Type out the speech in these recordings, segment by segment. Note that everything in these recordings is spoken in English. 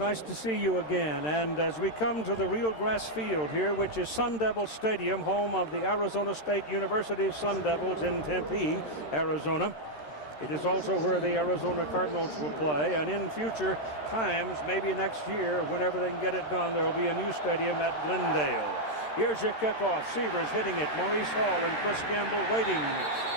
Nice to see you again. And as we come to the real grass field here, which is Sun Devil Stadium, home of the Arizona State University Sun Devils in Tempe, Arizona. It is also where the Arizona Cardinals will play. And in future times, maybe next year, whenever they can get it done, there will be a new stadium at Glendale. Here's your kickoff. Seavers hitting it. Maurice Hall and Chris Gamble waiting.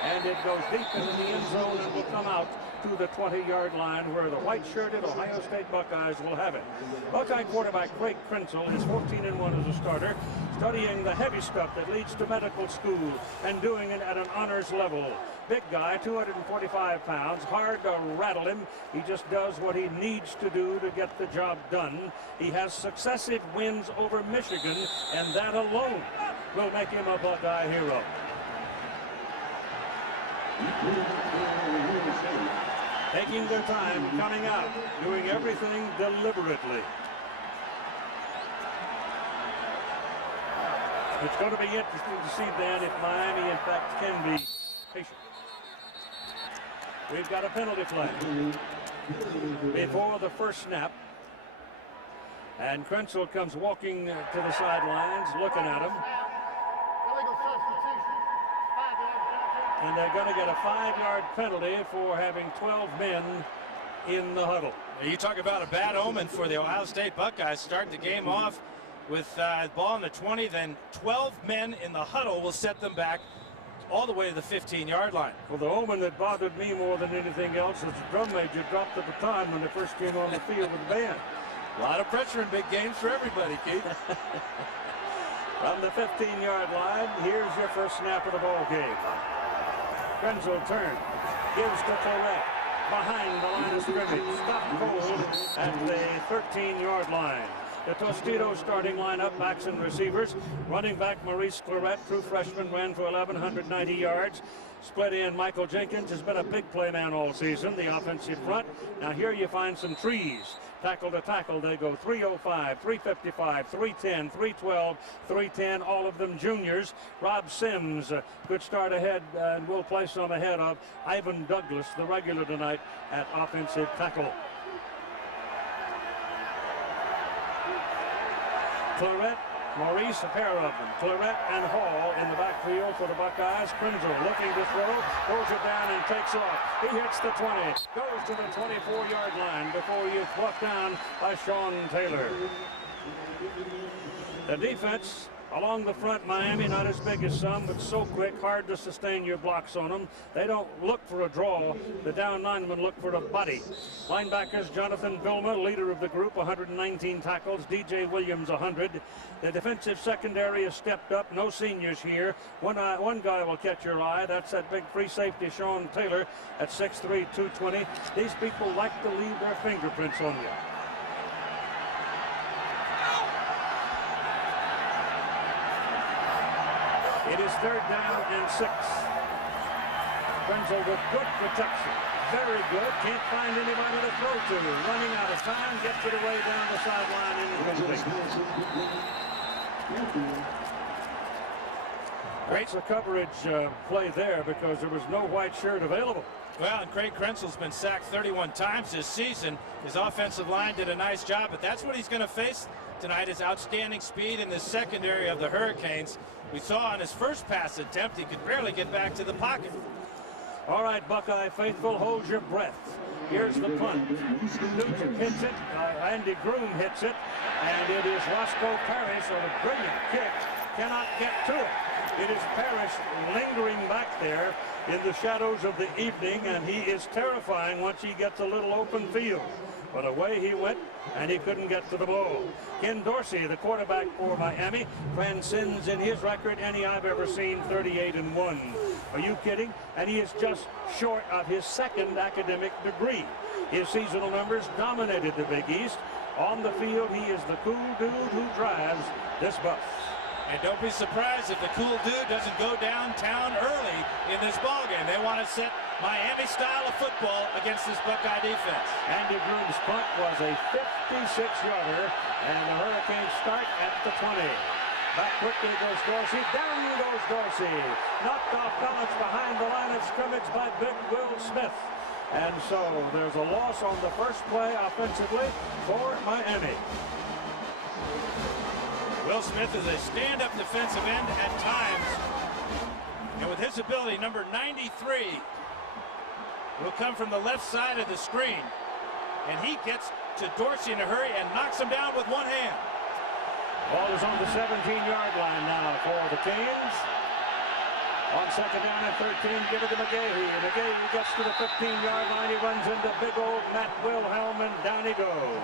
And it goes deep into the end zone and will come out to the 20-yard line where the white-shirted Ohio State Buckeyes will have it. Buckeye quarterback Craig Krenzel is 14-1 as a starter, studying the heavy stuff that leads to medical school and doing it at an honors level. Big guy, 245 pounds, hard to rattle him. He just does what he needs to do to get the job done. He has successive wins over Michigan, and that alone will make him a Buckeye hero. Taking their time, coming out, doing everything deliberately. It's going to be interesting to see then if Miami, in fact, can be patient. We've got a penalty flag before the first snap. And Krenzel comes walking to the sidelines, looking at him. And they're going to get a 5-yard penalty for having 12 men in the huddle. You talk about a bad omen for the Ohio State Buckeyes. Start the game off with ball on the 20, then 12 men in the huddle will set them back all the way to the 15-yard line. Well, the omen that bothered me more than anything else is the drum major dropped the baton when they first came on the field with the band. A lot of pressure in big games for everybody, Keith. From the 15-yard line, here's your first snap of the ball game. Krenzel turn, gives to Tourette, behind the line of scrimmage, stop cold at the 13-yard line. The Tostitos starting lineup, backs and receivers. Running back Maurice Clarett, true freshman, ran for 1,190 yards. Split in Michael Jenkins has been a big play man all season, the offensive front. Now here you find some trees. Tackle to tackle, they go 305, 355, 310, 312, 310, all of them juniors. Rob Sims could start ahead and will play some ahead of Ivan Douglas, the regular tonight at offensive tackle. Clarett, Maurice, a pair of them. Clarett and Hall in the backfield for the Buckeyes. Krenzel looking to throw, throws it down and takes off. He hits the 20, goes to the 24-yard line before he is brought down by Sean Taylor. The defense along the front, Miami, not as big as some, but so quick, hard to sustain your blocks on them. They don't look for a draw. The down linemen look for a body. Linebackers, Jonathan Vilma, leader of the group, 119 tackles. DJ Williams, 100. The defensive secondary has stepped up. No seniors here. One guy will catch your eye. That's that big free safety, Sean Taylor, at 6'3", 220. These people like to leave their fingerprints on you. It is 3rd down and 6. Krenzel with good protection. Very good. Can't find anybody to throw to. Running out of time. Gets it away down the sideline. Great coverage play there because there was no white shirt available. Well, and Craig Krenzel's been sacked 31 times this season. His offensive line did a nice job, but that's what he's going to face tonight, is outstanding speed in the secondary of the Hurricanes. We saw on his first pass attempt, he could barely get back to the pocket. All right, Buckeye faithful, hold your breath. Here's the punt. Nugent hits it, Andy Groom hits it, and it is Roscoe Parrish on a brilliant kick. Cannot get to it. It is Parrish lingering back there in the shadows of the evening, and he is terrifying once he gets a little open field. But away he went, and he couldn't get to the ball. Ken Dorsey, the quarterback for Miami, transcends in his record any I've ever seen, 38-1. Are you kidding? And he is just short of his 2nd academic degree. His seasonal numbers dominated the Big East. On the field, he is the cool dude who drives this bus. And don't be surprised if the cool dude doesn't go downtown early in this ballgame. They want to set Miami style of football against this Buckeye defense. Andy Groom's punt was a 56-yarder, and the Hurricanes start at the 20. Back quickly goes Dorsey. Down goes Dorsey. Knocked off balance behind the line of scrimmage by Big Will Smith. And so there's a loss on the first play offensively for Miami. Will Smith is a stand-up defensive end at times. And with his ability, number 93 will come from the left side of the screen. And he gets to Dorsey in a hurry and knocks him down with one hand. Ball is on the 17-yard line now for the Canes. On second down and 13, give it to McGahee. McGahee gets to the 15-yard line. He runs into big old Matt Wilhelm, and down he goes.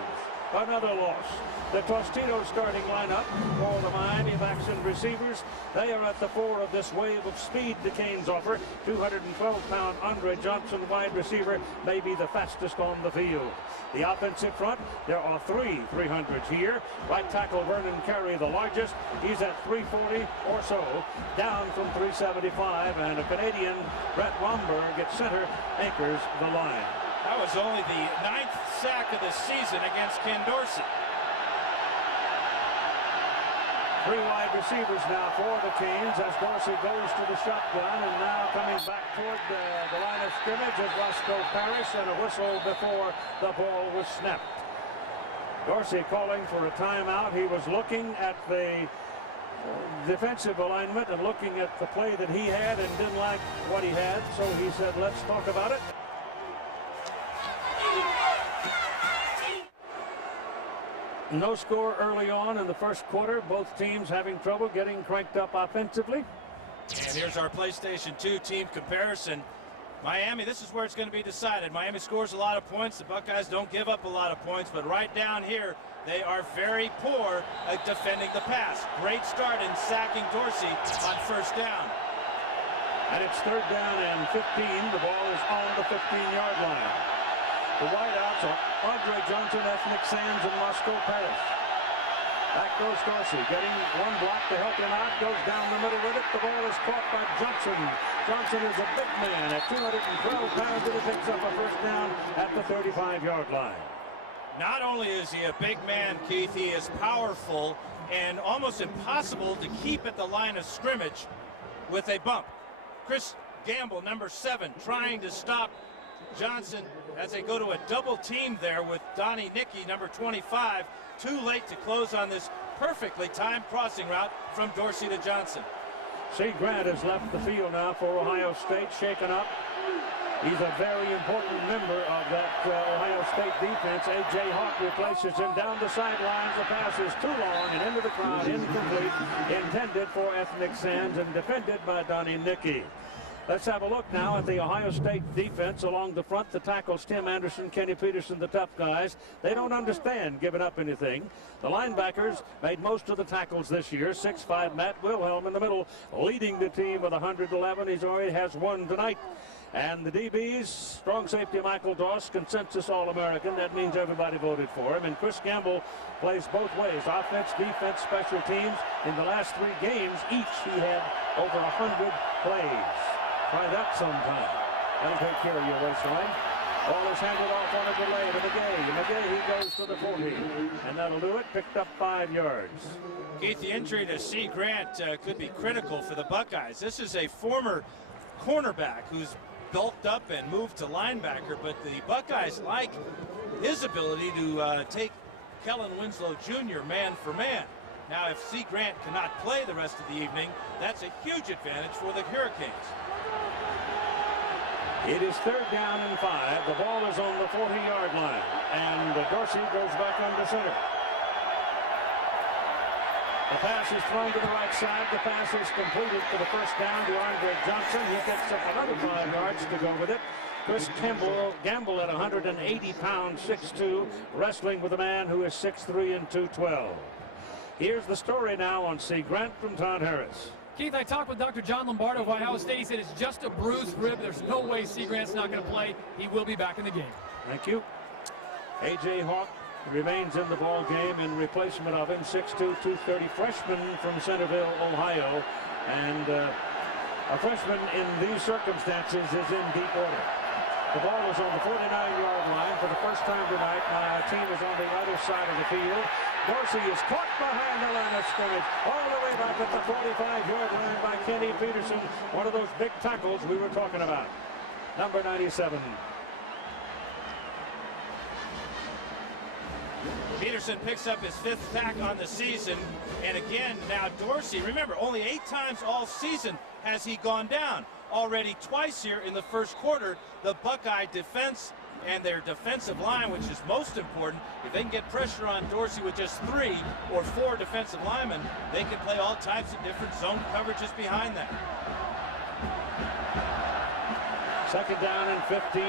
Another loss. The Tostitos starting lineup for the Miami backs and receivers. They are at the fore of this wave of speed the Canes offer. 212-pound Andre Johnson, wide receiver, may be the fastest on the field. The offensive front, there are three 300s here. Right tackle Vernon Carey, the largest. He's at 340 or so, down from 375. And a Canadian, Brett Romberg, at center, anchors the line. That was only the 9th sack of the season against Ken Dorsey. Three wide receivers now for the Canes as Dorsey goes to the shotgun, and now coming back toward the line of scrimmage is Roscoe Parrish, and a whistle before the ball was snapped. Dorsey calling for a timeout. He was looking at the defensive alignment and looking at the play that he had and didn't like what he had, so he said, let's talk about it. No score early on in the first quarter. Both teams having trouble getting cranked up offensively. And here's our PlayStation 2 team comparison. Miami, this is where it's going to be decided. Miami scores a lot of points. The Buckeyes don't give up a lot of points, but right down here, they are very poor at defending the pass. Great start in sacking Dorsey on first down. And it's third down and 15. The ball is on the 15-yard line. The wideouts are Andre Johnson, Ethnic Sands, and Roscoe Parrish. Back goes Dorsey, getting one block to help him out, goes down the middle with it. The ball is caught by Johnson. Johnson is a big man at 212 pounds, and he picks up a first down at the 35-yard line. Not only is he a big man, Keith, he is powerful and almost impossible to keep at the line of scrimmage with a bump. Chris Gamble, number 7, trying to stop Johnson as they go to a double team there with Donnie Nicky, number 25. Too late to close on this perfectly timed crossing route from Dorsey to Johnson. C. Grant has left the field now for Ohio State, shaken up. He's a very important member of that Ohio State defense. A.J. Hawk replaces him down the sidelines. The pass is too long and into the crowd, incomplete, intended for Ethnic Sands and defended by Donnie Nicky. Let's have a look now at the Ohio State defense along the front. The tackles, Tim Anderson, Kenny Peterson, the tough guys. They don't understand giving up anything. The linebackers made most of the tackles this year. 6'5" Matt Wilhelm in the middle, leading the team with 111. He already has one tonight. And the DBs, strong safety Michael Doss, consensus All-American. That means everybody voted for him. And Chris Gamble plays both ways, offense, defense, special teams. In the last 3 games, each he had over 100 plays. Try that sometime. That'll take care of your waistline. Ball is handed off on a delay to McGahee. McGahee goes to the 40. And that'll do it. Picked up 5 yards. Keith, the injury to C. Grant could be critical for the Buckeyes. This is a former cornerback who's bulked up and moved to linebacker, but the Buckeyes like his ability to take Kellen Winslow Jr. man for man. Now, if C. Grant cannot play the rest of the evening, that's a huge advantage for the Hurricanes. It is third down and 5. The ball is on the 40-yard line, and Dorsey goes back under center. The pass is thrown to the right side. The pass is completed for the first down to Andre Johnson. He gets up another 5 yards to go with it. Chris Gamble at 180 pounds, 6'2", wrestling with a man who is 6'3" and 212. Here's the story now on C. Grant from Todd Harris. Keith, I talked with Dr. John Lombardo of Ohio State. He said it's just a bruised rib. There's no way C. Grant's not going to play. He will be back in the game. Thank you. A.J. Hawk remains in the ball game in replacement of him, 6'2", 230, freshman from Centerville, Ohio. And a freshman in these circumstances is in deep order. The ball is on the 49-yard line for the first time tonight. Our team is on the other side of the field. Dorsey is caught behind the line of scrimmage, all the way back at the 45-yard line by Kenny Peterson, one of those big tackles we were talking about. Number 97. Peterson picks up his 5th sack on the season. And again, now Dorsey, remember, only 8 times all season has he gone down. Already twice here in the first quarter, the Buckeye defense and their defensive line, which is most important, if they can get pressure on Dorsey with just 3 or 4 defensive linemen, they can play all types of different zone coverages behind that. 2nd down and 15.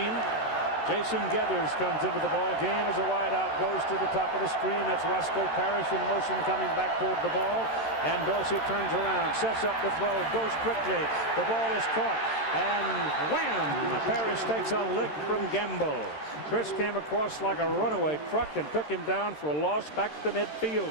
Jason Geathers comes into the ball game as a wide out goes to the top of the screen. That's Roscoe Parrish in motion coming back toward the ball. And Dorsey turns around, sets up the throw, goes quickly. The ball is caught. And wham! Parrish takes a lick from Gamble. Chris came across like a runaway truck and took him down for a loss back to midfield.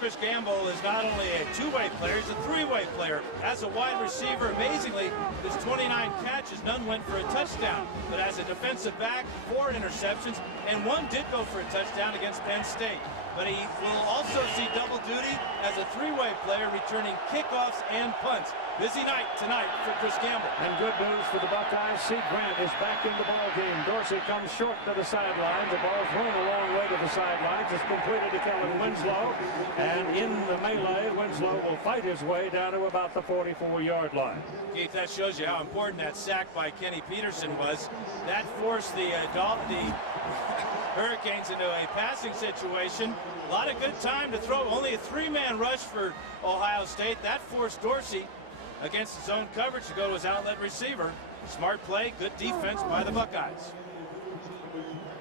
Chris Gamble is not only a 2-way player, he's a 3-way player. As a wide receiver, amazingly, his 29 catches, none went for a touchdown. But as a defensive back, 4 interceptions, and 1 did go for a touchdown against Penn State. But he will also see double duty as a 3-way player, returning kickoffs and punts. Busy night tonight for Chris Gamble. And good news for the Buckeyes. C. Grant is back in the ball game. Dorsey comes short to the sidelines. The ball thrown a long way to the sidelines. It's completed to Kellen Winslow. And in the melee, Winslow will fight his way down to about the 44-yard line. Keith, that shows you how important that sack by Kenny Peterson was. That forced the Hurricanes into a passing situation. A lot of good time to throw. Only a 3-man rush for Ohio State. That forced Dorsey against his own coverage to go to his outlet receiver. Smart play, good defense by the Buckeyes.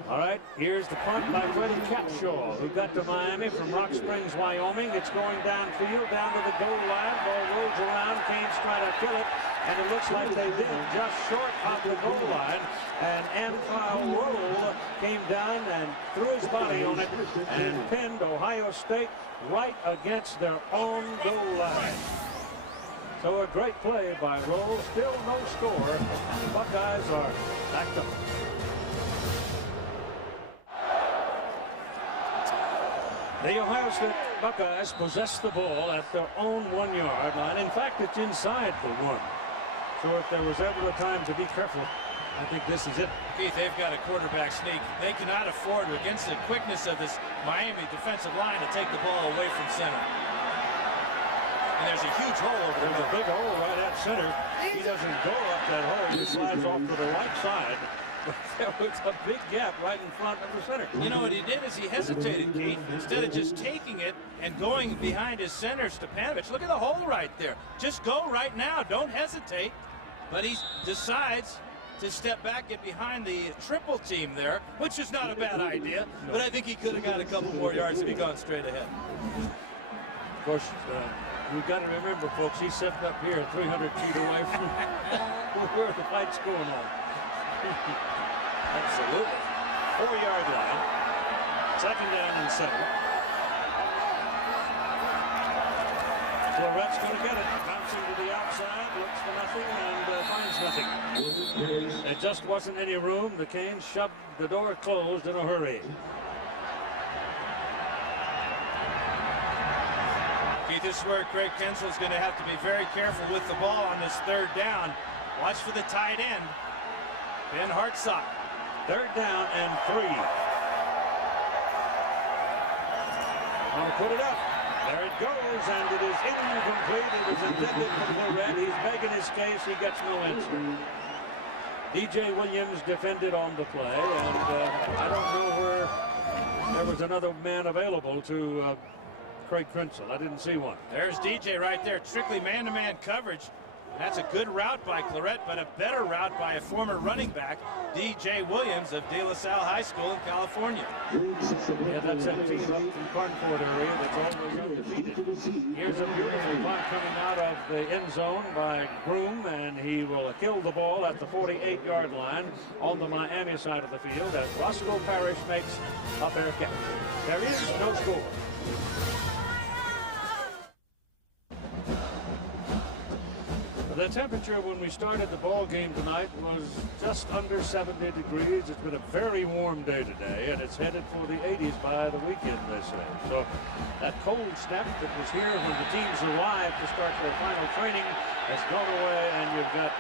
All right, here's the punt by Freddie Capshaw, who got to Miami from Rock Springs, Wyoming. It's going downfield, down to the goal line. Ball rolls around. Canes try to kill it, and it looks like they did, just short of the goal line. And Anfile Roll came down and threw his body on it and pinned Ohio State right against their own goal line. So a great play by Roll. Still no score. The Buckeyes are backed up. The Ohio State Buckeyes possess the ball at their own 1-yard line. In fact, it's inside the 1. So if there was ever a time to be careful, I think this is it. Keith, they've got a quarterback sneak. They cannot afford, against the quickness of this Miami defensive line, to take the ball away from center. And there's a huge hole over there. There's a big hole right at center. He doesn't go up that hole. He slides off to the right side. But there was a big gap right in front of the center. You know what he did is he hesitated, Keith. Instead of just taking it and going behind his center, Stepanovich. Look at the hole right there. Just go right now. Don't hesitate. But he decides to step back, get behind the triple team there, which is not a bad idea. But I think he could have got a couple more yards if he'd gone straight ahead. Of course, we've got to remember, folks, he's sitting up here 300 feet away from where the fight's going on. Absolutely. 4-yard line. 2nd down and 7. Florette's going to get it. Bouncing to the outside, looks for nothing, and finds nothing. There just wasn't any room. The Canes shoved the door closed in a hurry. Keith, this is where Craig Kinsel's going to have to be very careful with the ball on this 3rd down. Watch for the tight end, Ben Hartsock. 3rd down and 3. I'll put it up. There it goes, and it is incomplete. It was intended for Florette. He's making his case. He gets no answer. D.J. Williams defended on the play, and I don't know where there was another man available to Craig Kinsel. I didn't see one. There's DJ right there. Strictly man-to-man coverage. That's a good route by Clarett, but a better route by a former running back, D.J. Williams of De La Salle High School in California. Yeah, that's that team up in Concord area that's always undefeated. Here's a beautiful punt coming out of the end zone by Groom, and he will kill the ball at the 48-yard line on the Miami side of the field as Roscoe Parrish makes a fair catch. There is no score. The temperature when we started the ball game tonight was just under 70 degrees. It's been a very warm day today, and it's headed for the 80s by the weekend, they say. So that cold snap that was here when the teams arrived to start their final training has gone away, and you've got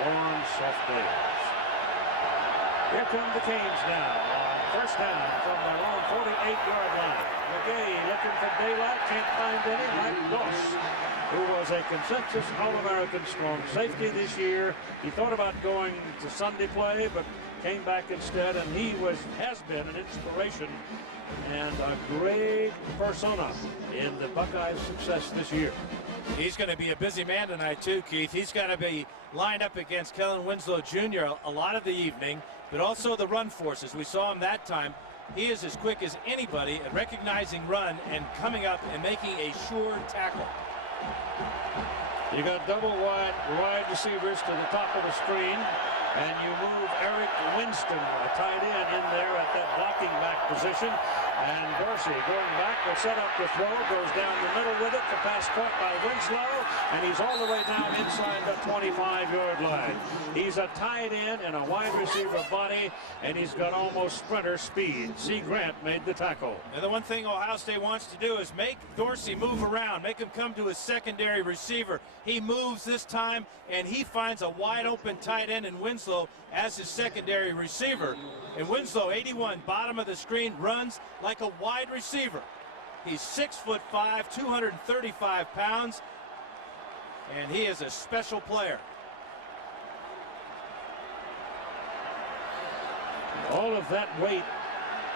warm, soft days. Here come the Canes now. First down from their own 48-yard line. McGay looking for daylight, can't find any. Mike Doss, who was a consensus All-American strong safety this year. He thought about going to Sunday play, but came back instead, and he has been an inspiration and a great persona in the Buckeyes' success this year. He's going to be a busy man tonight too, Keith. He's going to be lined up against Kellen Winslow Jr. a lot of the evening, but also the run forces. We saw him that time. He is as quick as anybody at recognizing run and coming up and making a sure tackle. You got double wide receivers to the top of the screen, and you move Eric Winston, a tight end, in there at that blocking back position. And Dorsey going back will set up the throw, goes down the middle with it. The pass caught by Winslow, and he's all the way down inside the 25-yard line. He's a tight end and a wide receiver body, and he's got almost sprinter speed. C. Grant made the tackle. And the one thing Ohio State wants to do is make Dorsey move around, make him come to his secondary receiver. He moves this time, and he finds a wide open tight end in Winslow as his secondary receiver. And Winslow, 81, bottom of the screen, runs like a wide receiver. He's 6'5", 235 pounds, and he is a special player. All of that weight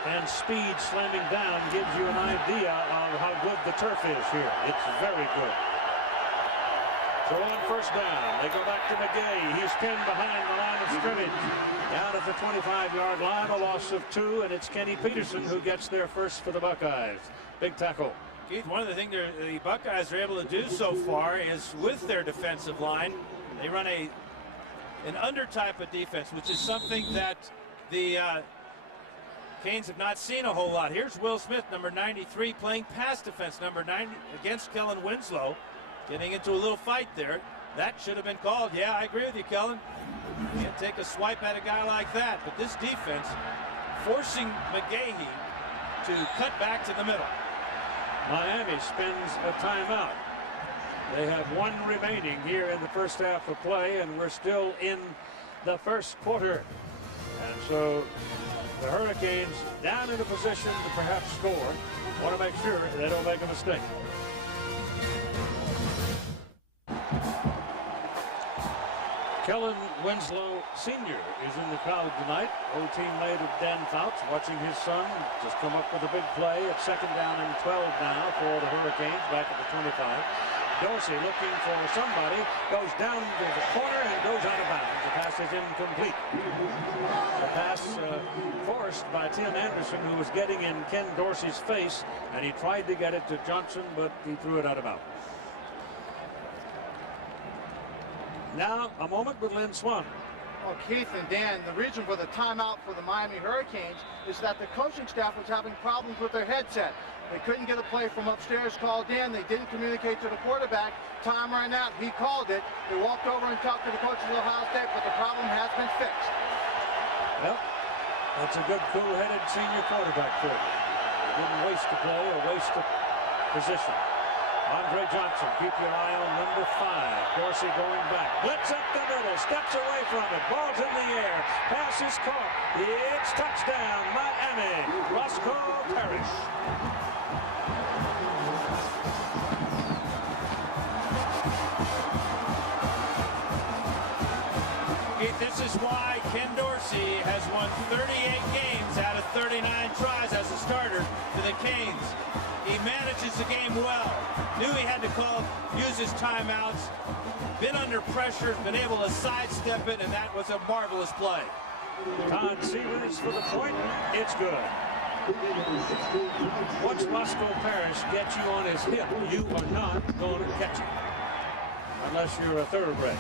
and speed slamming down gives you an idea of how good the turf is here. It's very good. So on first down, they go back to McGay. He's pinned behind the line of scrimmage. Down at the 25-yard line, a loss of 2, and it's Kenny Peterson who gets there first for the Buckeyes. Big tackle. Keith, one of the things the Buckeyes are able to do so far is with their defensive line, they run an under type of defense, which is something that the Canes have not seen a whole lot. Here's Will Smith, number 93, playing pass defense, number 9 against Kellen Winslow. Getting into a little fight there. That should have been called. Yeah, I agree with you, Kellen. You can't take a swipe at a guy like that. But this defense forcing McGahee to cut back to the middle. Miami spends a timeout. They have 1 remaining here in the first half of play, and we're still in the first quarter. And so the Hurricanes down in a position to perhaps score. Want to make sure they don't make a mistake. Kellen Winslow Sr. is in the crowd tonight. Old teammate of Dan Fouts, watching his son just come up with a big play at 2nd down and 12 now for the Hurricanes back at the 25. Dorsey looking for somebody, goes down to the corner and goes out of bounds. The pass is incomplete. The pass forced by Tim Anderson, who was getting in Ken Dorsey's face, and he tried to get it to Johnson, but he threw it out of bounds. Now, a moment with Lynn Swan. Well, Keith and Dan, the reason for the timeout for the Miami Hurricanes is that the coaching staff was having problems with their headset. They couldn't get a play from upstairs called in. They didn't communicate to the quarterback. Time ran out. He called it. They walked over and talked to the coaches of Ohio State, but the problem has been fixed. Well, that's a good, cool-headed senior quarterback for you. Didn't waste a play or waste a position. Andre Johnson, keep your eye on number 5. Dorsey going back. Blitz up the middle. Steps away from it. Ball's in the air. Pass is caught. It's touchdown, Miami. Roscoe Parrish. This is why Ken Dorsey has won 38 games out of 39 tries as a starter for the Canes. He manages the game well. Knew he had to use his timeouts. Been under pressure, been able to sidestep it, and that was a marvelous play. Todd Severs for the point. It's good. Once Roscoe Parrish gets you on his hip, you are not going to catch him. Unless you're a thoroughbred.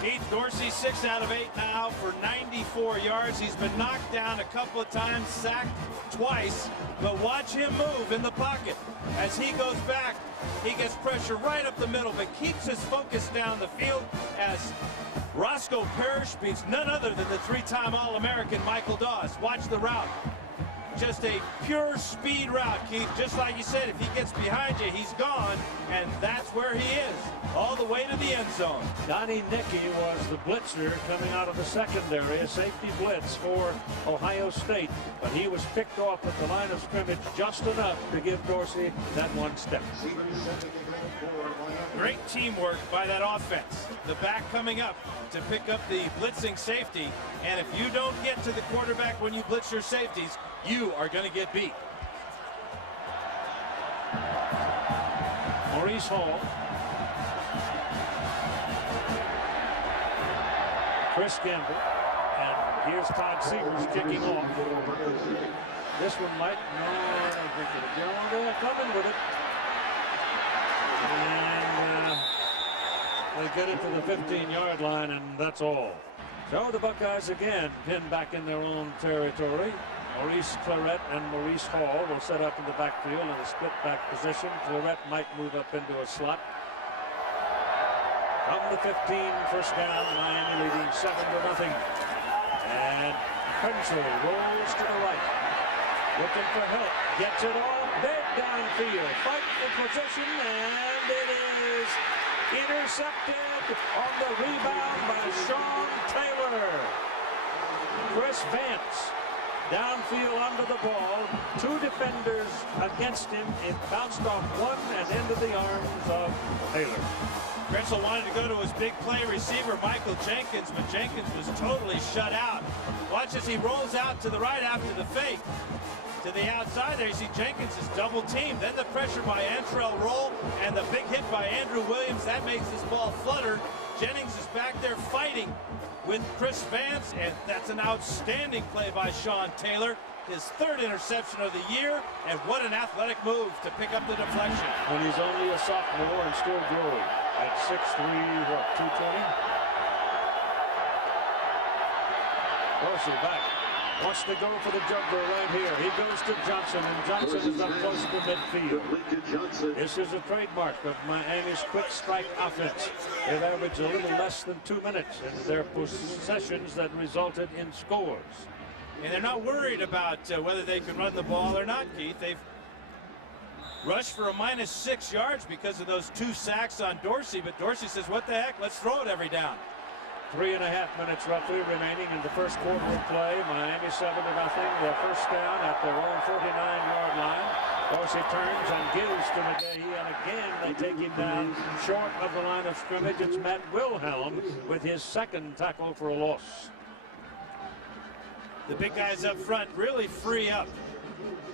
Keith Dorsey, 6 out of 8 now for 94 yards. He's been knocked down a couple of times, sacked twice, but watch him move in the pocket. As he goes back, he gets pressure right up the middle, but keeps his focus down the field as Roscoe Parrish beats none other than the 3-time All-American Michael Dawes. Watch the route. just a pure speed route, Keith. Just like you said, if he gets behind you, he's gone, and that's where he is, all the way to the end zone. Donnie Nicky was the blitzer coming out of the secondary, a safety blitz for Ohio State, but he was picked off at the line of scrimmage just enough to give Dorsey that one step. Great teamwork by that offense. The back coming up to pick up the blitzing safety, and if you don't get to the quarterback when you blitz your safeties, you are going to get beat. Maurice Hall. Chris Gamble. And here's Todd Severs kicking off. This one might, no, I don't think it'll go. They're coming with it. And they get it to the 15-yard line, and that's all. So the Buckeyes again pinned back in their own territory. Maurice Claret and Maurice Hall will set up in the backfield in a split back position. Claret might move up into a slot. From the 15, first down, Miami leading 7-0. And Krenzel rolls to the right. Looking for help. Gets it all big downfield. Fight for position, and it is intercepted on the rebound by Sean Taylor. Chris Vance downfield under the ball. Two defenders against him. It bounced off one and into the arms of Taylor. Krenzel wanted to go to his big play receiver, Michael Jenkins, but Jenkins was totally shut out. Watch as he rolls out to the right after the fake. To the outside there, you see Jenkins is double teamed. Then the pressure by Antrell Roll and the big hit by Andrew Williams. That makes this ball flutter. Jennings is back there fighting with Chris Vance, and that's an outstanding play by Sean Taylor. His third interception of the year, and what an athletic move to pick up the deflection. When he's only a sophomore and still growing at 6'3", what, 220? Dorsey back. Wants to go for the juggler right here. He goes to Johnson, and Johnson is up close to midfield. This is a trademark of Miami's quick strike offense. They've averaged a little less than 2 minutes in their possessions that resulted in scores. And they're not worried about whether they can run the ball or not, Keith. They've rushed for a -6 yards because of those 2 sacks on Dorsey, but Dorsey says, what the heck, let's throw it every down. 3.5 minutes roughly remaining in the first quarter of play. Miami 7-0. Their first down at their own 49-yard line. Dorsey turns and gives to McGahee, and again they take him down short of the line of scrimmage. It's Matt Wilhelm with his second tackle for a loss. The big guys up front really free up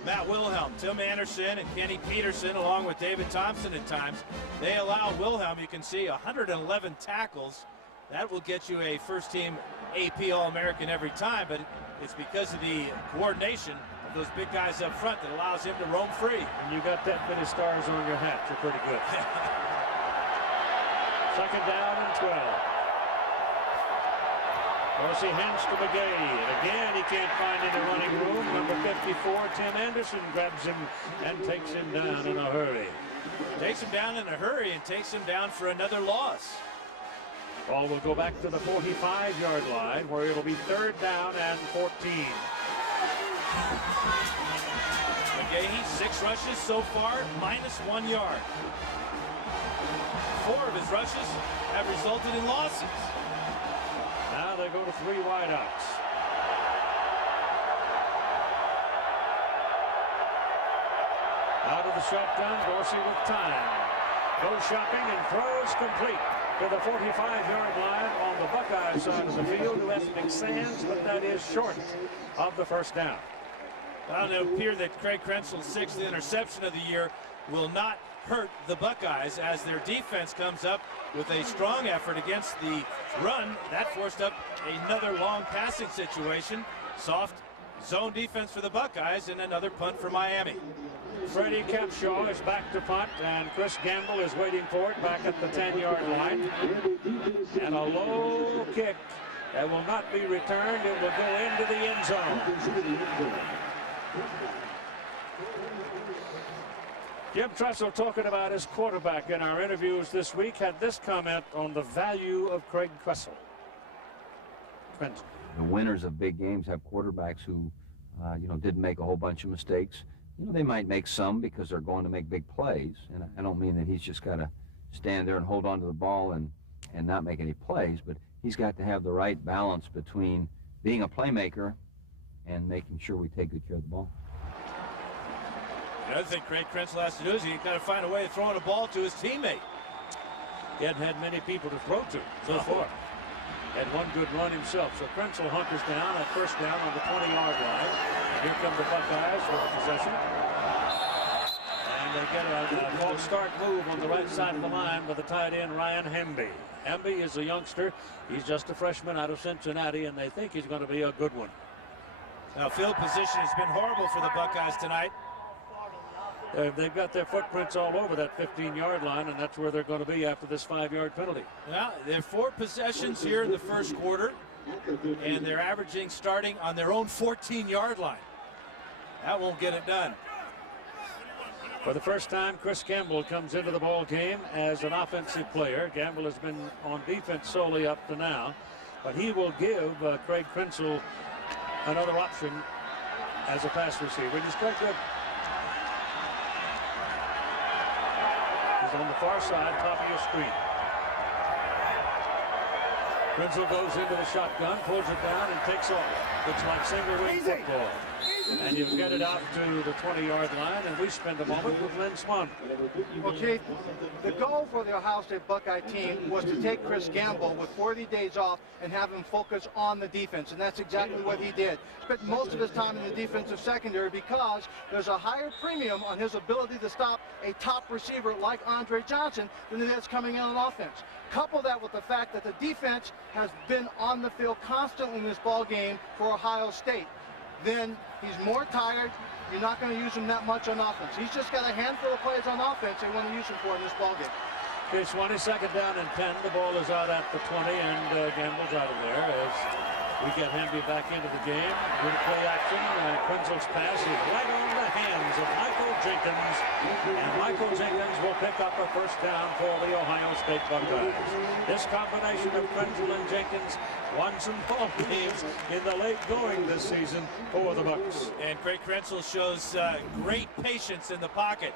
Matt Wilhelm. Tim Anderson and Kenny Peterson, along with David Thompson at times, they allow Wilhelm, you can see, 111 tackles. That will get you a first-team AP All-American every time, but it's because of the coordination of those big guys up front that allows him to roam free. And you got that many stars on your hat, you're pretty good. Second down and 12. Dorsey hands to McGahee. Again, he can't find any running room. Number 54, Tim Anderson, grabs him and takes him down in a hurry. Takes him down in a hurry and takes him down for another loss. Ball will go back to the 45-yard line, where it'll be 3rd down and 14. McGahee, 6 rushes so far, -1 yard. 4 of his rushes have resulted in losses. Now they go to 3 wideouts. Out of the shotgun, Dorsey with time. Goes shopping and throws complete to the 45-yard line on the Buckeye side of the field to ethnic sands, but that is short of the first down. Well, it appears that Craig Krenzel's 6th interception of the year will not hurt the Buckeyes as their defense comes up with a strong effort against the run. That forced up another long passing situation. Soft zone defense for the Buckeyes, and another punt for Miami. Freddie Capshaw is back to punt, and Chris Gamble is waiting for it back at the 10-yard line. And a low kick that will not be returned. It will go into the end zone. Jim Tressel, talking about his quarterback in our interviews this week, had this comment on the value of Craig Krenzel. The winners of big games have quarterbacks who you know, didn't make a whole bunch of mistakes. You know, they might make some because they're going to make big plays. And I don't mean that he's just got to stand there and hold on to the ball and not make any plays, but he's got to have the right balance between being a playmaker and making sure we take good care of the ball. The other thing Craig Krenzel has to do is he's got to find a way of throwing a ball to his teammate. He hadn't had many people to throw to so far. Had one good run himself. So Krenzel hunkers down at first down on the 20-yard line. Here come the Buckeyes with the possession. And they get a false start move on the right side of the line with the tight end Ryan Hemby. Hemby is a youngster. He's just a freshman out of Cincinnati, and they think he's going to be a good one. Now, field position has been horrible for the Buckeyes tonight. They've got their footprints all over that 15-yard line, and that's where they're going to be after this 5-yard penalty. Well, there are 4 possessions here in the first quarter, and they're averaging starting on their own 14-yard line. That won't get it done. For the first time, Chris Gamble comes into the ball game as an offensive player. Gamble has been on defense solely up to now, but he will give Craig Krenzel another option as a pass receiver. He's quite good. He's on the far side, top of your screen. Krenzel goes into the shotgun, pulls it down, and takes off. Looks like single-wing football. And you get it out to the 20-yard line, and we spend a moment with Lynn Swan. Well, Keith, the goal for the Ohio State Buckeye team was to take Chris Gamble with 40 days off and have him focus on the defense, and that's exactly what he did. Spent most of his time in the defensive secondary because there's a higher premium on his ability to stop a top receiver like Andre Johnson than it is coming in on offense. Couple that with the fact that the defense has been on the field constantly in this ball game for Ohio State. Then he's more tired. You're not going to use him that much on offense. He's just got a handful of plays on offense they want to use him for in this ball game. Okay, 22nd down and 10. The ball is out at the 20, and Gamble's out of there as we get Hemby back into the game. Good play action. Krenzel's pass is right on the hands of Michael Jenkins, and Michael Jenkins will pick up a first down for the Ohio State Buckeyes. This combination of Krenzel and Jenkins won some ball games in the late going this season for the Bucks. And Craig Krenzel shows great patience in the pocket.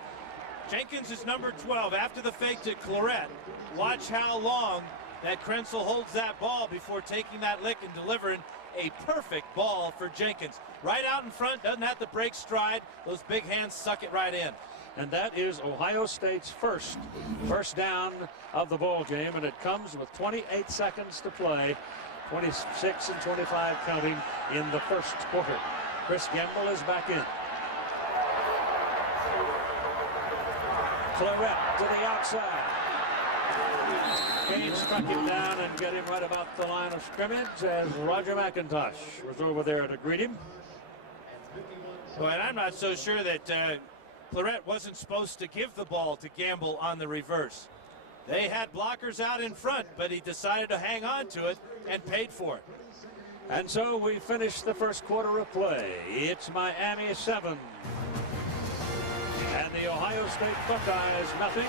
Jenkins is number 12 after the fake to Claret. Watch how long that Krenzel holds that ball before taking that lick and delivering a perfect ball for Jenkins. Right out in front, doesn't have to break stride. Those big hands suck it right in. And that is Ohio State's first down of the ball game, and it comes with 28 seconds to play, 26 and 25 counting in the first quarter. Chris Gamble is back in. Claret to the outside. Kane struck him down and get him right about the line of scrimmage as Roger McIntosh was over there to greet him. Well, and I'm not so sure that Claret wasn't supposed to give the ball to Gamble on the reverse. They had blockers out in front, but he decided to hang on to it and paid for it. And so we finish the first quarter of play. It's Miami 7 and the Ohio State Buckeyes nothing.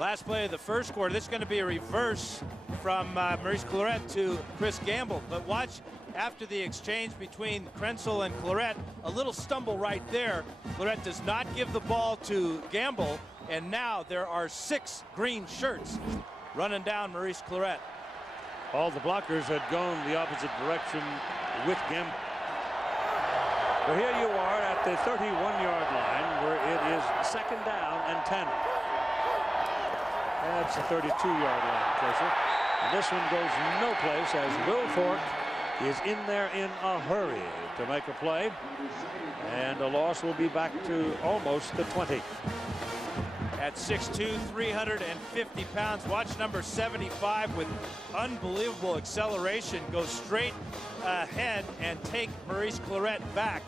Last play of the first quarter. This is going to be a reverse from Maurice Claret to Chris Gamble. But watch after the exchange between Krenzel and Claret, a little stumble right there. Claret does not give the ball to Gamble, and now there are 6 green shirts running down Maurice Claret. All the blockers had gone the opposite direction with Gamble. But here you are at the 31-yard line where it is second down and 10. That's the 32-yard line, closer. And this one goes no place as Will Fork is in there in a hurry to make a play. And the loss will be back to almost the 20. At 6'2", 350 pounds, watch number 75 with unbelievable acceleration go straight ahead and take Maurice Claret back.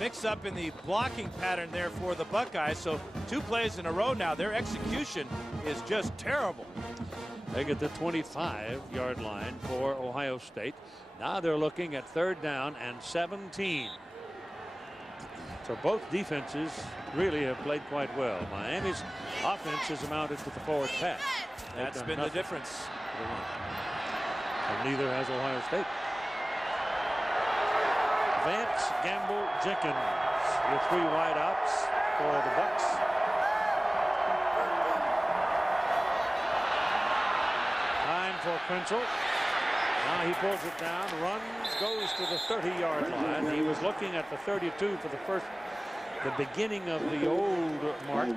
Mix up in the blocking pattern there for the Buckeyes. So 2 plays in a row now. Their execution is just terrible. They get the 25-yard line for Ohio State. Now they're looking at 3rd down and 17. So both defenses really have played quite well. Miami's offense has amounted to the forward pass. That's been the difference. And neither has Ohio State. Vance, Gamble, Jenkins, your 3 wideouts for the Bucks. Time for Quinzel. Now he pulls it down, runs, goes to the 30-yard line. He was looking at the 32 for the beginning of the old mark,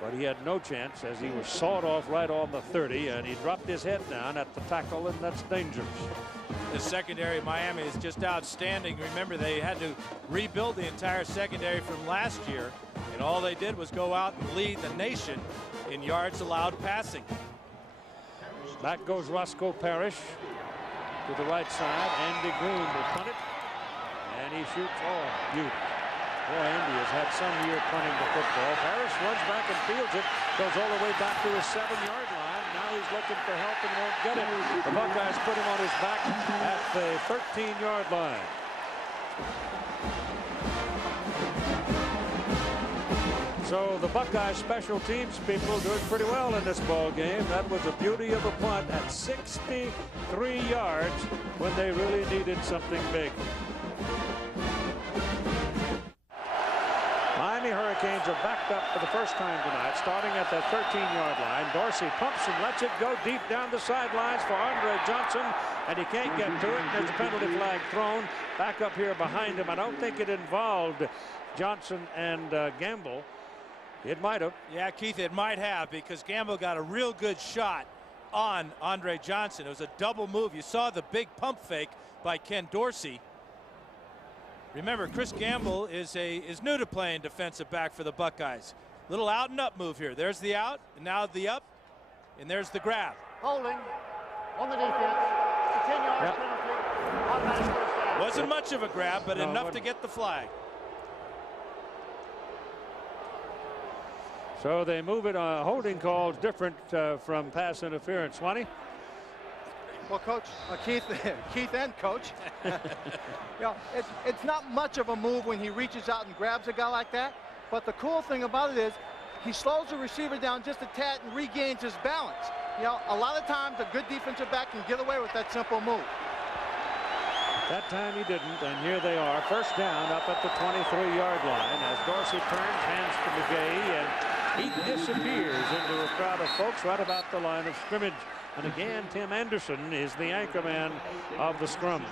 but he had no chance as he was sawed off right on the 30, and he dropped his head down at the tackle, and that's dangerous. The secondary of Miami is just outstanding. Remember, they had to rebuild the entire secondary from last year, and all they did was go out and lead the nation in yards allowed passing. Back goes Roscoe Parrish to the right side. Andy Groom will punt it, and he shoots. Oh, beauty. Boy, Andy has had some year punting the football. Parrish runs back and fields it, goes all the way back to his 7-yard line. Now he's looking for help and won't get it. The Buckeyes put him on his back at the 13-yard line. So the Buckeye special teams people doing pretty well in this ball game. That was a beauty of a punt at 63 yards when they really needed something big. Miami Hurricanes are backed up for the first time tonight, starting at that 13-yard line. Dorsey pumps and lets it go deep down the sidelines for Andre Johnson, and he can't get to it. There's a penalty flag thrown back up here behind him. I don't think it involved Johnson and Gamble. It might have. Yeah, Keith, it might have, because Gamble got a real good shot on Andre Johnson. It was a double move. You saw the big pump fake by Ken Dorsey. Remember, Chris Gamble is new to playing defensive back for the Buckeyes. Little out and up move here. There's the out, and now the up, and there's the grab. Holding on the defense. 10-yard penalty. Automatic first down. Wasn't much of a grab, but enough to get the flag. So they move it. Holding calls different from pass interference. Swanee? Well, Coach, Keith and Coach, you know, it's not much of a move when he reaches out and grabs a guy like that. But the cool thing about it is he slows the receiver down just a tad and regains his balance. You know, a lot of times a good defensive back can get away with that simple move. That time he didn't, and here they are, first down up at the 23-yard line as Dorsey turns, hands to McGahee, and he disappears into a crowd of folks right about the line of scrimmage. And again, Tim Anderson is the anchor man of the scrum.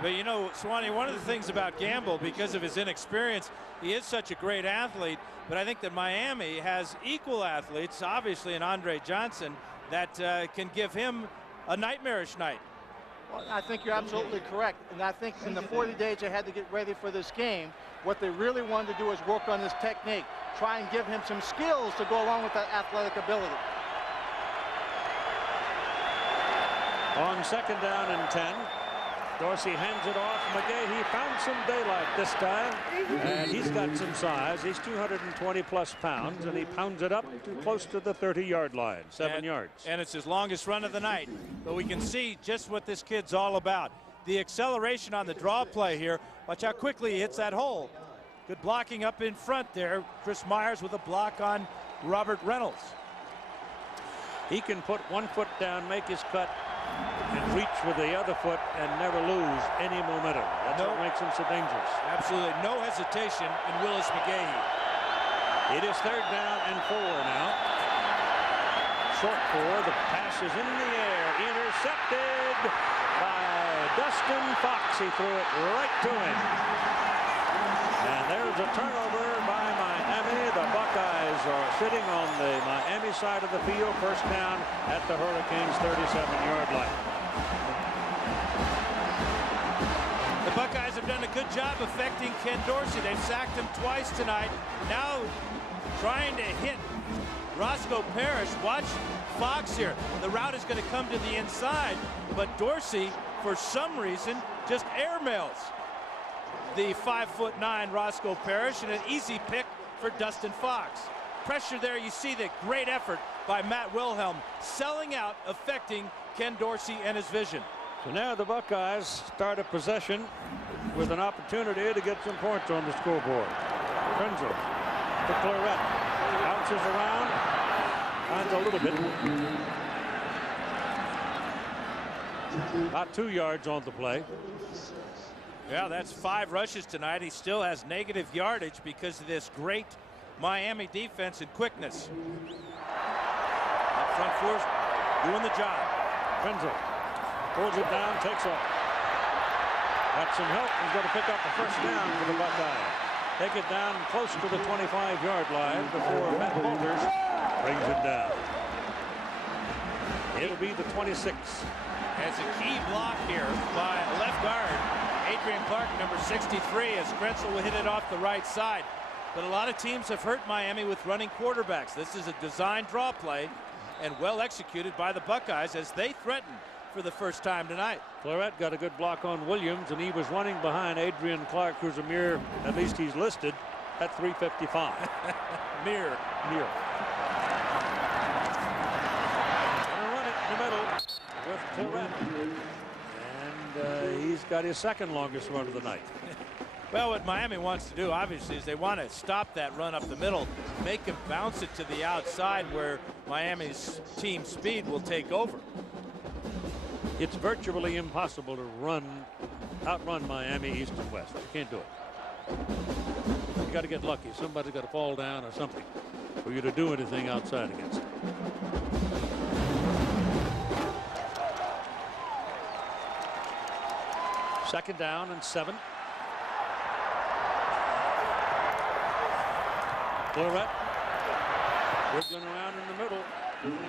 But you know, Swanee, one of the things about Gamble, because of his inexperience, he is such a great athlete, but I think that Miami has equal athletes, obviously, in Andre Johnson, that can give him a nightmarish night. Well, I think you're absolutely correct. And I think in the 40 days they had to get ready for this game, what they really wanted to do is work on his technique, try and give him some skills to go along with that athletic ability. On second down and 10, Dorsey hands it off. McGahee found some daylight this time, and he's got some size. He's 220-plus pounds, and he pounds it up to close to the 30-yard line, 7 yards. And it's his longest run of the night. But we can see just what this kid's all about. The acceleration on the draw play here. Watch how quickly he hits that hole. Good blocking up in front there. Chris Myers with a block on Robert Reynolds. He can put one foot down, make his cut, and reach with the other foot and never lose any momentum. That's what makes him so dangerous. Absolutely no hesitation in Willis McGahee. It is third down and 4 now. Short 4. The pass is in the air. Intercepted by Dustin Fox. He threw it right to him. And there's a turnover by Miami. The Buckeyes are sitting on the Miami side of the field. First down at the Hurricanes' 37-yard line. The Buckeyes have done a good job affecting Ken Dorsey. They've sacked him twice tonight. Now trying to hit Roscoe Parrish. Watch Fox here. The route is going to come to the inside, but Dorsey, for some reason, just airmails the 5'9" Roscoe Parrish, and an easy pick for Dustin Fox. Pressure there. You see the great effort by Matt Wilhelm, selling out, affecting Ken Dorsey and his vision. So now the Buckeyes start a possession with an opportunity to get some points on the scoreboard. Quinzel to Claret. Bounces around. Finds a little bit. About 2 yards on the play. Yeah, that's 5 rushes tonight. He still has negative yardage because of this great Miami defense and quickness. That front four's doing the job. Krenzel pulls it down, takes off. Got some help. He's going to pick up a first down for the Buckeyes. Take it down close to the 25-yard line before Matt Walters brings it down. It'll be the 26. Has a key block here by left guard Adrian Clark, number 63, as Krenzel will hit it off the right side. But a lot of teams have hurt Miami with running quarterbacks. This is a design draw play and well executed by the Buckeyes as they threaten for the first time tonight. Claret got a good block on Williams, and he was running behind Adrian Clark, who's a mere, at least he's listed, at 355. Mere. Gonna run it in the middle with Claret. And he's got his second longest run of the night. Well, what Miami wants to do, obviously, is they want to stop that run up the middle, make him bounce it to the outside where Miami's team speed will take over. It's virtually impossible to outrun Miami east and west. You can't do it. You got to get lucky. Somebody's got to fall down or something for you to do anything outside against it. Second down and 7. Claret wiggling around in the middle.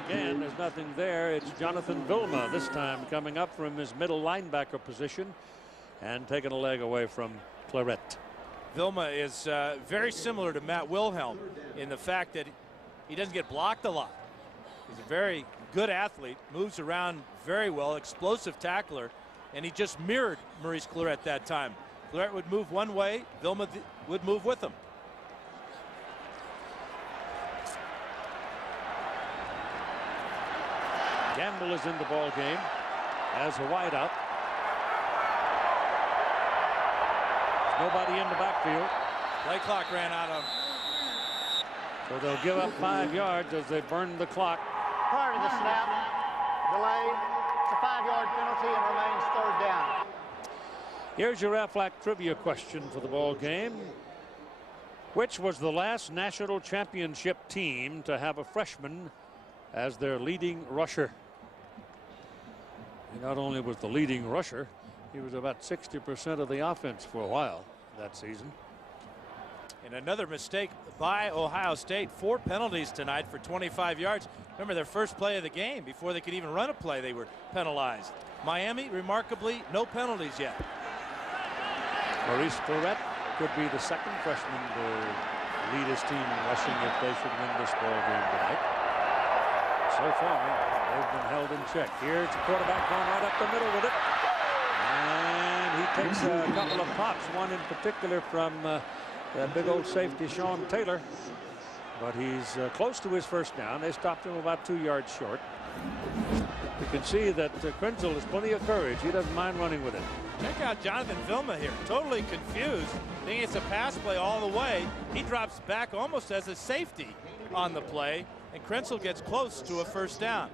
Again, there's nothing there. It's Jonathan Vilma this time coming up from his middle linebacker position and taking a leg away from Claret. Vilma is very similar to Matt Wilhelm in the fact that he doesn't get blocked a lot. He's a very good athlete, moves around very well, explosive tackler, and he just mirrored Maurice Claret that time. Claret would move one way, Vilma would move with him. Gamble is in the ball game as a wideout. There's nobody in the backfield. Play clock ran out on. So they'll give up 5 yards as they burn the clock. Prior to the snap, delay, it's a 5-yard penalty and remains 3rd down. Here's your Aflac trivia question for the ball game. Which was the last national championship team to have a freshman as their leading rusher? He not only was the leading rusher, he was about 60% of the offense for a while that season. And another mistake by Ohio State. 4 penalties tonight for 25 yards. Remember, their first play of the game, before they could even run a play, they were penalized. Miami, remarkably, no penalties yet. Maurice Claret could be the second freshman to lead his team in rushing if they should win this ball game tonight. So far, they've been held in check. Here's the quarterback going right up the middle with it. And he takes a couple of pops, one in particular from that big old safety, Sean Taylor. But he's close to his first down. They stopped him about 2 yards short. You can see that Krenzel has plenty of courage. He doesn't mind running with it. Check out Jonathan Vilma here, totally confused, thinking it's a pass play all the way. He drops back almost as a safety on the play, and Krenzel gets close to a first down.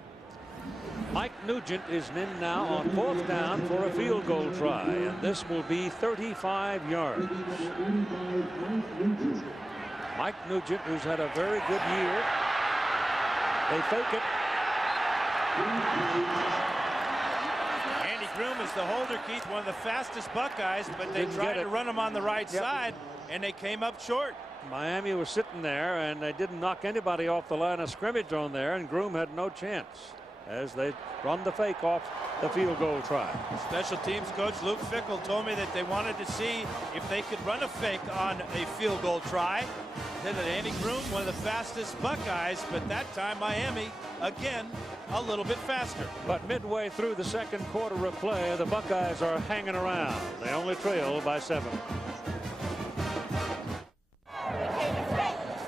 Mike Nugent is in now on 4th down for a field goal try, and this will be 35 yards. Mike Nugent, who's had a very good year. They fake it. Andy Groom is the holder, Keith, one of the fastest Buckeyes, but they tried to run him on the right side, and they came up short. Miami was sitting there, and they didn't knock anybody off the line of scrimmage on there, and Groom had no chance as they run the fake off the field goal try. Special teams coach Luke Fickell told me that they wanted to see if they could run a fake on a field goal try. Said that Andy Groom, one of the fastest Buckeyes, but that time Miami, again, a little bit faster. But midway through the second quarter of play, the Buckeyes are hanging around. They only trail by 7.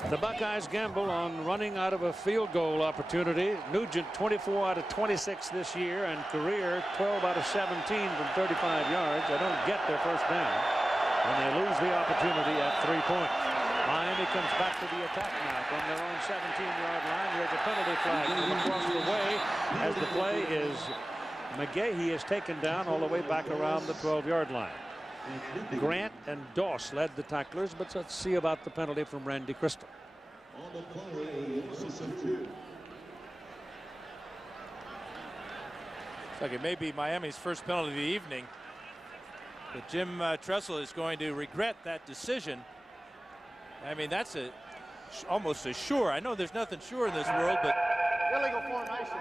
The Buckeyes gamble on running out of a field goal opportunity. Nugent 24 out of 26 this year, and career 12 out of 17 from 35 yards. They don't get their first down, and they lose the opportunity at 3 points. Miami comes back to the attack now from their own 17-yard line. Here's a penalty flag from across the way as the play is McGahee is taken down all the way back around the 12-yard line. Grant and Doss led the tacklers, but let's see about the penalty from Randy Crystal. Looks like it may be Miami's first penalty of the evening. But Jim Tressel is going to regret that decision. I mean, that's almost a sure. I know there's nothing sure in this world, but Illegal formation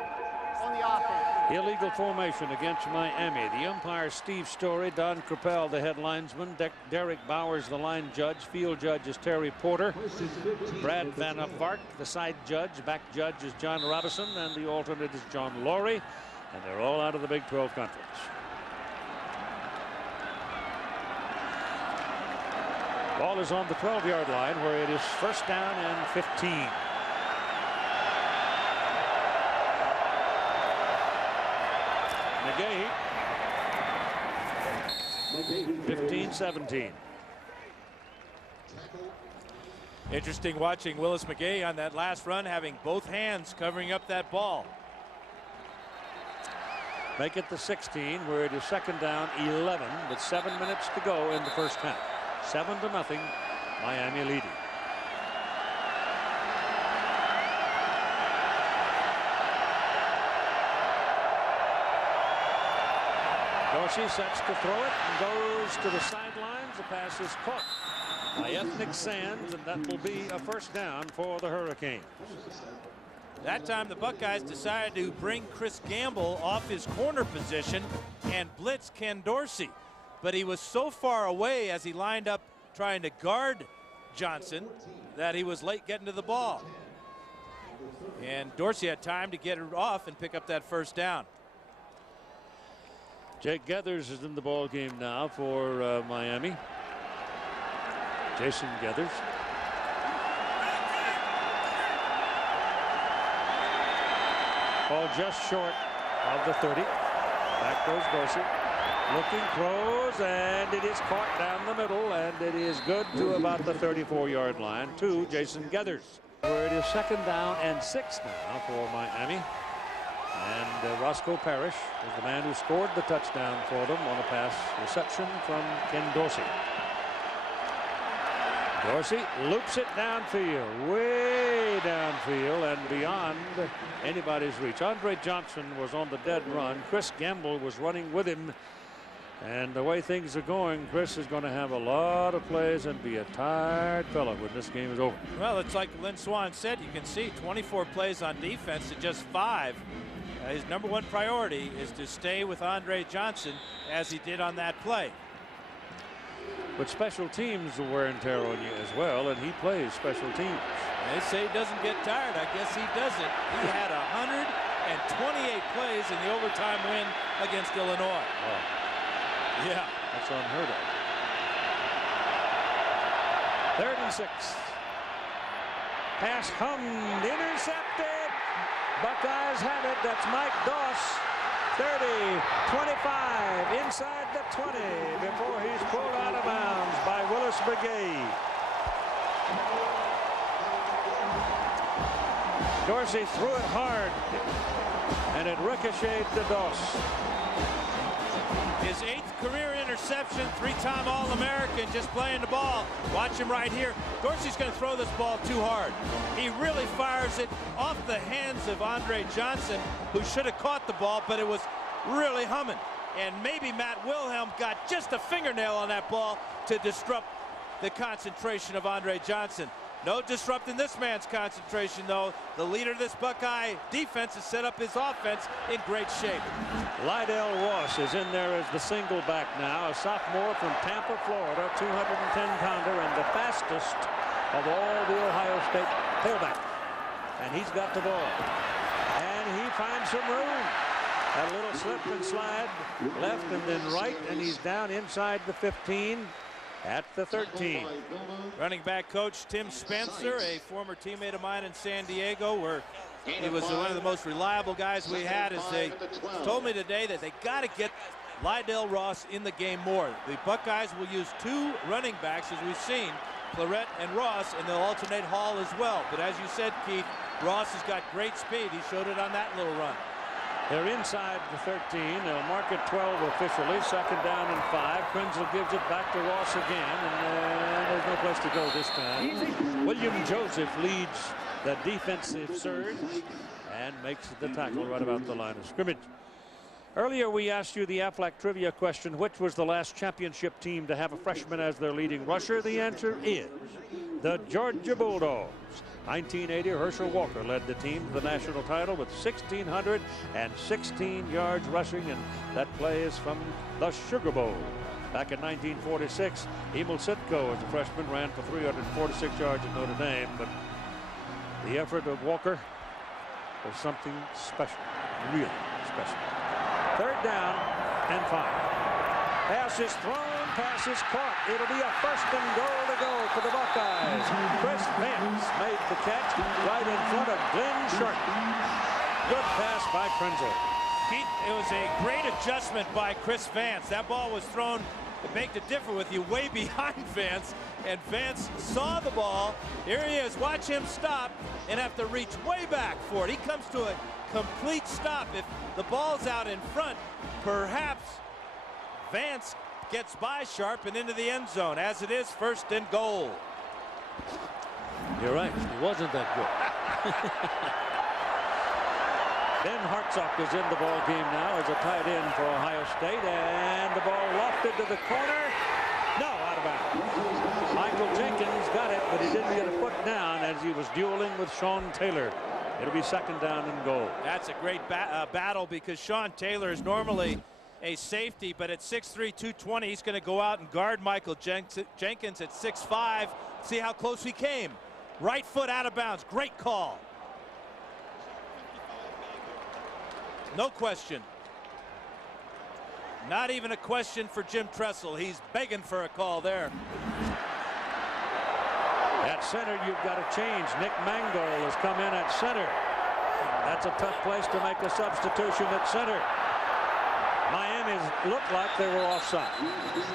on the offense. Illegal formation against Miami. The umpire Steve Story, Don Crepel the head linesman, Derek Bowers the line judge, field judge is Terry Porter, Brad Van Vark the side judge, back judge is John Robison, and the alternate is John Laurie, and they're all out of the Big 12 Conference. Ball is on the 12-yard line where it is first down and 15. McGahee. 15-17. interesting watching Willis McGahee on that last run, having both hands covering up that ball. Make it the 16 where it is second down 11 with 7 minutes to go in the first half. 7-0, Miami leading. Dorsey sets to throw it and goes to the sidelines. The pass is caught by Ethnic Sands, and that will be a first down for the Hurricanes. That time the Buckeyes decided to bring Chris Gamble off his corner position and blitz Ken Dorsey. But he was so far away as he lined up trying to guard Johnson that he was late getting to the ball. And Dorsey had time to get it off and pick up that first down. Jake Geathers is in the ball game now for Miami. Jason Geathers. Ball just short of the 30. Back goes Dorsey. Looking, throws, and it is caught down the middle, and it is good to about the 34-yard line to Jason Geathers. Where it is second down and 6 now for Miami. And Roscoe Parrish is the man who scored the touchdown for them on a pass reception from Ken Dorsey. Dorsey loops it downfield, way downfield and beyond anybody's reach. Andre Johnson was on the dead run. Chris Gamble was running with him. And the way things are going, Chris is going to have a lot of plays and be a tired fellow when this game is over. Well, it's like Lynn Swan said, you can see 24 plays on defense to just 5. His number one priority is to stay with Andre Johnson as he did on that play. But special teams will wear and tear on you as well, and he plays special teams. They say he doesn't get tired. I guess he doesn't. He had 128 plays in the overtime win against Illinois. Wow. Yeah. That's unheard of. 3rd and 6. Pass hummed, intercepted. Buckeyes have it. That's Mike Doss. 30, 25, inside the 20 before he's pulled out of bounds by Willis McGahee. Dorsey threw it hard, and it ricocheted to Doss. His 8th career interception, 3-time All-American, just playing the ball. Watch him right here. Dorsey's going to throw this ball too hard. He really fires it off the hands of Andre Johnson, who should have caught the ball, but it was really humming. And maybe Matt Wilhelm got just a fingernail on that ball to disrupt the concentration of Andre Johnson. No disrupting this man's concentration, though. The leader of this Buckeye defense has set up his offense in great shape. Lydell Ross is in there as the single back now, a sophomore from Tampa, Florida, 210-pounder and the fastest of all the Ohio State tailbacks. And he's got the ball. And he finds some room. A little slip and slide left and then right, and he's down inside the 15 at the 13. Running back coach Tim Spencer, a former teammate of mine in San Diego, where he was one of the most reliable guys we had, as they told me today that they got to get Lydell Ross in the game more. The Buckeyes will use 2 running backs, as we've seen, Claret and Ross, and they'll alternate Hall as well. But as you said, Keith, Ross has got great speed. He showed it on that little run. They're inside the 13. They'll mark it 12 officially. Second down and 5. Krenzel gives it back to Ross again, and there's no place to go this time. William Joseph leads the defensive surge and makes the tackle right about the line of scrimmage. Earlier we asked you the Aflac trivia question, which was the last championship team to have a freshman as their leading rusher? The answer is the Georgia Bulldogs. 1980, Herschel Walker led the team to the national title with 1,616 yards rushing, and that play is from the Sugar Bowl. Back in 1946, Emil Sitko as a freshman ran for 346 yards at Notre Dame, but the effort of Walker was something special, really special. Third down and 5. Pass is thrown, pass is caught. It'll be a first and goal to go for the Buckeyes. Chris Vance made the catch right in front of Glenn Sharp. Good pass by Krenzel. Pete, it was a great adjustment by Chris Vance. That ball was thrown, it made it differ with you, way behind Vance, and Vance saw the ball. Here he is. Watch him stop and have to reach way back for it. He comes to a complete stop. If the ball's out in front, perhaps Vance gets by Sharp and into the end zone. As it is, first and goal. You're right. It wasn't that good. Ben Hartsock is in the ball game now as a tight end for Ohio State, and the ball lofted to the corner. No, out of bounds. Michael Jenkins got it, but he didn't get a foot down as he was dueling with Sean Taylor. It'll be second down and goal. That's a great battle, because Sean Taylor is normally a safety, but at 6'3", 220, he's going to go out and guard Michael Jenkins at 6'5". See how close he came. Right foot out of bounds. Great call. No question. Not even a question for Jim Tressel. He's begging for a call there. At center, you've got to change. Nick Mangold has come in at center. That's a tough place to make a substitution at center. Miami looked like they were offside.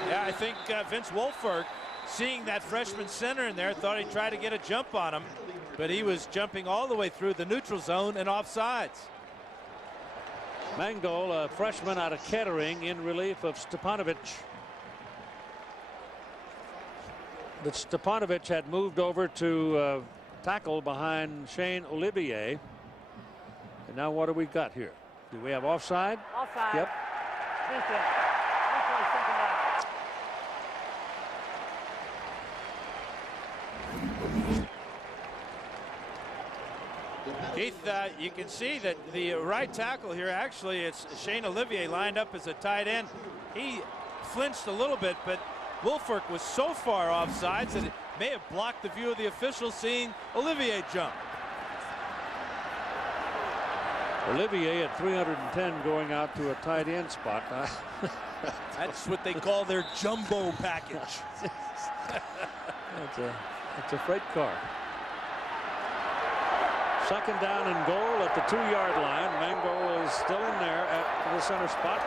Yeah, I think Vince Wilfork, seeing that freshman center in there, thought he'd try to get a jump on him, but he was jumping all the way through the neutral zone and offsides. Mangold, a freshman out of Kettering, in relief of Stepanovic. But Stepanovic had moved over to tackle behind Shane Olivier. And now what do we got here? Do we have offside? Offside. Yep. Keith, you can see that the right tackle here, actually, it's Shane Olivier lined up as a tight end. He flinched a little bit, but Wilfork was so far offsides that it may have blocked the view of the official seeing Olivier jump. Olivier at 310 going out to a tight end spot. That's what they call their jumbo package. It's a freight car. Second down and goal at the 2-yard line. Mangold is still in there at the center spot.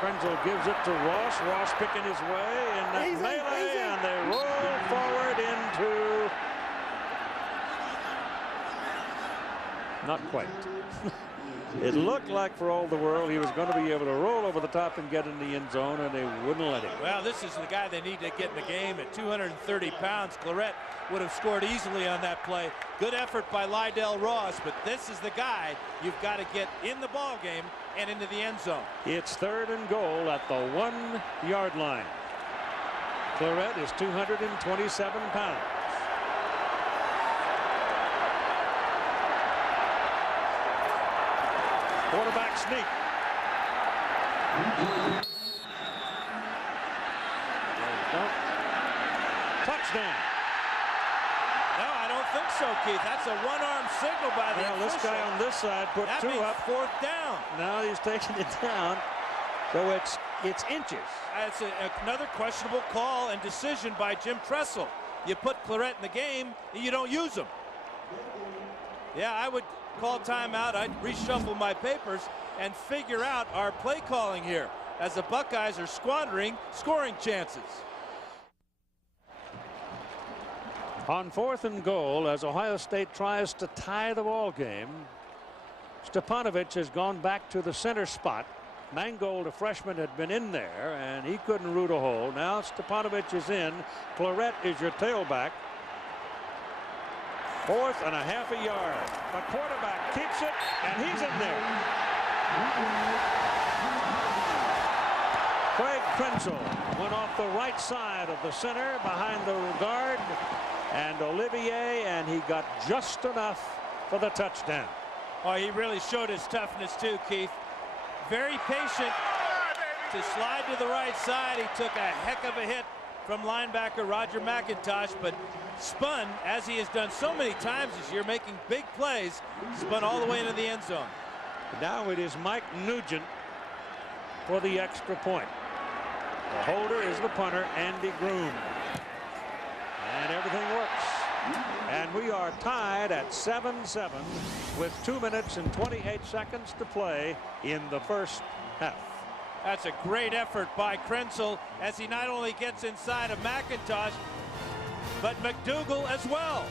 Krenzel gives it to Ross. Ross picking his way in that melee, and they roll forward into... Not quite. It looked like, for all the world, he was going to be able to roll over the top and get in the end zone, and they wouldn't let him. Well, this is the guy they need to get in the game. At 230 pounds, Claret would have scored easily on that play. Good effort by Lydell Ross, but this is the guy you've got to get in the ball game and into the end zone. It's third and goal at the 1-yard line. Claret is 227 pounds. Quarterback sneak. Touchdown. No, I don't think so, Keith. That's a one-arm signal by the official. This guy on this side put that two means up. Fourth down. Now he's taking it down. So it's inches. It's another questionable call and decision by Jim Tressel. You put Claret in the game, and you don't use him. Yeah, I would call timeout. I'd reshuffle my papers and figure out our play calling here, as the Buckeyes are squandering scoring chances. On 4th and goal, as Ohio State tries to tie the ball game, Stepanovich has gone back to the center spot. Mangold, a freshman, had been in there, and he couldn't root a hole. Now Stepanovich is in. Claret is your tailback. 4th and a half a yard. The quarterback keeps it, and he's in there. Craig Krenzel went off the right side of the center behind the guard and Olivier, and he got just enough for the touchdown. Oh, he really showed his toughness too, Keith. Very patient to slide to the right side. He took a heck of a hit from linebacker Roger McIntosh, but spun, as he has done so many times this year, making big plays, spun all the way into the end zone. Now it is Mike Nugent for the extra point. The holder is the punter, Andy Groom. And everything works. And we are tied at 7-7 with 2 minutes and 28 seconds to play in the first half. That's a great effort by Krenzel as he not only gets inside of McIntosh, but McDougal as well.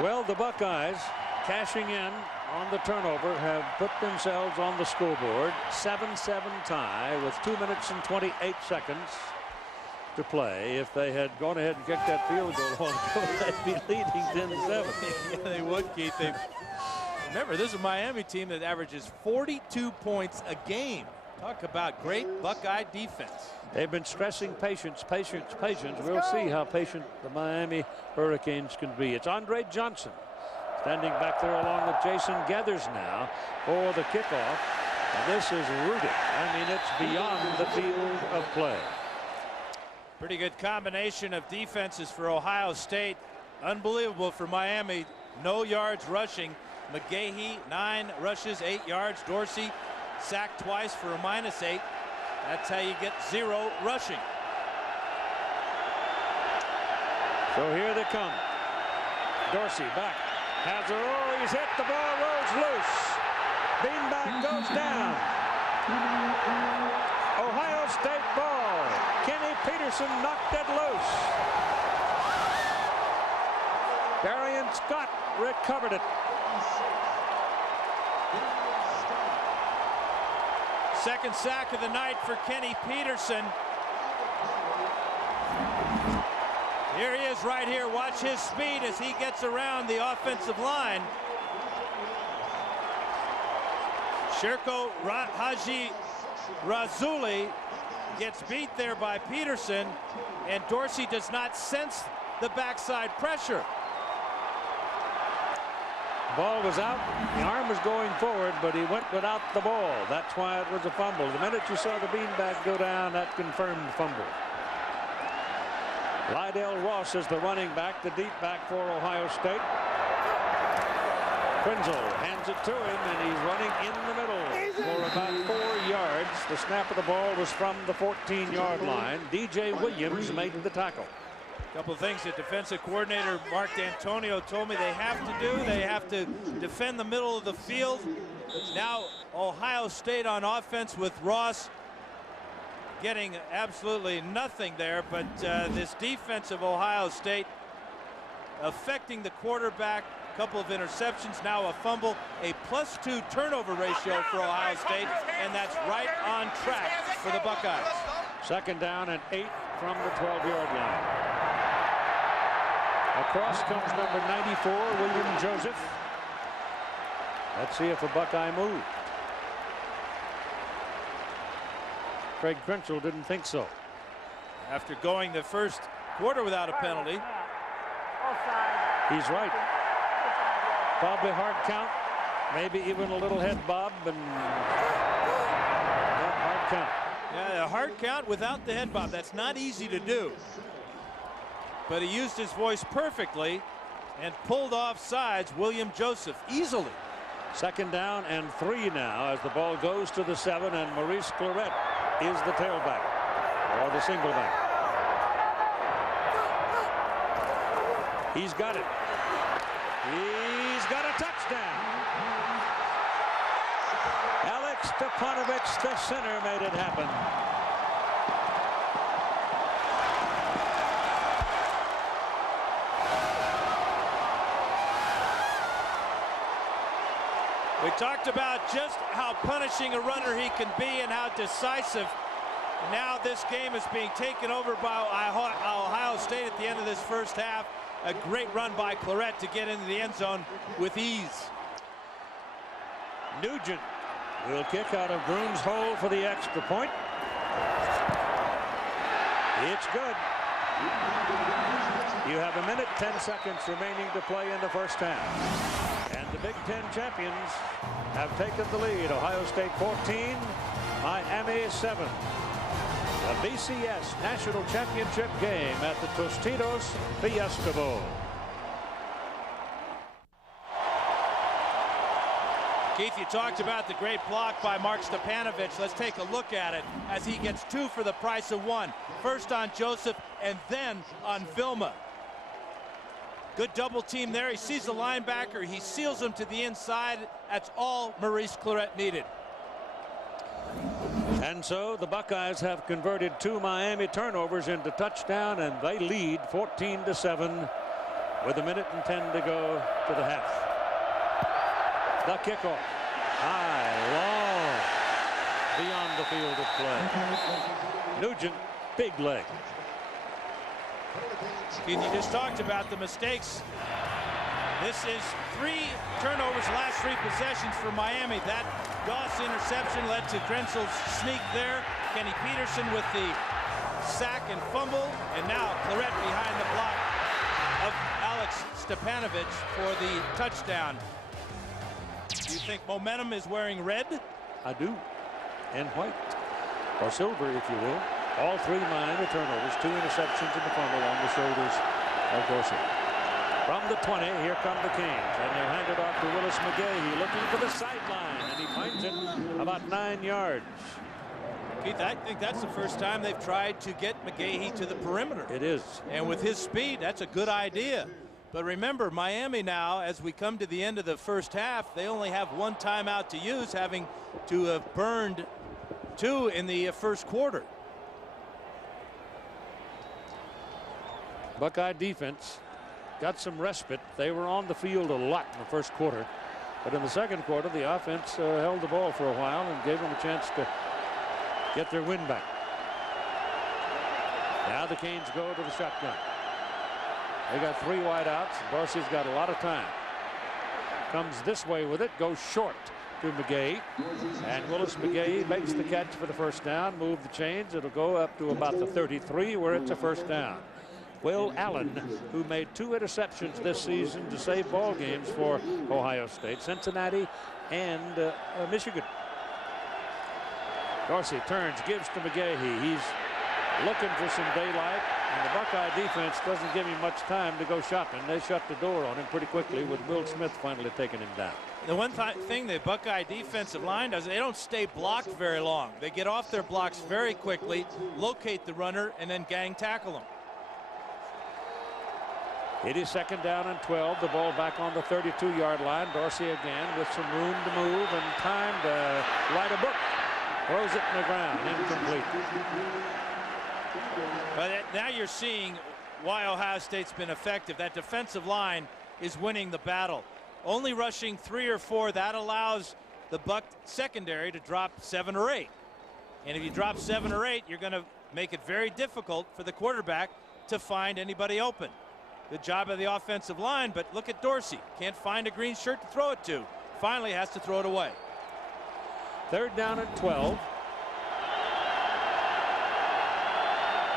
Well, the Buckeyes, cashing in on the turnover, have put themselves on the scoreboard. 7-7 tie with 2 minutes and 28 seconds to play. If they had gone ahead and kicked that field goal on, they'd be leading 10-7. Yeah, they would, Keith. Remember, this is a Miami team that averages 42 points a game. Talk about great Buckeye defense. They've been stressing patience, patience, patience. We'll see how patient the Miami Hurricanes can be. It's Andre Johnson standing back there along with Jason Gathers now for the kickoff. And this is rooted. I mean, it's beyond the field of play. Pretty good combination of defenses for Ohio State. Unbelievable for Miami. No yards rushing. McGahee, 9 rushes, 8 yards. Dorsey sacked twice for a -8. That's how you get 0 rushing. So here they come. Dorsey back. Has a roll. He's hit. The ball rolls loose. Beanbag goes down. Ohio State ball. Kenny Peterson knocked it loose. Darian Scott recovered it. Second sack of the night for Kenny Peterson. Here he is right here. Watch his speed as he gets around the offensive line. Sherko Haji Razuli gets beat there by Peterson, and Dorsey does not sense the backside pressure. Ball was out. The arm was going forward, but he went without the ball. That's why it was a fumble. The minute you saw the beanbag go down, that confirmed fumble. Lydell Ross is the running back, the deep back for Ohio State. Krenzel hands it to him, and he's running in the middle for about 4 yards. The snap of the ball was from the 14-yard line. DJ Williams made the tackle. A couple of things that defensive coordinator Mark D'Antonio told me they have to do. They have to defend the middle of the field. Now Ohio State on offense with Ross getting absolutely nothing there, but this defense of Ohio State affecting the quarterback. A couple of interceptions, now a fumble, a +2 turnover ratio for Ohio State, and that's right on track for the Buckeyes. Second down and 8 from the 12-yard line. Across comes number 94, William Joseph. Let's see if a Buckeye moved. Craig Krenzel didn't think so. After going the first quarter without a penalty. He's right. Probably hard count, maybe even a little head bob, and hard count. Yeah, a hard count without the head bob. That's not easy to do. But he used his voice perfectly and pulled off sides William Joseph easily. Second down and 3 now as the ball goes to the 7, and Maurice Claret is the tailback or the single back. He's got it. He's got a touchdown. Alex Stepanovich, the center, made it happen. We talked about just how punishing a runner he can be and how decisive. Now this game is being taken over by Ohio State at the end of this first half. A great run by Claret to get into the end zone with ease. Nugent will kick out of Broom's hole for the extra point. It's good. You have 1 minute 10 seconds remaining to play in the first half. And the Big Ten champions have taken the lead. Ohio State 14, Miami 7. The BCS National Championship game at the Tostitos Fiesta Bowl. Keith, you talked about the great block by Mark Stepanovich. Let's take a look at it as he gets 2 for the price of 1. First on Joseph and then on Vilma. Good double team there. He sees the linebacker. He seals him to the inside. That's all Maurice Claret needed. And so the Buckeyes have converted 2 Miami turnovers into touchdown, and they lead 14-7 with 1 minute and 10 to go to the half. The kickoff. High, long, beyond the field of play. Nugent, big leg. You just talked about the mistakes. This is 3 turnovers, last 3 possessions for Miami. That Goss interception led to Grensel's sneak there. Kenny Peterson with the sack and fumble. And now Claret behind the block of Alex Stepanovich for the touchdown. Do you think momentum is wearing red? I do. And white. Or silver, if you will. All 3 Miami turnovers, 2 interceptions and the fumble on the shoulders of Dorsey. From the 20, here come the Canes, and they'll hand it off to Willis McGahee, looking for the sideline, and he finds it about 9 yards. Keith, I think that's the first time they've tried to get McGahee to the perimeter. It is. And with his speed, that's a good idea. But remember, Miami now, as we come to the end of the first half, they only have 1 timeout to use, having to have burned 2 in the first quarter. Buckeye defense got some respite. They were on the field a lot in the first quarter, but in the second quarter the offense held the ball for a while and gave them a chance to get their win back. Now the Canes go to the shotgun. They got 3 wideouts. Dorsey's got a lot of time. Comes this way with it, goes short to McGahee, and Willis McGahee makes the catch for the first down. Move the chains. It'll go up to about the 33 where it's a first down. Will Allen, who made 2 interceptions this season to save ball games for Ohio State, Cincinnati, and Michigan. Dorsey turns, gives to McGahee. He's looking for some daylight, and the Buckeye defense doesn't give him much time to go shopping. They shut the door on him pretty quickly, with Will Smith finally taking him down. The one thing the Buckeye defensive line does, they don't stay blocked very long. They get off their blocks very quickly, locate the runner, and then gang tackle him. It is 2nd down and 12. The ball back on the 32-yard line. Dorsey again with some room to move and time to write a book. Throws it in the ground. Incomplete. But now you're seeing why Ohio State's been effective. That defensive line is winning the battle. Only rushing 3 or 4. That allows the Buck secondary to drop 7 or 8. And if you drop 7 or 8, you're going to make it very difficult for the quarterback to find anybody open. Good job of the offensive line, but look at Dorsey. Can't find a green shirt to throw it to. Finally has to throw it away. 3rd down and 12.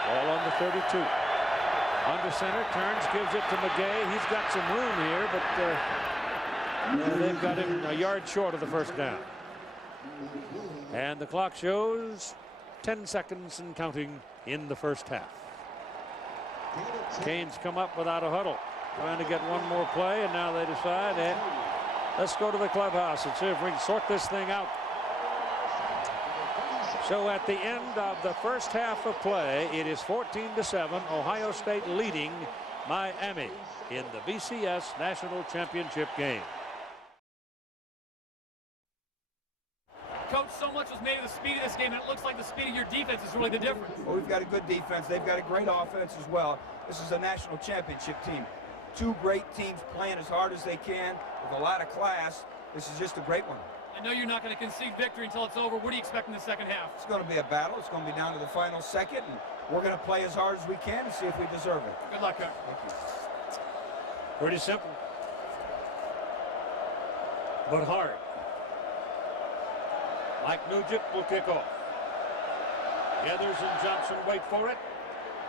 Ball on the 32. Under center, turns, gives it to McGahee. He's got some room here, but they've got him a yard short of the first down. And the clock shows 10 seconds and counting in the first half. Canes come up without a huddle, trying to get one more play, and now they decide, let's go to the clubhouse and see if we can sort this thing out. So at the end of the first half of play, it is 14-7, Ohio State leading Miami in the BCS National Championship game. Coach, so much was made of the speed of this game, and it looks like the speed of your defense is really the difference. Well, we've got a good defense. They've got a great offense as well. This is a national championship team. Two great teams playing as hard as they can with a lot of class. This is just a great one. I know you're not going to concede victory until it's over. What do you expect in the second half? It's going to be a battle. It's going to be down to the final second, and we're going to play as hard as we can and see if we deserve it. Good luck, Coach. Thank you. Pretty simple, but hard. Mike Nugent will kick off. Gathers and Johnson wait for it.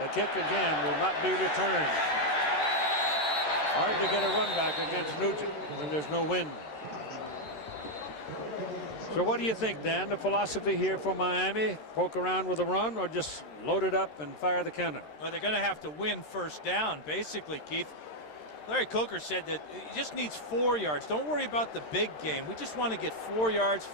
The kick again will not be returned. Hard to get a run back against Nugent when there's no wind. So what do you think, Dan? The philosophy here for Miami? Poke around with a run or just load it up and fire the cannon? Well, they're going to have to win first down, basically, Keith. Larry Coker said that he just needs 4 yards. Don't worry about the big game. We just want to get 4 yards,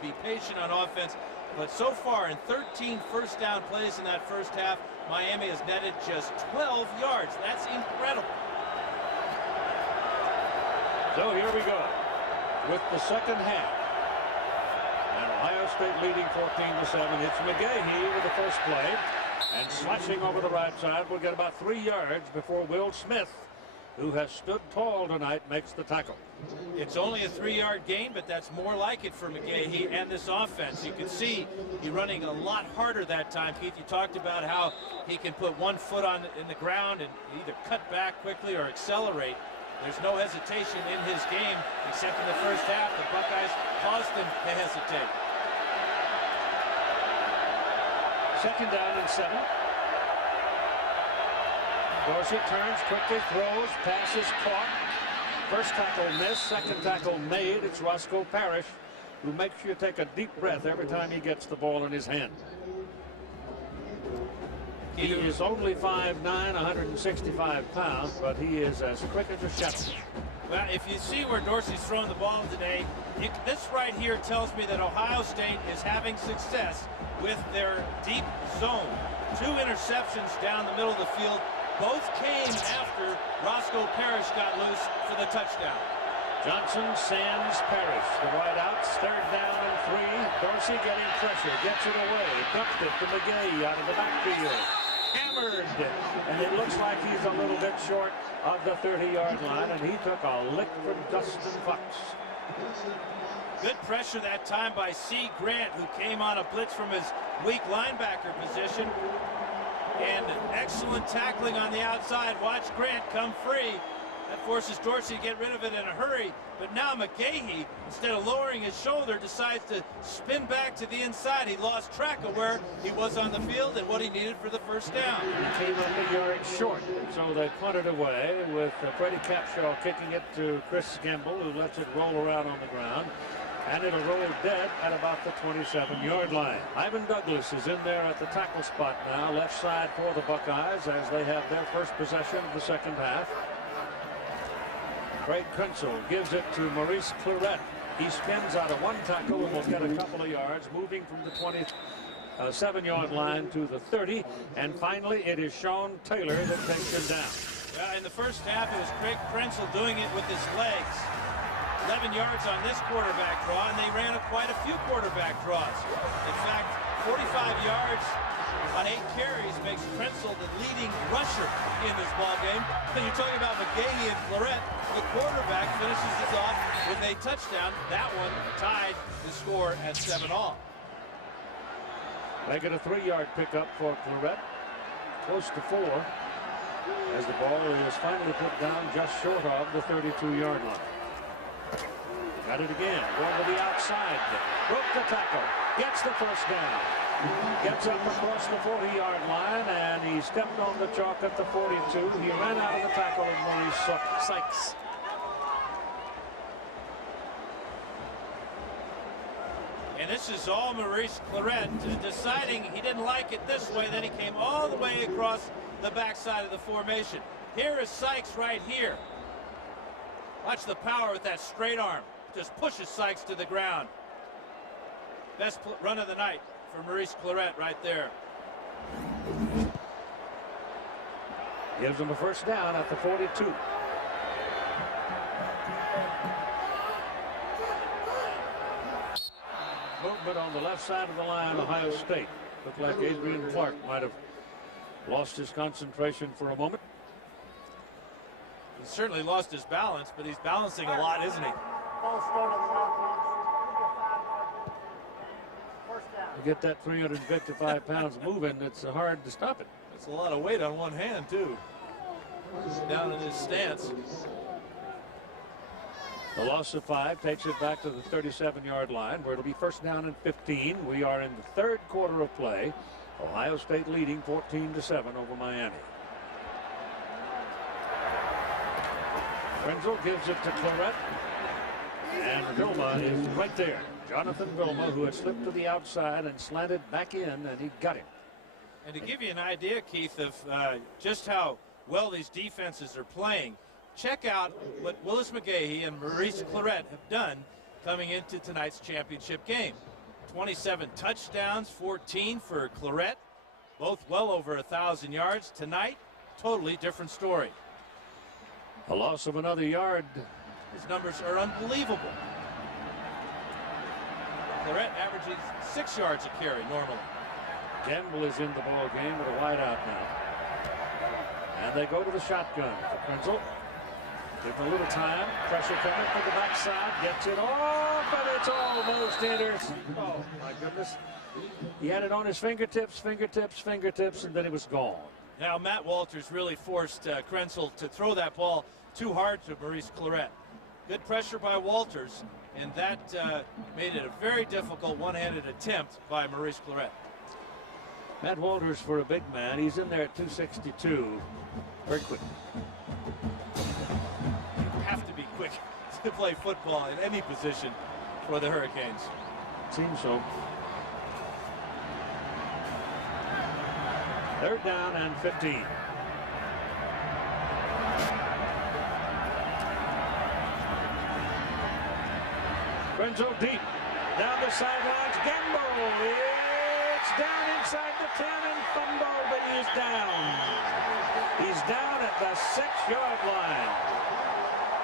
be patient on offense. But so far, in 13 first down plays in that first half, Miami has netted just 12 yards. That's incredible. So here we go with the second half. And Ohio State leading 14-7. It's McGahee with the first play. And slashing over the right side will get about 3 yards before Will Smith, who has stood tall tonight, makes the tackle. It's only a 3-yard gain, but that's more like it for McGahee and this offense. You can see he's running a lot harder that time, Keith. You talked about how he can put 1 foot in the ground and either cut back quickly or accelerate. There's no hesitation in his game, except in the first half. The Buckeyes caused him to hesitate. Second down and 7. Dorsey turns, quickly throws, passes caught. First tackle missed, second tackle made. It's Roscoe Parrish, who makes you take a deep breath every time he gets the ball in his hand. He is only 5'9", 165 pounds, but he is as quick as a shot. Well, if you see where Dorsey's throwing the ball today, this right here tells me that Ohio State is having success with their deep zone. 2 interceptions down the middle of the field. Both came after Roscoe Parrish got loose for the touchdown. Johnson sands Parrish. The wide outs, third down and 3. Dorsey getting pressure, gets it away, dumped it to McGahee out of the backfield. Hammered, and it looks like he's a little bit short of the 30-yard line, and he took a lick from Dustin Fox. Good pressure that time by C. Grant, who came on a blitz from his weak linebacker position. And excellent tackling on the outside. Watch Grant come free. That forces Dorsey to get rid of it in a hurry. But now McGahee, instead of lowering his shoulder, decides to spin back to the inside. He lost track of where he was on the field and what he needed for the first down. He came up a yard short, so they punted away with Freddie Capshaw kicking it to Chris Gamble, who lets it roll around on the ground. And it'll roll dead at about the 27-yard line. Ivan Douglas is in there at the tackle spot now, left side for the Buckeyes as they have their first possession of the second half. Craig Krenzel gives it to Maurice Claret. He spins out of 1 tackle and will get a couple of yards, moving from the 27-yard line to the 30. And finally, it is Sean Taylor that takes him down. In the first half, it was Craig Krenzel doing it with his legs. 11 yards on this quarterback draw, and they ran quite a few quarterback draws. In fact, 45 yards on 8 carries makes Krenzel the leading rusher in this ballgame. And you're talking about McGahee and Claret. The quarterback finishes this off with a touchdown. That one tied the score at 7-all. Make it a 3-yard pickup for Claret. Close to 4 as the ball is finally put down just short of the 32-yard line. Got it again, going to the outside. Broke the tackle, gets the first down. Gets up across the 40-yard line, and he stepped on the chalk at the 42. He ran out of the tackle of Maurice Sykes. And this is all Maurice Claret deciding he didn't like it this way. Then he came all the way across the backside of the formation. Here is Sykes right here. Watch the power with that straight arm. Just pushes Sykes to the ground. Best run of the night for Maurice Claret right there. Gives him a first down at the 42. movement on the left side of the line, Ohio State. Looked like Adrian Clark might have lost his concentration for a moment. He certainly lost his balance, but he's balancing a lot, isn't he? You get that 355 pounds moving, it's hard to stop it. That's a lot of weight on one hand, too. Down in his stance. The loss of 5 takes it back to the 37-yard line, where it'll be first down and 15. We are in the third quarter of play. Ohio State leading 14-7 over Miami. Krenzel gives it to Claret. And Vilma is right there. Jonathan Vilma, who had slipped to the outside and slanted back in, and he got him. And to give you an idea, Keith, of just how well these defenses are playing, check out what Willis McGahee and Maurice Claret have done coming into tonight's championship game. 27 touchdowns, 14 for Claret, both well over 1,000 yards. Tonight, totally different story. A loss of another yard. His numbers are unbelievable. Claret averages 6 yards a carry normally. Campbell is in the ball game with a wideout now. And they go to the shotgun for Krenzel. Give a little time. Pressure coming from the backside. Gets it off, but it's almost intercepted. Oh, my goodness. He had it on his fingertips, and then it was gone. Now, Matt Walters really forced Krenzel to throw that ball too hard to Maurice Claret. Good pressure by Walters, and that made it a very difficult one-handed attempt by Maurice Claret. Matt Walters, for a big man, he's in there at 262. Very quick. You have to be quick to play football in any position for the Hurricanes. Seems so. Third down and 15. Krenzel deep. Down the sidelines. Gamble. It's down inside the 10 and fumble, but he's down. He's down at the 6-yard line.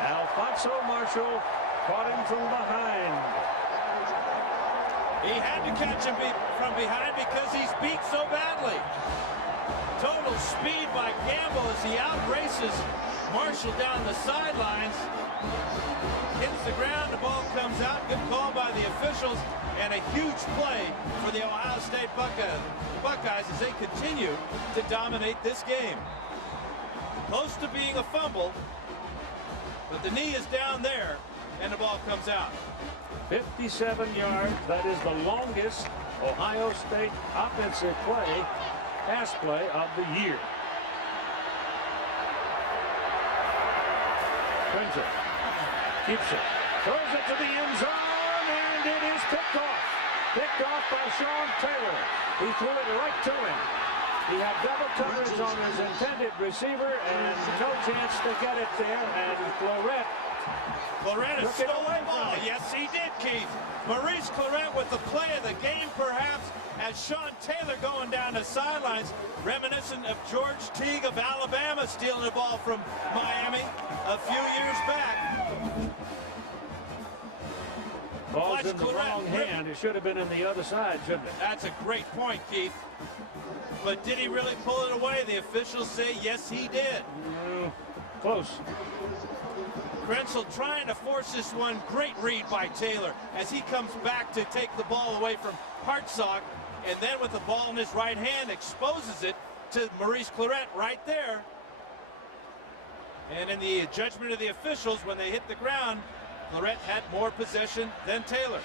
Alfonso Marshall caught him from behind. He had to catch him from behind because he's beat so badly. Total speed by Gamble as he outraces Marshall down the sidelines. Hits the ground, the ball comes out. Good call by the officials, and a huge play for the Ohio State Buckeyes as they continue to dominate this game. Close to being a fumble, but the knee is down there, and the ball comes out. 57 yards. That is the longest Ohio State offensive play, pass play of the year. Krenzel keeps it, throws it to the end zone, and it is picked off. Picked off by Sean Taylor. He threw it right to him. He had double coverage on his intended receiver and no chance to get it there, and Claret has stolen the ball. Yes, he did, Keith. Maurice Claret with the play of the game, perhaps, as Sean Taylor going down the sidelines, reminiscent of George Teague of Alabama stealing the ball from Miami a few years back. Ball's in the wrong hand. It should have been in the other side, shouldn't it? That's a great point, Keith. But did he really pull it away? The officials say yes, he did. Close. Krenzel trying to force this one. Great read by Taylor as he comes back to take the ball away from Hartsock, and then with the ball in his right hand exposes it to Maurice Claret right there. And in the judgment of the officials, when they hit the ground, Claret had more possession than Taylor.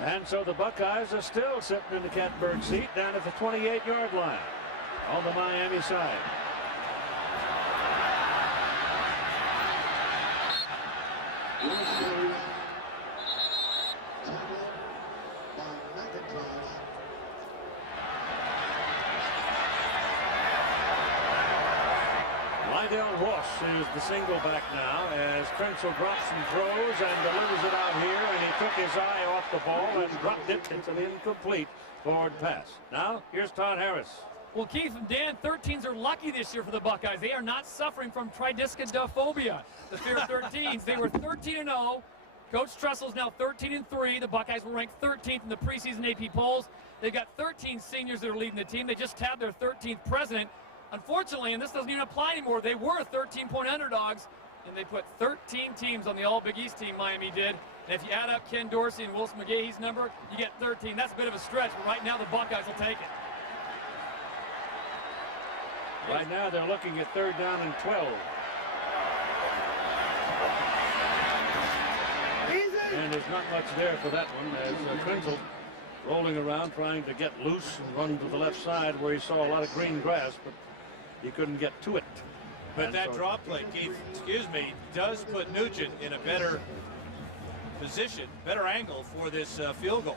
And so the Buckeyes are still sitting in the catbird seat down at the 28-yard line on the Miami side. Lydell Ross is the single back now as Krenzel drops and throws and delivers it out here, and he took his eye off the ball and dropped it. It's an incomplete forward pass. Now here's Todd Harris. Well, Keith and Dan, 13s are lucky this year for the Buckeyes. They are not suffering from tridiscophobia, the fear of 13s. They were 13-0 Coach Tressel's now 13-3. The Buckeyes were ranked 13th in the preseason AP polls. They've got 13 seniors that are leading the team. They just tabbed their 13th president. Unfortunately, and this doesn't even apply anymore, they were 13-point underdogs, and they put 13 teams on the All Big East team, Miami did. And if you add up Ken Dorsey and Wilson McGahee's number, you get 13. That's a bit of a stretch, but right now the Buckeyes will take it. Right now they're looking at 3rd down and 12. And there's not much there for that one as Krenzel rolling around trying to get loose and run to the left side where he saw a lot of green grass, but he couldn't get to it. But and that draw play, Keith, does put Nugent in a better position, better angle for this field goal.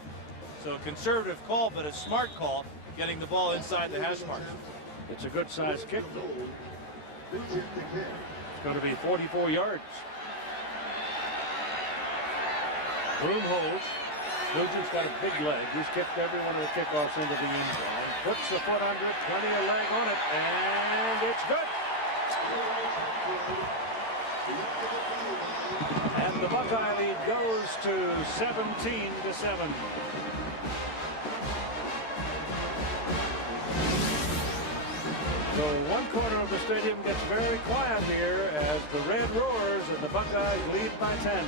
So a conservative call, but a smart call, getting the ball inside the hash marks. It's a good size kick, though. It's going to be 44 yards. Broom holds. Nugent's got a big leg. He's kicked every one of the kickoffs into the end zone. Puts the foot under it, plenty of leg on it, and it's good. And the Buckeye lead goes to 17-7. So one corner of the stadium gets very quiet here as the red roars and the Buckeyes lead by 10.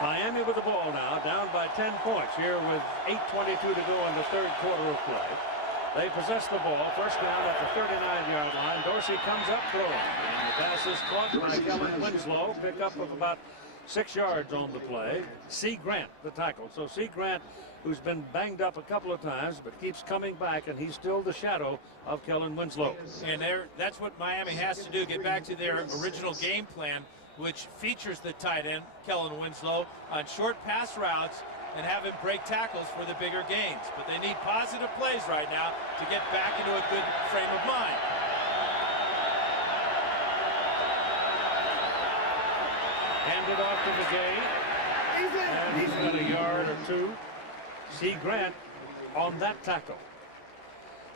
Miami with the ball now, down by 10 points here with 8:22 to go in the 3rd quarter of play. They possess the ball, first down at the 39-yard line. Dorsey comes up throwing, and the pass is caught by Kellen Winslow. Pick up of about 6 yards on the play. C. Grant, the tackle. So C. Grant, who's been banged up a couple of times, but keeps coming back, and he's still the shadow of Kellen Winslow. And that's what Miami has to do, get back to their original game plan, which features the tight end, Kellen Winslow, on short pass routes and have him break tackles for the bigger gains. But they need positive plays right now to get back into a good frame of mind. Handed off to McGahee, and he's got a yard or two. C. Grant on that tackle.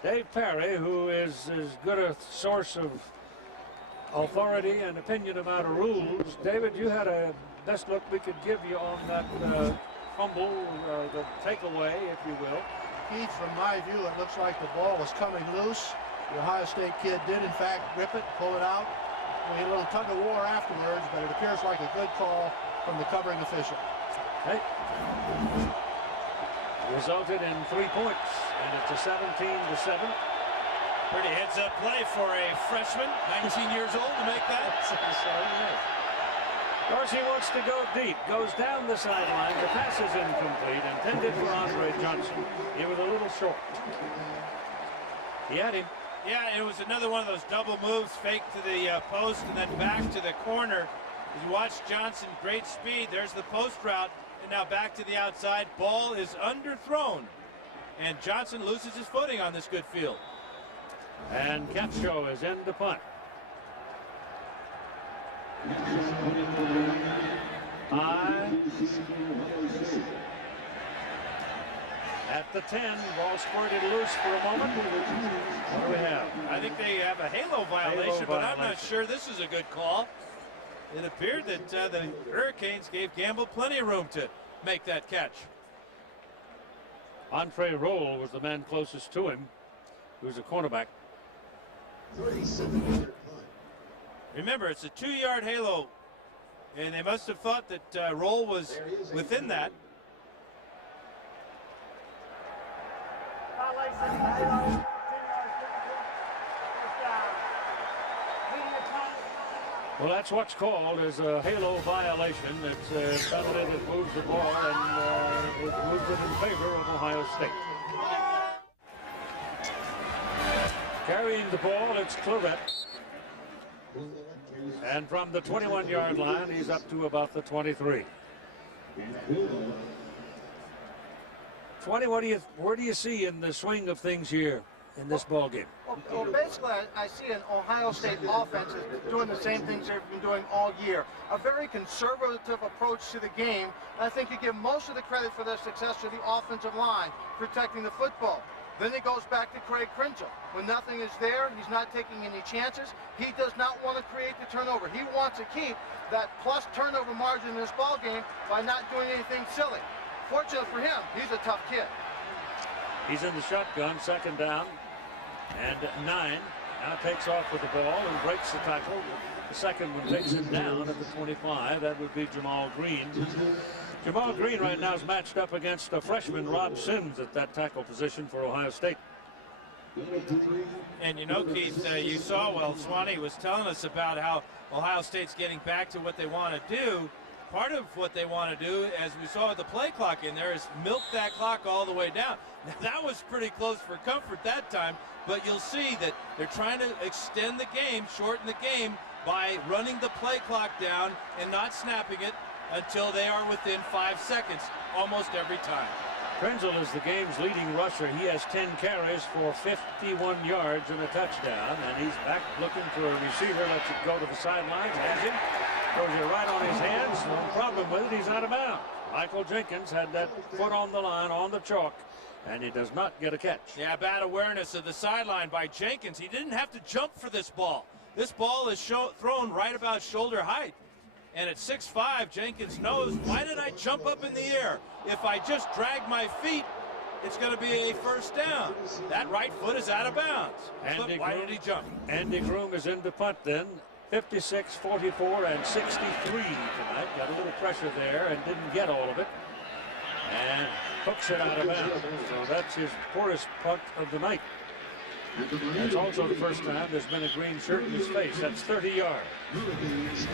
Dave Perry, who is as good a source of authority and opinion about rules. David, you had a best look we could give you on that fumble, the takeaway, if you will. Keith, from my view, it looks like the ball was coming loose. The Ohio State kid did, in fact, rip it, pull it out. We had a little tug of war afterwards, but it appears like a good call from the covering official. Hey. Resulted in 3 points, and it's a 17-7. Pretty heads-up play for a freshman, 19 years old, to make that. Dorsey wants to go deep, goes down the sideline. The pass is incomplete, intended for Andre Johnson. He was a little short. He had him. Yeah, it was another one of those double moves, fake to the post and then back to the corner. As you watch Johnson, great speed. There's the post route, and now back to the outside. Ball is underthrown, and Johnson loses his footing on this good field. And Capshaw is in the punt. At the 10, ball squirted loose for a moment. What do we have? I think they have a halo violation, but I'm not sure this is a good call. It appeared that the Hurricanes gave Gamble plenty of room to make that catch. Andre Roll was the man closest to him, who's a cornerback. Remember, it's a 2-yard halo, and they must have thought that Roll was within that. Well, that's what's called as a halo violation. It's a penalty that moves the ball, and it moves it in favor of Ohio State. Carrying the ball, it's Claret. And from the 21-yard line, he's up to about the 23. 20, where do you see in the swing of things here in this ball game? Well, basically, I see an Ohio State offense is doing the same things they've been doing all year. A very conservative approach to the game. I think you give most of the credit for their success to the offensive line, protecting the football. Then it goes back to Craig Krenzel. When nothing is there, he's not taking any chances. He does not want to create the turnover. He wants to keep that plus turnover margin in this ball game by not doing anything silly. Fortunately for him, he's a tough kid. He's in the shotgun, second down, and 9. Now takes off with the ball and breaks the tackle. The second one takes it down at the 25. That would be Jamal Green. Jamal Green right now is matched up against a freshman, Rob Sims, at that tackle position for Ohio State. And you know, Keith, you saw while Swanee was telling us about how Ohio State's getting back to what they want to do. Part of what they want to do, as we saw with the play clock in there, is milk that clock all the way down. Now, that was pretty close for comfort that time, but you'll see that they're trying to extend the game, shorten the game, by running the play clock down and not snapping it until they are within 5 seconds almost every time. Krenzel is the game's leading rusher. He has 10 carries for 51 yards and a touchdown, and he's back looking for a receiver. Lets it go to the sidelines, has him, throws it right on his hands. No problem with it, he's out of bounds. Michael Jenkins had that foot on the line, on the chalk, and he does not get a catch. Yeah, bad awareness of the sideline by Jenkins. He didn't have to jump for this ball. This ball is thrown right about shoulder height. And at 6'5", Jenkins knows, why did I jump up in the air? If I just drag my feet, it's going to be a first down. That right foot is out of bounds. Why did he jump? Andy Groom is in to punt then. 56, 44, and 63 tonight. Got a little pressure there and didn't get all of it. And hooks it out of bounds. So that's his poorest punt of the night. That's also the first time there's been a green shirt in his face. That's 30 yards.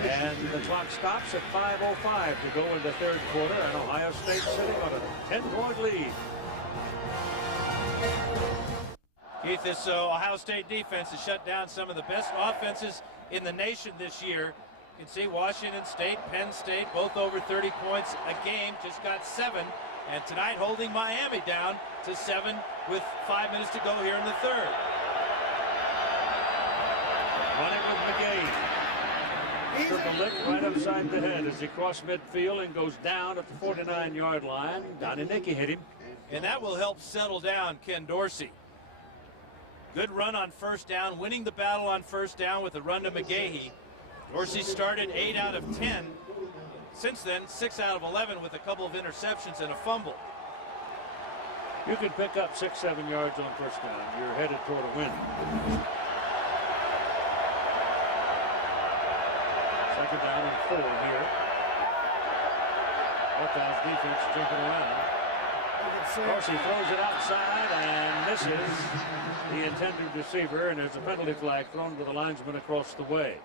And the clock stops at 5:05 to go in the third quarter, and Ohio State sitting on a 10-point lead. Keith, this Ohio State defense has shut down some of the best offenses in the nation this year. You can see Washington State, Penn State, both over 30 points a game, just got 7. And tonight holding Miami down to 7 with 5 minutes to go here in the third. Running with McGahee. Took a lick right upside the head as he crossed midfield and goes down at the 49-yard line. Donnie Nicky hit him. And that will help settle down Ken Dorsey. Good run on first down, winning the battle on first down with a run to McGahee. Dorsey started 8 out of 10. Since then, 6 out of 11 with a couple of interceptions and a fumble. You can pick up 6-7 yards on first down. You're headed toward a win. Second down and 4 here. Buckeyes defense jumping around. Dorsey throws it outside and misses the intended receiver, and there's a penalty flag thrown to the linesman across the way.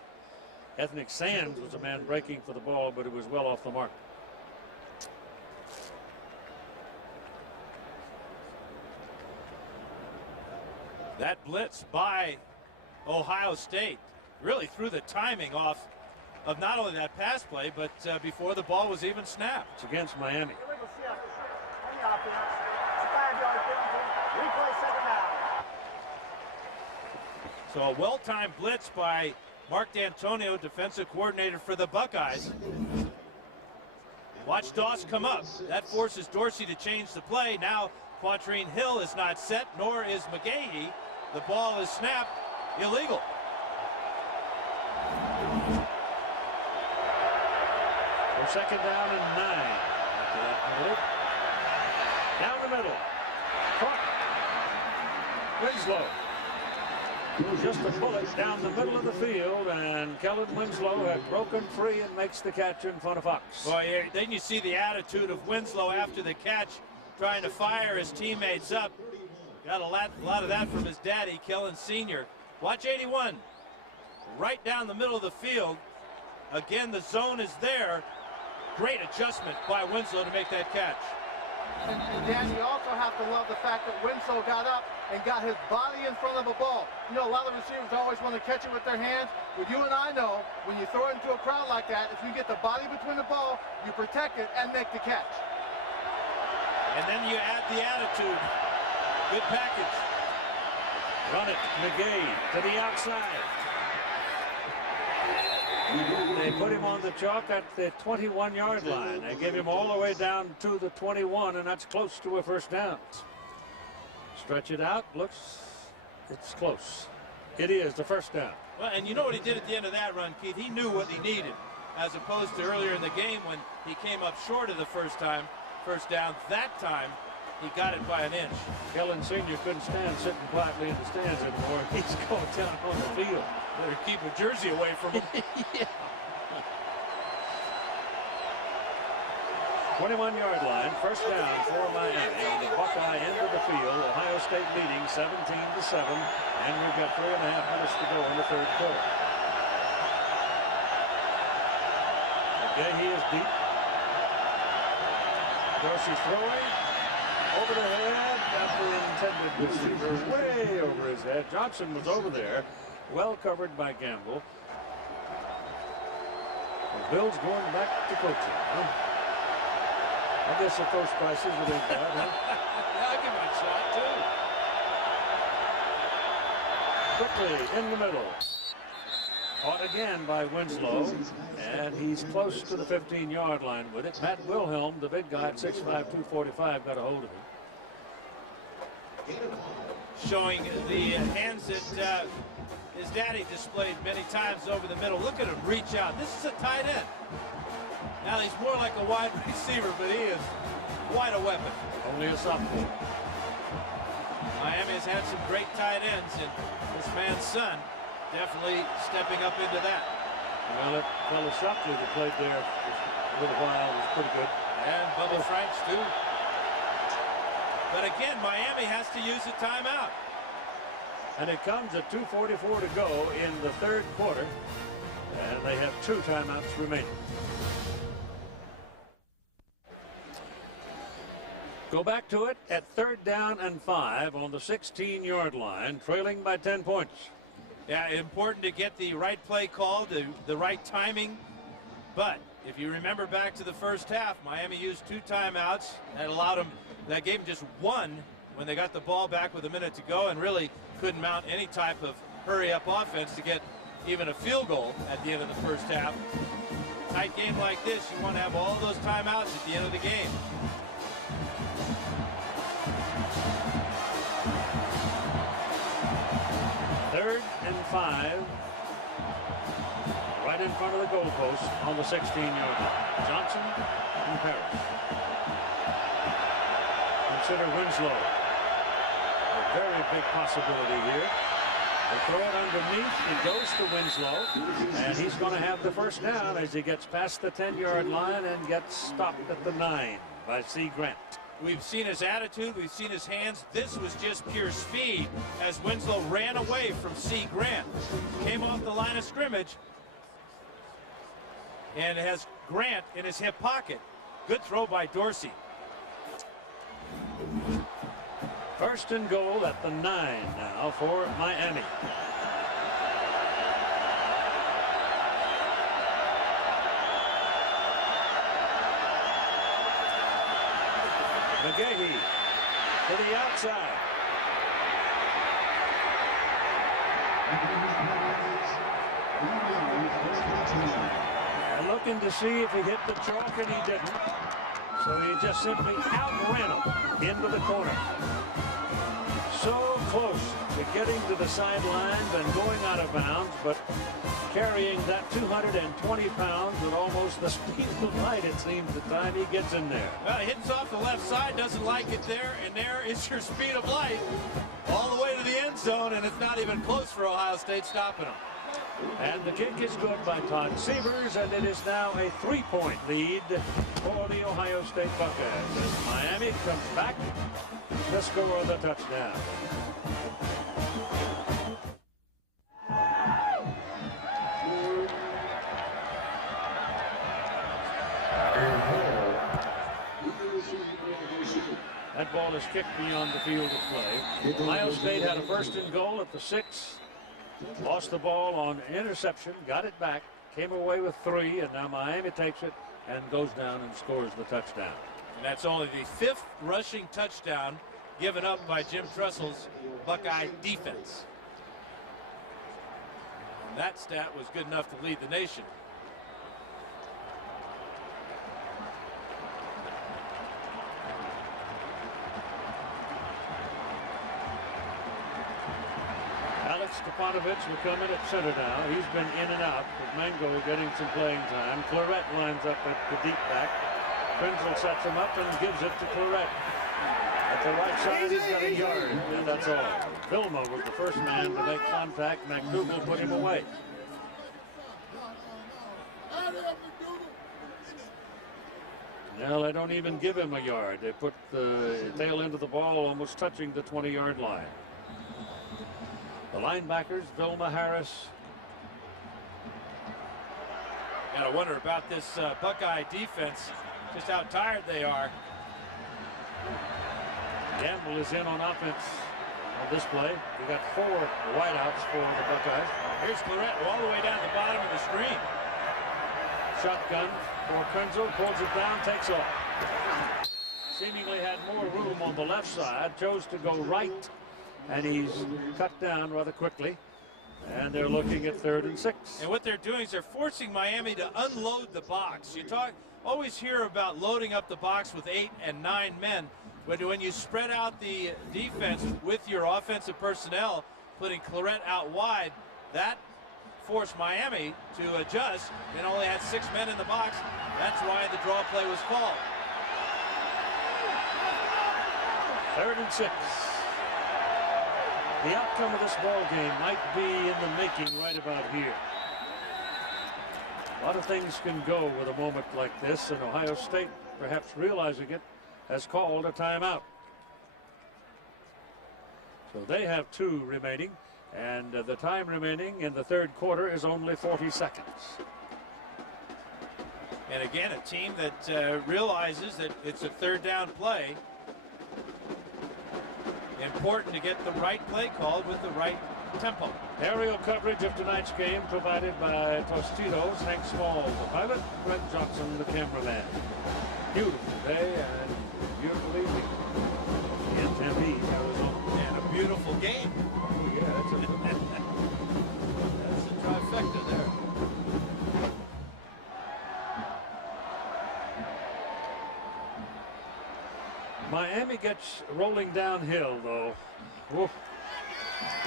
Ethnic Sands was a man breaking for the ball, but it was well off the mark. That blitz by Ohio State really threw the timing off of not only that pass play, but before the ball was even snapped. It's against Miami. So a well-timed blitz by Mark D'Antonio, defensive coordinator for the Buckeyes. Watch Doss come up. That forces Dorsey to change the play. Now Quatrine Hill is not set, nor is McGahee. The ball is snapped, illegal. For second down and 9. Down the middle. Winslow. Just a bullet down the middle of the field, and Kellen Winslow had broken free and makes the catch in front of Fox. Boy, then you see the attitude of Winslow after the catch, trying to fire his teammates up. Got a lot of that from his daddy, Kellen Sr. Watch 81. Right down the middle of the field. Again, the zone is there. Great adjustment by Winslow to make that catch. And Dan, you also have to love the fact that Winslow got up and got his body in front of the ball. You know, a lot of receivers always want to catch it with their hands, but you and I know when you throw it into a crowd like that, if you get the body between the ball, you protect it and make the catch. And then you add the attitude. Good package. Run it, McGahee to the outside. They put him on the chalk at the 21-yard line. They give him all the way down to the 21, and that's close to a first down. Stretch it out. It's close. It is the first down. Well, and you know what he did at the end of that run, Keith? He knew what he needed, as opposed to earlier in the game when he came up short of the first down. That time, he got it by an inch. Kellen Sr. couldn't stand sitting quietly in the stands anymore. He's going down on the field. Better keep a jersey away from him. Yeah. 21-yard line, first down for Miami. On the Buckeye end of the field, Ohio State leading 17-7, and we've got 3.5 minutes to go in the third quarter. Okay, he is deep. Dorsey throwing over the head, got the intended receiver way over his head. Johnson was over there, well covered by Gamble. The Bills going back to coaching. Huh? I guess the coach prices it ain't bad, huh? Yeah, I'll give it a shot, too. Quickly in the middle. Caught again by Winslow, and he's close to the 15-yard line with it. Matt Wilhelm, the big guy at 6'5", 245, got a hold of him. Showing the hands that his daddy displayed many times over the middle. Look at him reach out. This is a tight end. Now he's more like a wide receiver, but he is quite a weapon. Only a sophomore. Miami has had some great tight ends, and this man's son definitely stepping up into that. Well, that fellow Shockley that played there a little while was pretty good. And Bubba Franks, too. But again, Miami has to use a timeout. And it comes at 2:44 to go in the third quarter, and they have 2 timeouts remaining. Go back to it at 3rd down and 5 on the 16-yard line, trailing by 10 points. Yeah, important to get the right play called, the right timing. But if you remember back to the first half, Miami used 2 timeouts. That gave them just 1 when they got the ball back with a minute to go, and really couldn't mount any type of hurry-up offense to get even a field goal at the end of the first half. Tight game like this, you want to have all those timeouts at the end of the game. Third and 5, right in front of the goalpost on the 16-yard line. Johnson and Parrish. Consider Winslow a very big possibility here. They throw it underneath. It goes to Winslow, and he's going to have the first down as he gets past the 10-yard line and gets stopped at the 9 by C. Grant. We've seen his attitude. We've seen his hands. This was just pure speed as Winslow ran away from C. Grant. Came off the line of scrimmage and has Grant in his hip pocket. Good throw by Dorsey. First and goal at the 9 now for Miami. McGahee to the outside. And looking to see if he hit the chalk, and he didn't. So he just simply outran him into the corner. So close to getting to the sidelines and going out of bounds, but carrying that 220 pounds with almost the speed of light, it seems, the time he gets in there. Well, he hits off the left side, doesn't like it there, and there is your speed of light all the way to the end zone, and it's not even close for Ohio State stopping him. And the kick is good by Todd Severs, and it is now a 3-point lead for the Ohio State Buckeyes as Miami comes back to score the touchdown. That ball is kicked beyond the field of play. Ohio State had a first and goal at the 6. Lost the ball on interception, got it back, came away with 3, and now Miami takes it and goes down and scores the touchdown. And that's only the 5th rushing touchdown given up by Jim Tressel's Buckeye defense. That stat was good enough to lead the nation. Stepanovich will come in at center now. He's been in and out, with Mango getting some playing time. Claret lines up at the deep back. Krenzel sets him up and gives it to Claret. At the right side, he's got a yard, and that's all. Vilma was the first man to make contact. McDougal put him away. Well, they don't even give him a yard. They put the tail end of the ball almost touching the 20-yard line. The linebackers, Vilma, Harris. Gotta wonder about this Buckeye defense, just how tired they are. Gamble is in on offense on this play. We got 4 wideouts for the Buckeyes. Here's Claret all the way down the bottom of the screen. Shotgun for Krenzel, pulls it down, takes off. Seemingly had more room on the left side, chose to go right, and he's cut down rather quickly. And they're looking at 3rd and 6. And what they're doing is they're forcing Miami to unload the box. You always hear about loading up the box with 8 and 9 men, but when you spread out the defense with your offensive personnel, putting Claret out wide, that forced Miami to adjust and only had 6 men in the box. That's why the draw play was called. 3rd and 6. The outcome of this ball game might be in the making right about here. A lot of things can go with a moment like this, and Ohio State, perhaps realizing it, has called a timeout. So they have 2 remaining, and the time remaining in the 3rd quarter is only 40 seconds. And again, a team that realizes that it's a 3rd down play. Important to get the right play called with the right tempo. Aerial coverage of tonight's game provided by Tostitos, Hank Small, the pilot, Greg Johnson, the cameraman. Beautiful day and beautiful evening in Tempe, Arizona. And a beautiful game. Oh, yeah, that's a trifecta there. Miami gets rolling downhill, though. Woof.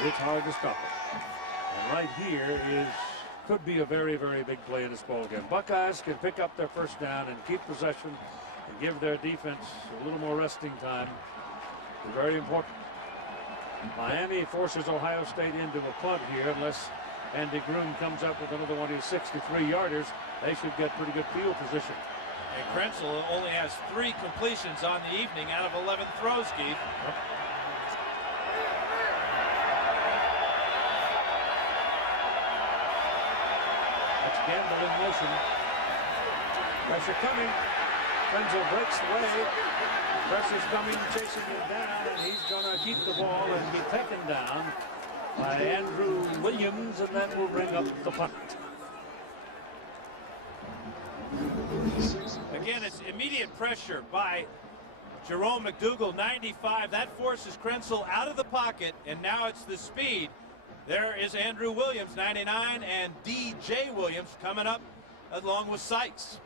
It's hard to stop it. And right here could be a very, very big play in this ball game. Buckeyes can pick up their first down and keep possession and give their defense a little more resting time. It's very important. Miami forces Ohio State into a punt here unless Andy Groom comes up with another one of his 63-yarders. They should get pretty good field position. And Krenzel only has 3 completions on the evening out of 11 throws, Keith. That's Gamble in motion. Pressure coming. Krenzel breaks away. Pressure's coming, chasing him down, and he's going to keep the ball and be taken down by Andrew Williams, and that will bring up the punt. Again, it's immediate pressure by Jerome McDougal, 95. That forces Krenzel out of the pocket, and now it's the speed. There is Andrew Williams, 99, and D.J. Williams coming up along with Sykes.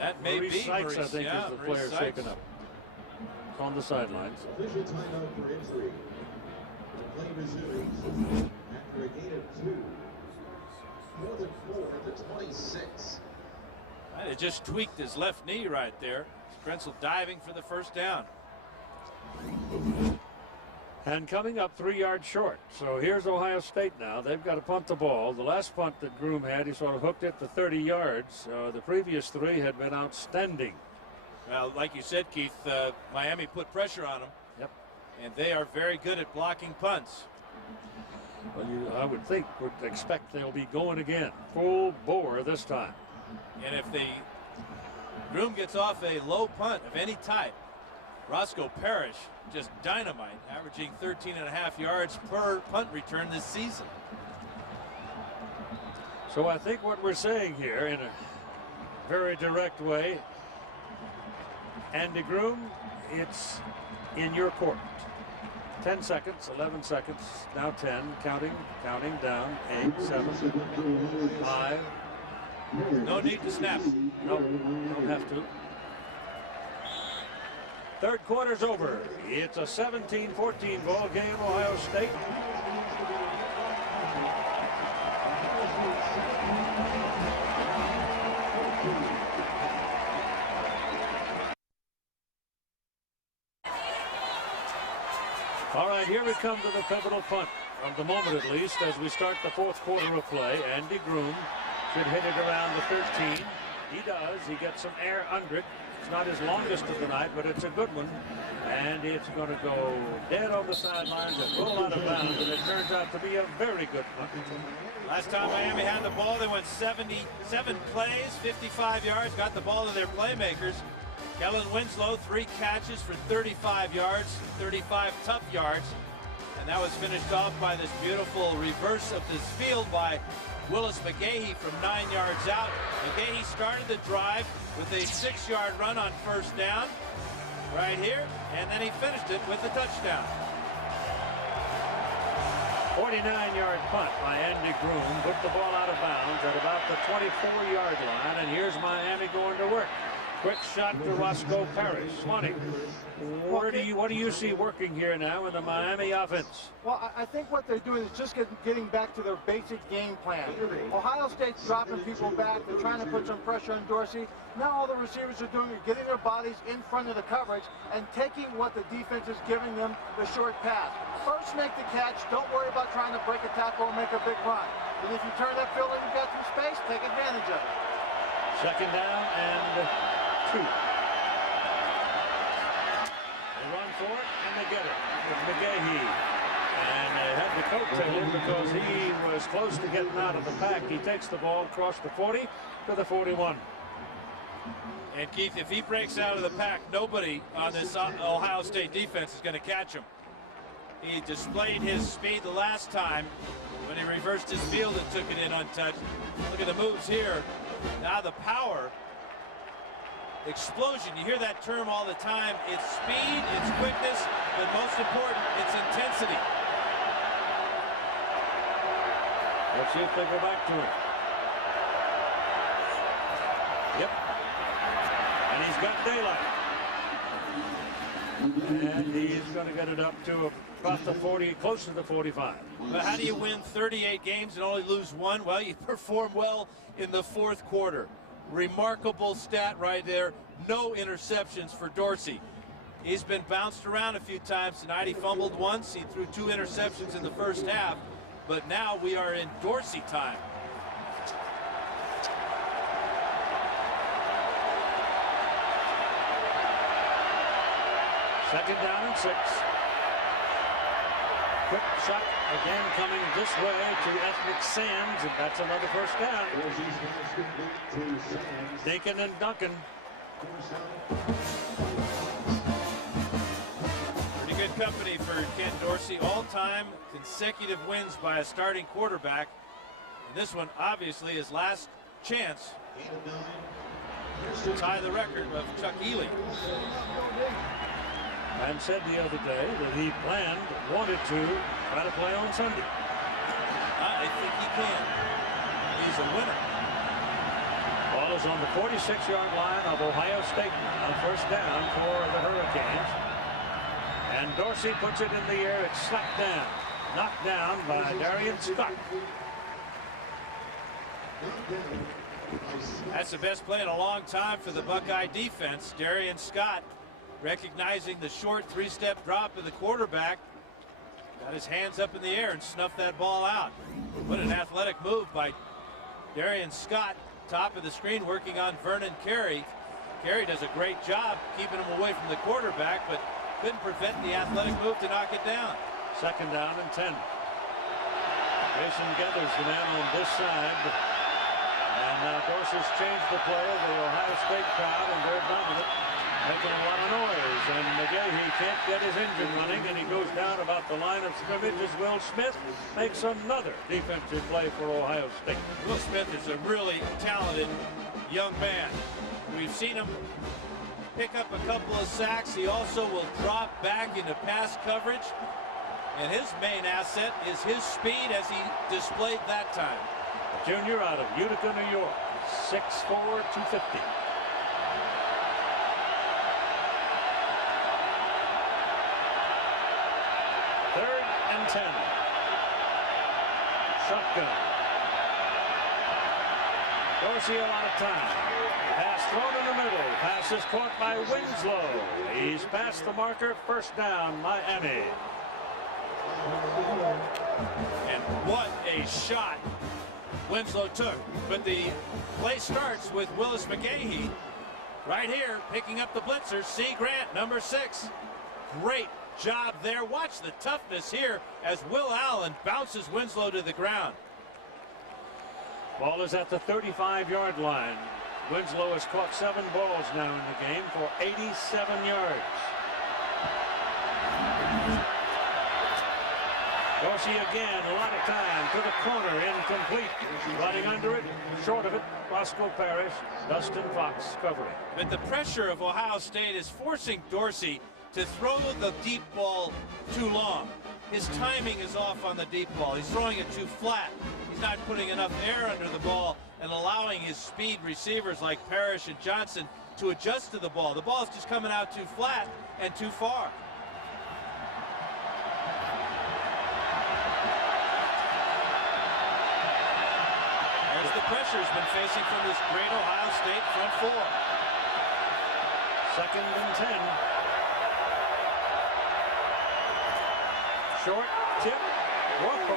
That may Maurice be Sykes, Maurice, I think, yeah, is the Maurice player Sykes. shaken up. It's on the sidelines. Official timeout for injury. The play resumes after a gain of 2. 4th and 4 at the 26. Might have just tweaked his left knee right there. Krenzel diving for the first down. And coming up 3 yards short. So here's Ohio State now. They've got to punt the ball. The last punt that Groom had, he sort of hooked it to 30 yards. The previous 3 had been outstanding. Well, like you said, Keith, Miami put pressure on them. Yep. And they are very good at blocking punts. Well, I would expect they'll be going again. Full bore this time. And if the Groom gets off a low punt of any type, Roscoe Parrish, just dynamite, averaging 13.5 yards per punt return this season. So I think what we're saying here in a very direct way, Andy Groom, it's in your court. 10 seconds, 11 seconds, now 10, counting down, 8, 7, 5, No need to snap. No, don't have to. Third quarter's over. It's a 17-14 ball game, Ohio State. All right, here we come to the pivotal punt of the moment, at least, as we start the fourth quarter of play. Andy Groom should hit it around the 13. He does. He gets some air under it. It's not his longest of the night, but it's a good one. And it's going to go dead on the sidelines and roll out of bounds, and it turns out to be a very good punt. Last time Miami had the ball, they went 77 plays, 55 yards, got the ball to their playmakers. Kellen Winslow, 3 catches for 35 yards, 35 tough yards. And that was finished off by this beautiful reverse of this field by Willis McGahee from 9 yards out. McGahee started the drive with a 6-yard run on first down right here, and then he finished it with a touchdown. 49-yard punt by Andy Groom. Put the ball out of bounds at about the 24-yard line, and here's Miami going to work. Quick shot to Roscoe Parrish. Monty, what do you see working here now in the Miami offense? Well, I think what they're doing is just getting back to their basic game plan. Ohio State's dropping people back. They're trying to put some pressure on Dorsey. Now all the receivers are doing is getting their bodies in front of the coverage and taking what the defense is giving them, the short pass. First make the catch. Don't worry about trying to break a tackle or make a big run. And if you turn that field and you've got some space, take advantage of it. Second down and 2. They run for it and they get it with McGahee. And they have the coattail in because he was close to getting out of the pack. He takes the ball across the 40 to the 41. And Keith, if he breaks out of the pack, nobody on this Ohio State defense is going to catch him. He displayed his speed the last time when he reversed his field and took it in untouched. Look at the moves here. Now the power. Explosion, you hear that term all the time. It's speed, it's quickness, but most important, it's intensity. Let's see if they go back to it. Yep. And he's got daylight. And he's going to get it up to about the 40, close to the 45. But how do you win 38 games and only lose 1? Well, you perform well in the fourth quarter. Remarkable stat right there. No interceptions for Dorsey. He's been bounced around a few times tonight. He fumbled once. He threw 2 interceptions in the first half. But now we are in Dorsey time. Second down and 6. Quick shot again coming this way to Ethnic Sands, and that's another first down. Deacon and Duncan. Pretty good company for Ken Dorsey. All-time consecutive wins by a starting quarterback. And this one, obviously, his last chance to tie the record of Chuck Ely. And said the other day that he wanted to try to play on Sunday. I think he can. He's a winner. Ball is on the 46-yard line of Ohio State on first down for the Hurricanes. And Dorsey puts it in the air. It's slapped down. Knocked down by Darian Scott. That's the best play in a long time for the Buckeye defense. Darian Scott, recognizing the short 3-step drop of the quarterback, got his hands up in the air and snuffed that ball out. What an athletic move by Darian Scott. Top of the screen working on Vernon Carey. Carey does a great job keeping him away from the quarterback, but couldn't prevent the athletic move to knock it down. Second down and 10. Jason Geathers, the man on this side. And now Dorsey's changed the play of the Ohio State crowd, and they're dominant, making a lot of noise. And McGahee can't get his engine running, and he goes down about the line of scrimmage as Will Smith makes another defensive play for Ohio State. Will Smith is a really talented young man. We've seen him pick up a couple of sacks. He also will drop back into pass coverage. And his main asset is his speed, as he displayed that time. Junior out of Utica, New York. 6'4", 250. Third and 10. Shotgun. Dorsey a lot of time. Pass thrown in the middle. Pass is caught by Winslow. He's past the marker. First down, Miami. And what a shot Winslow took. But the play starts with Willis McGahee right here picking up the blitzer. C. Grant, number 6. Great job there. Watch the toughness here as Will Allen bounces Winslow to the ground. Ball is at the 35-yard line. Winslow has caught 7 balls now in the game for 87 yards. Dorsey again, a lot of time to the corner, incomplete. Running under it, short of it, Roscoe Parrish, Dustin Fox covering. But the pressure of Ohio State is forcing Dorsey to throw the deep ball too long. His timing is off on the deep ball. He's throwing it too flat. He's not putting enough air under the ball and allowing his speed receivers like Parrish and Johnson to adjust to the ball. The ball is just coming out too flat and too far. There's the pressure he's been facing from this great Ohio State front 4. Second and 10. Short tip. Whoa.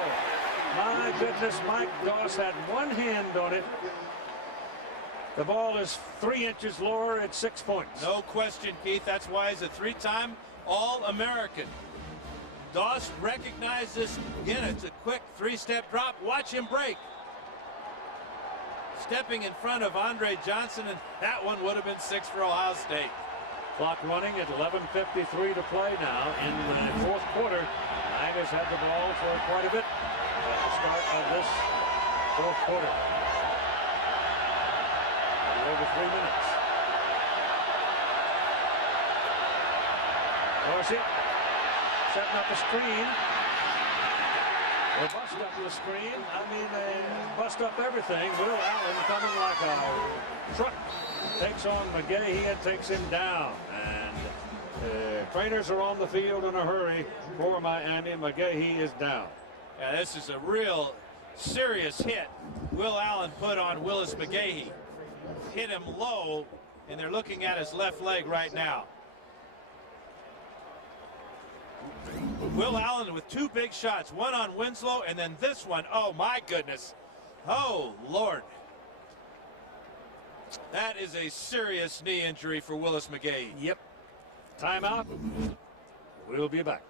My goodness, Mike Doss had one hand on it. The ball is 3 inches lower at 6 points. No question, Keith. That's why he's a 3-time All-American. Doss recognized this. Again, it's a quick 3-step drop. Watch him break. Stepping in front of Andre Johnson, and that one would have been 6 for Ohio State. Clock running at 11:53 to play now in the fourth quarter. Tigers had the ball for quite a bit at the start of this fourth quarter. Over 3 minutes. Dorsey setting up a screen. They bust up the screen. I mean, they bust up everything. Will Allen coming like a truck. Takes on McGahee and takes him down. And trainers are on the field in a hurry for Miami. McGahee is down. Yeah, this is a real serious hit Will Allen put on Willis McGahee. Hit him low, and they're looking at his left leg right now. Will Allen with 2 big shots, one on Winslow and then this one. Oh my goodness. Oh Lord. That is a serious knee injury for Willis McGahee. Yep. Timeout. We'll be back.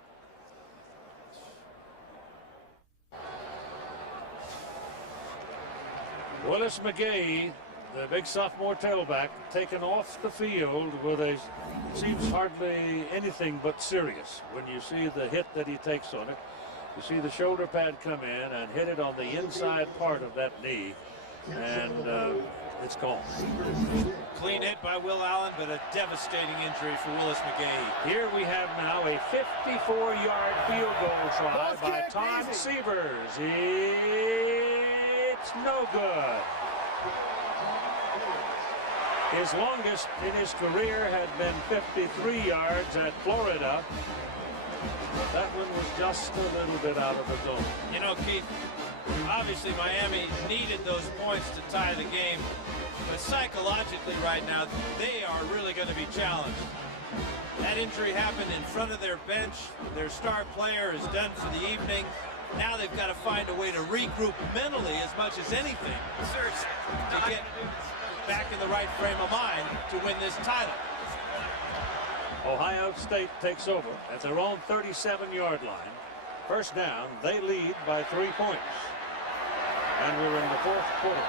Willis McGahee, the big sophomore tailback, taken off the field with a, seems hardly anything but serious. When you see the hit that he takes on it, you see the shoulder pad come in and hit it on the inside part of that knee, and it's gone. Clean hit by Will Allen, but a devastating injury for Willis McGahee. Here we have now a 54-yard field goal try by Tom Severs. It's no good. His longest in his career had been 53 yards at Florida. That one was just a little bit out of the zone. You know, Keith, obviously Miami needed those points to tie the game, but psychologically right now, they are really going to be challenged. That injury happened in front of their bench. Their star player is done for the evening. Now they've got to find a way to regroup mentally as much as anything to get back in the right frame of mind to win this title. Ohio State takes over at their own 37-yard line. First down, they lead by 3 points. And we're in the fourth quarter.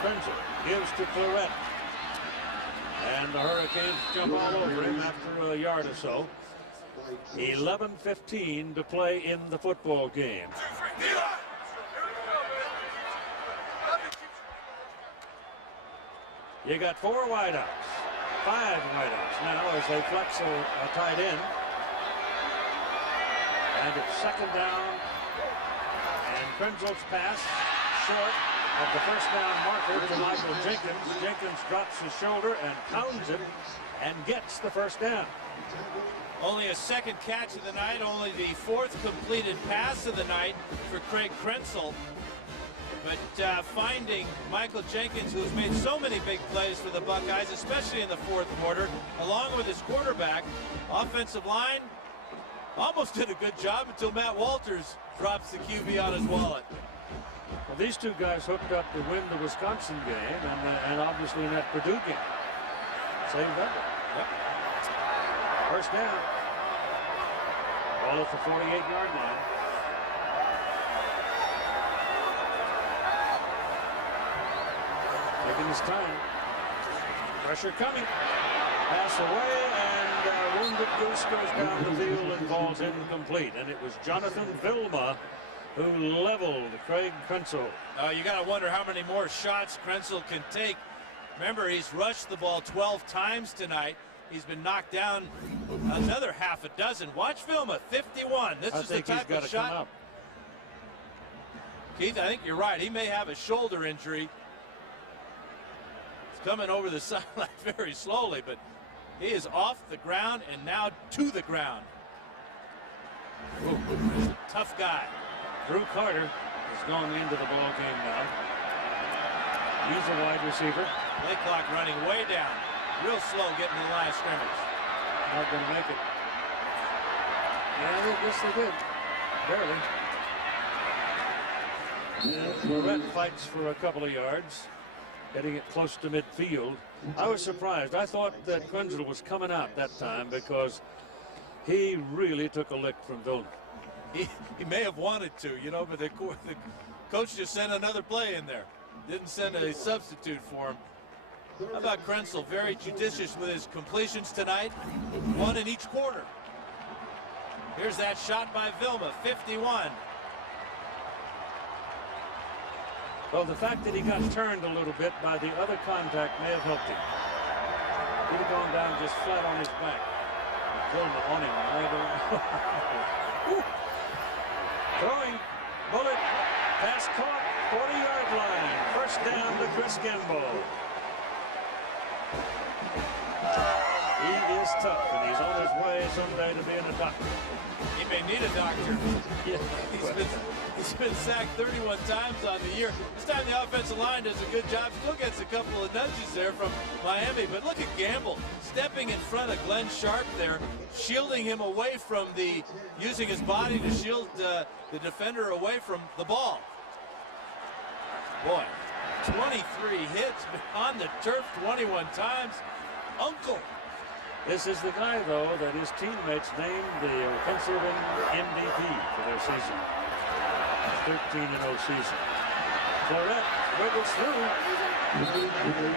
Crimson gives to Claret. And the Hurricanes jump all over him after a yard or so. 11:15 to play in the football game. You got 4 wideouts. 5 wideouts now as they flex a tight end. And it's second down. And Crimson's pass short. of the first down marker to Michael Jenkins. Jenkins drops his shoulder and pounds it and gets the first down. Only a second catch of the night, only the 4th completed pass of the night for Craig Krenzel. But finding Michael Jenkins, who's made so many big plays for the Buckeyes, especially in the 4th quarter, along with his quarterback, offensive line almost did a good job until Matt Walters drops the QB on his wallet. Well, these two guys hooked up to win the Wisconsin game and obviously in that Purdue game. Same number. Yep. First down. Ball at the 48-yard line. Taking his time. Pressure coming. Pass away, and Wounded Goose goes down the field and falls incomplete. And it was Jonathan Vilma who leveled Craig Krenzel. You got to wonder how many more shots Krenzel can take. Remember, he's rushed the ball 12 times tonight. He's been knocked down another half a dozen. Watch Vilma, 51. This is the type of shot. Keith, I think you're right. He may have a shoulder injury. He's coming over the sideline very slowly, but he is off the ground and now to the ground. Ooh, tough guy. Drew Carter is going into the ball game now. He's a wide receiver. Play clock running way down. Real slow getting to the line of scrimmage. Not going to make it. Yeah, I guess they did. Barely. Lorette fights for a couple of yards, getting it close to midfield. I was surprised. I thought that Krenzel was coming out that time because he really took a lick from Vilma. He may have wanted to, you know, but the coach just sent another play in there. Didn't send a substitute for him. How about Krenzel? Very judicious with his completions tonight. 1 in each quarter. Here's that shot by Vilma, 51. Well, the fact that he got turned a little bit by the other contact may have helped him. He'd have gone down just flat on his back. Vilma on him. Throwing, bullet, pass caught, 40-yard line. First down to Chris Gamble. He is tough, and he's on his way someday to being a doctor. He may need a doctor. Yeah. He's been sacked 31 times on the year. This time the offensive line does a good job. Still gets a couple of nudges there from Miami, but look at Gamble stepping in front of Glenn Sharp there, shielding him away from using his body to shield the defender away from the ball. Boy, 23 hits on the turf 21 times. Uncle. This is the guy, though, that his teammates named the offensive MVP for their season. 13-0 season. Florette wiggles through.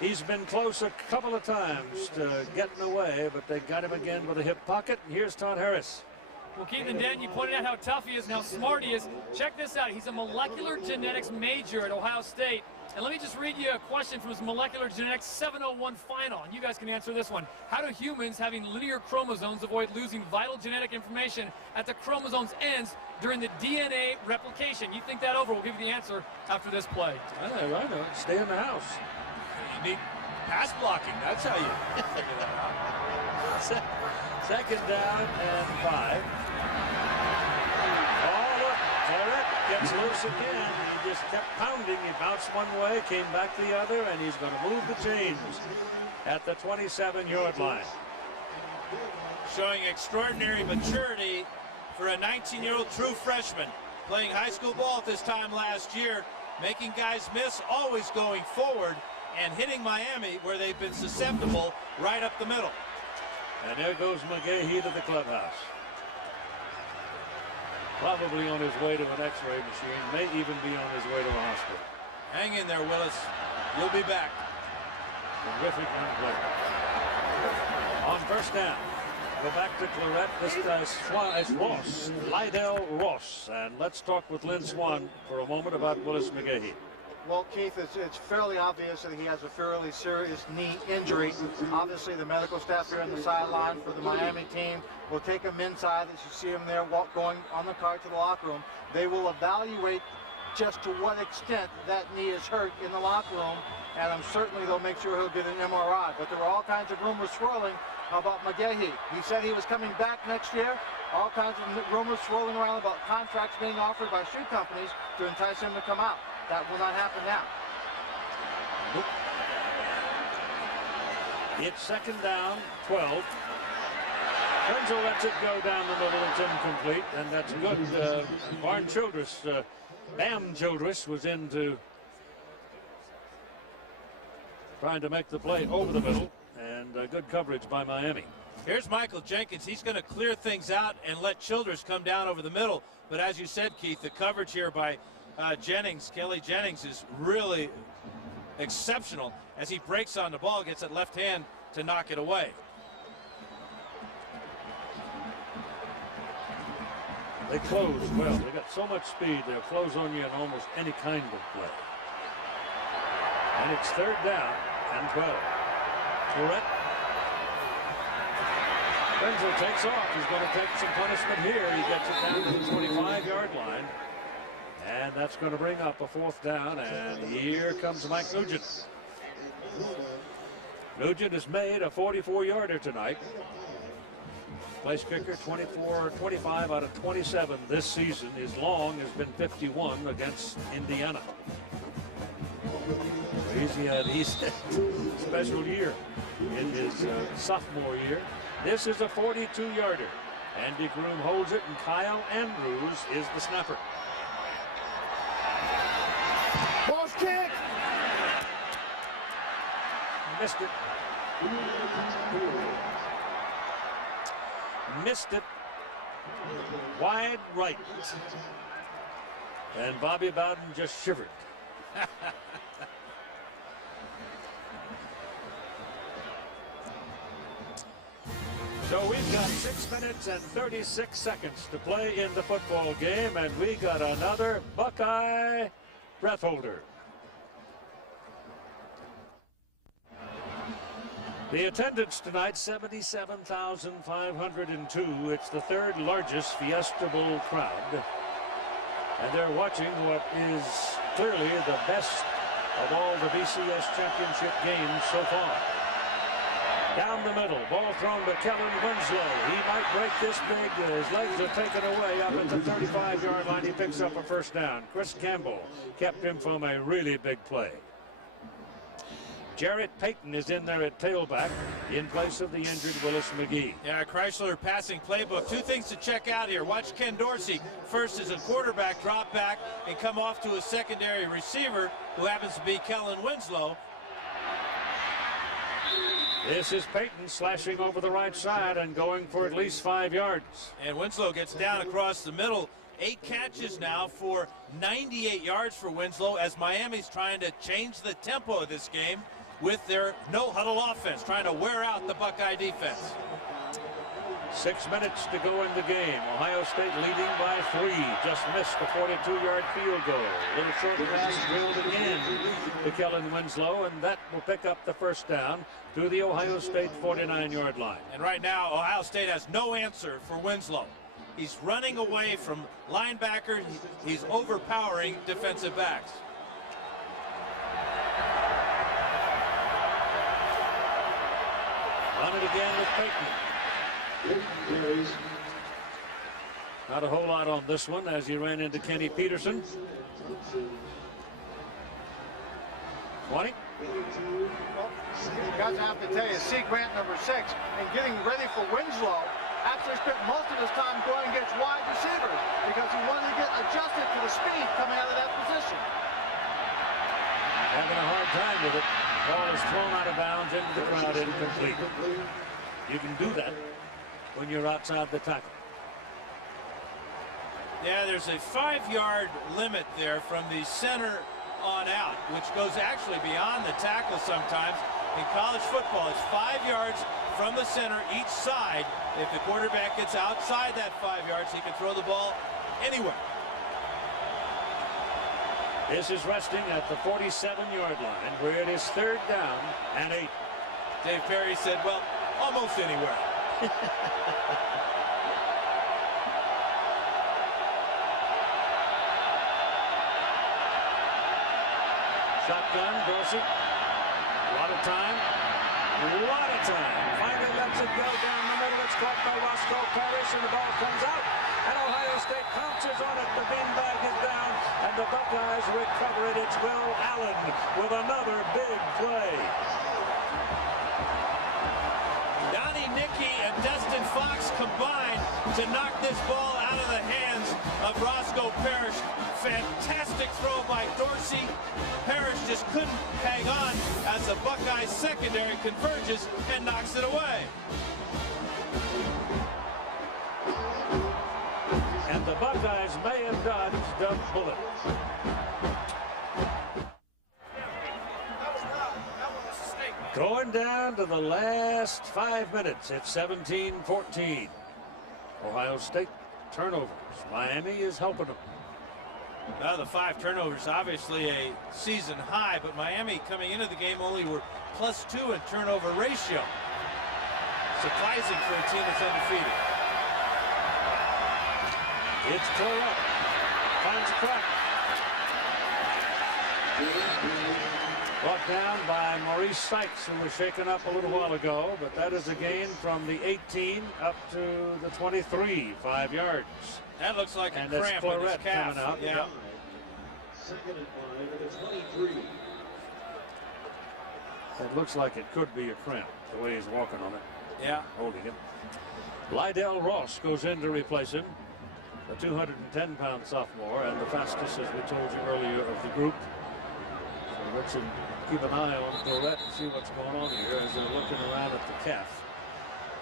He's been close a couple of times to getting away, but they got him again with a hip pocket. And here's Todd Harris. Well, Keith and Dan, you pointed out how tough he is and how smart he is. Check this out. He's a molecular genetics major at Ohio State. And let me just read you a question from his molecular genetics 701 final. And you guys can answer this one. How do humans having linear chromosomes avoid losing vital genetic information at the chromosomes ends during the DNA replication? You think that over. We'll give you the answer after this play. I know. Stay in the house. You need pass blocking. That's how you figure that out. Second down and 5. Oh, look. Florette gets loose again. He just kept pounding. He bounced one way, came back the other, and he's going to move the chains at the 27-yard line. Showing extraordinary maturity for a 19-year-old true freshman. Playing high school ball at this time last year, making guys miss, always going forward, and hitting Miami where they've been susceptible right up the middle. And there goes McGahee to the clubhouse. Probably on his way to an x-ray machine, may even be on his way to a hospital. Hang in there, Willis. You'll be back. Terrific run play. On first down, go back to Clarett. This guy's Ross, Lydell Ross. And let's talk with Lynn Swan for a moment about Willis McGahee. Well, Keith, it's fairly obvious that he has a fairly serious knee injury. Obviously, the medical staff here on the sideline for the Miami team will take him inside. As you see him there going on the car to the locker room, they will evaluate just to what extent that knee is hurt in the locker room, and I'm certainly they'll make sure he'll get an MRI. But there were all kinds of rumors swirling about McGahee. He said he was coming back next year. All kinds of rumors swirling around about contracts being offered by shoe companies to entice him to come out. That will not happen now. It's second down, 12. Wenzel lets it go down the middle. It's incomplete, and that's good. Barn Childress, Bam Childress was into trying to make the play over the middle, and good coverage by Miami. Here's Michael Jenkins. He's going to clear things out and let Childress come down over the middle. But as you said, Keith, the coverage here by Kelly Jennings is really exceptional as he breaks on the ball, gets that left hand to knock it away. They close well. They got so much speed, they'll close on you in almost any kind of play. And it's third down and 12. Tourette. Wenzel takes off. He's going to take some punishment here. He gets it down to the 25-yard line. And that's going to bring up a fourth down. And here comes Mike Nugent. Nugent has made a 44-yarder tonight. Place kicker, 25 out of 27 this season. His long has been 51 against Indiana. He's had a special year in his sophomore year. This is a 42-yarder. Andy Groom holds it, and Kyle Andrews is the snapper. Ball's kick. Missed it. Missed it. Wide right. And Bobby Bowden just shivered. So we've got 6 minutes and 36 seconds to play in the football game, and we got another Buckeye breath holder. The attendance tonight, 77,502. It's the third largest Fiesta Bowl crowd. And they're watching what is clearly the best of all the BCS championship games so far. Down the middle, ball thrown to Kellen Winslow. He might break this big. His legs are taken away up at the 35-yard line. He picks up a first down. Chris Campbell kept him from a really big play. Jarrett Payton is in there at tailback in place of the injured Willis McGee. Yeah, Chrysler passing playbook. Two things to check out here. Watch Ken Dorsey. First is a quarterback drop back and come off to a secondary receiver who happens to be Kellen Winslow. This is Payton slashing over the right side and going for at least 5 yards. And Winslow gets down across the middle. 8 catches now for 98 yards for Winslow as Miami's trying to change the tempo of this game with their no-huddle offense, trying to wear out the Buckeye defense. 6 minutes to go in the game. Ohio State leading by 3. Just missed the 42-yard field goal. Little short pass drilled again to Kellen Winslow, and that will pick up the first down to the Ohio State 49-yard line. And right now, Ohio State has no answer for Winslow. He's running away from linebacker. He's overpowering defensive backs. On it again with Payton. Not a whole lot on this one as he ran into Kenny Peterson. 20. Guys, I have to tell you, C. Grant, number 6, and getting ready for Winslow, actually spent most of his time going against wide receivers because he wanted to get adjusted to the speed coming out of that position. Having a hard time with it. Ball is thrown out of bounds into the crowd, incomplete. You can do that when you're outside the tackle. Yeah, there's a 5-yard limit there from the center on out, which goes actually beyond the tackle sometimes. In college football, it's 5 yards from the center each side. If the quarterback gets outside that 5 yards, he can throw the ball anywhere. This is resting at the 47-yard line where it is third down and 8. Dave Perry said, well, almost anywhere. Shotgun, Dorsey. A lot of time. Finally lets it go down the middle. It's caught by Roscoe Parrish, and the ball comes out. And Ohio State pounces on it. The beanbag is down, and the Buckeyes recover it. It's Will Allen with another big play. Donnie Nicky and Destin Fox combined to knock this ball out of the hands of Roscoe Parrish. Fantastic throw by Dorsey. Parrish just couldn't hang on as the Buckeyes secondary converges and knocks it away. And the Buckeyes may have dodged a bullet. Going down to the last 5 minutes. It's 17-14. Ohio State turnovers. Miami is helping them. The 5 turnovers, obviously a season high, but Miami coming into the game only were +2 in turnover ratio. Surprising for a team that's undefeated. It's Torrette. Finds a crack. Brought down by Maurice Sykes, who was shaken up a little while ago, but that is a gain from the 18 up to the 23, 5 yards. That looks like and a cramp in his calf. Coming out. Yeah. Second and 5 at the 23. It looks like it could be a cramp, the way he's walking on it. Yeah. Holding it. Lydell Ross goes in to replace him, the 210-pound sophomore, and the fastest, as we told you earlier, of the group. So let's keep an eye on Torrette and see what's going on here as they're looking around at the calf.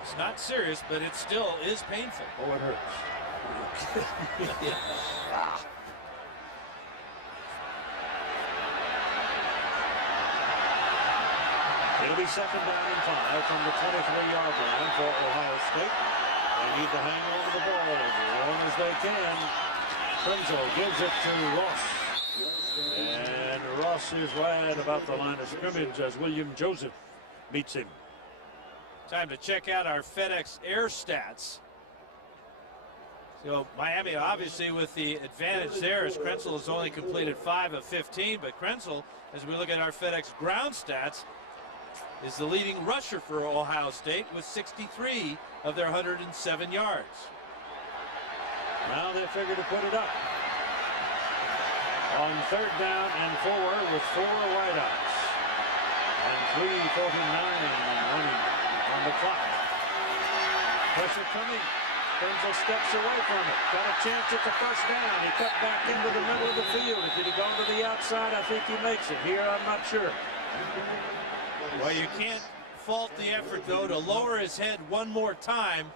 It's not serious, but it still is painful. Oh, it hurts. It'll be second down and 5 from the 23-yard line for Ohio State. They need to hang on to the ball as long as they can. Krenzel gives it to Ross. And Ross is right about the line of scrimmage as William Joseph meets him. Time to check out our FedEx Air stats. So Miami obviously with the advantage there as Krenzel has only completed 5 of 15, but Krenzel, as we look at our FedEx ground stats, is the leading rusher for Ohio State with 63 of their 107 yards. Now they figure to put it up. On third down and 4 with 4 wideouts. And 3:49 running on the clock. Pressure coming. Krenzel steps away from it. Got a chance at the first down. He cut back into the middle of the field. Did he go to the outside? I think he makes it. Here, I'm not sure. Well, you can't fault the effort, though, to lower his head one more time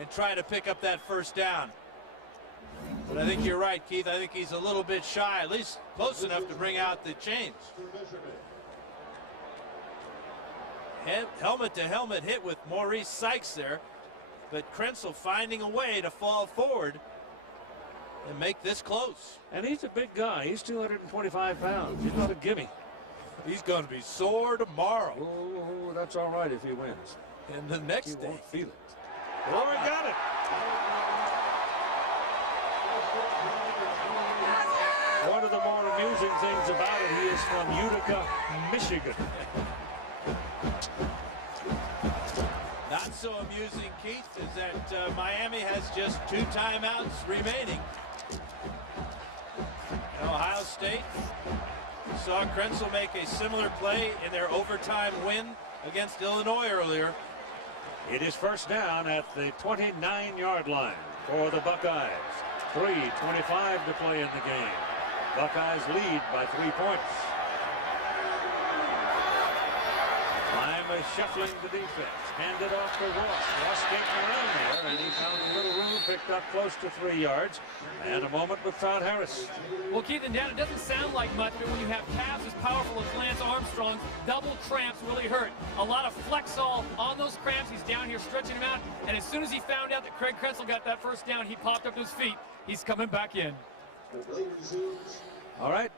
and try to pick up that first down. But I think you're right, Keith. I think he's a little bit shy, at least close enough to bring out the chains. Helmet-to-helmet hit with Maurice Sykes there. But Krenzel finding a way to fall forward and make this close. And he's a big guy. He's 225 pounds. He's not a gimme. He's going to be sore tomorrow. Oh, that's all right if he wins. And the next He day. won't feel it. Oh, he got it. One of the more amusing things about it, he is from Utica, Michigan. Not so amusing, Keith, is that Miami has just 2 timeouts remaining. And Ohio State saw Krenzel make a similar play in their overtime win against Illinois earlier. It is first down at the 29-yard line for the Buckeyes. 3:25 to play in the game. Buckeyes lead by 3 points. Miami shuffling the defense. Handed off to Ross. Ross skating around there, and he found a little room, picked up close to 3 yards. And a moment with Todd Harris. Well, Keith and Dan, it doesn't sound like much, but when you have calves as powerful as Lance Armstrong's, double cramps really hurt. A lot of Flexol on those cramps. He's down here stretching him out. And as soon as he found out that Craig Krenzel got that first down, he popped up his feet. He's coming back in. All right.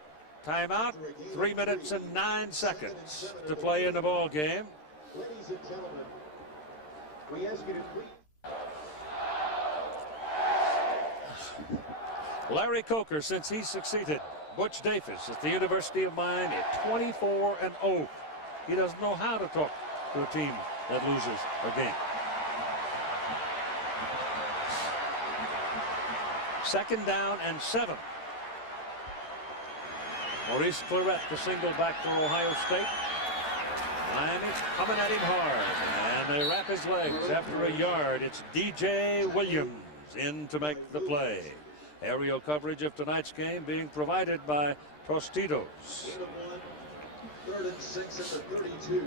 Timeout. 3 minutes and 9 seconds to play in the ball game. Ladies and gentlemen, we ask you to please. Larry Coker, since he succeeded Butch Davis at the University of Miami, 24-0. He doesn't know how to talk to a team that loses a game. Second down and 7. Maurice Claret, the single back to Ohio State. Miami coming at him hard, and they wrap his legs after a yard. It's DJ Williams in to make the play. Aerial coverage of tonight's game being provided by Tostitos. 3rd and 6 at the 32.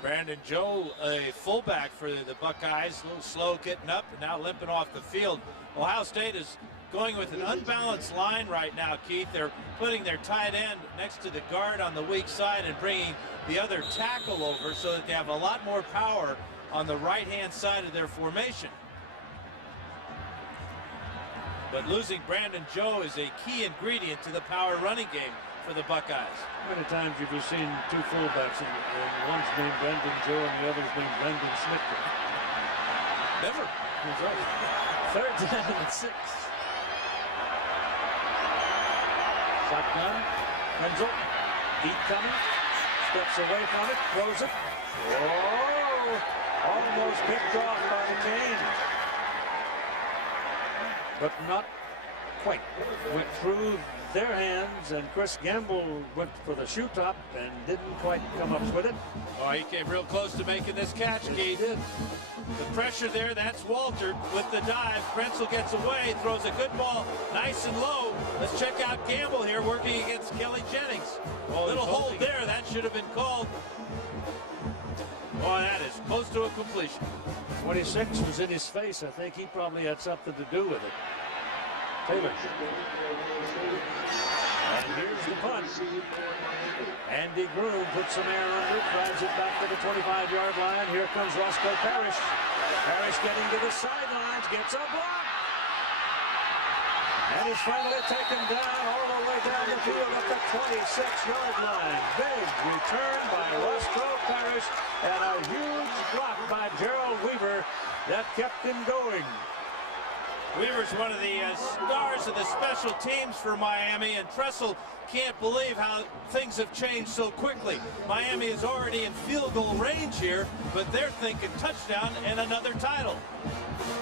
Brandon Joe, a fullback for the Buckeyes, a little slow getting up and now limping off the field. Ohio State is going with an unbalanced line right now, Keith. They're putting their tight end next to the guard on the weak side and bringing the other tackle over so that they have a lot more power on the right-hand side of their formation. But losing Brandon Joe is a key ingredient to the power running game for the Buckeyes. How many times have you seen two fullbacks and one's named Brandon Joe and the other's named Brendan Smith? Never. That's right. 3rd down and 6. Shotgun. Wenzel. Heat coming. Steps away from it. Throws it. Oh! Almost picked off by the Canes. But not quite. Went through their hands, and Chris Gamble went for the shoe top and didn't quite come up with it. Oh, he came real close to making this catch, Keith. He did. The pressure there, that's Walter with the dive. Krenzel gets away, throws a good ball, nice and low. Let's check out Gamble here working against Kelly Jennings. Oh, little hold there, that should have been called. Oh, that is close to a completion. 26 was in his face. I think he probably had something to do with it. Taylor. And here's the punt. Andy Groom puts some air under it, drives it back to the 25-yard line. Here comes Roscoe Parrish. Parrish getting to the sidelines, gets a block. And he's finally taken down all the way down the field at the 26-yard line. Big return by Roscoe Parrish and a huge block by Gerald Weaver that kept him going. Weaver's one of the stars of the special teams for Miami, and Tressel can't believe how things have changed so quickly. Miami is already in field goal range here, but they're thinking touchdown and another title.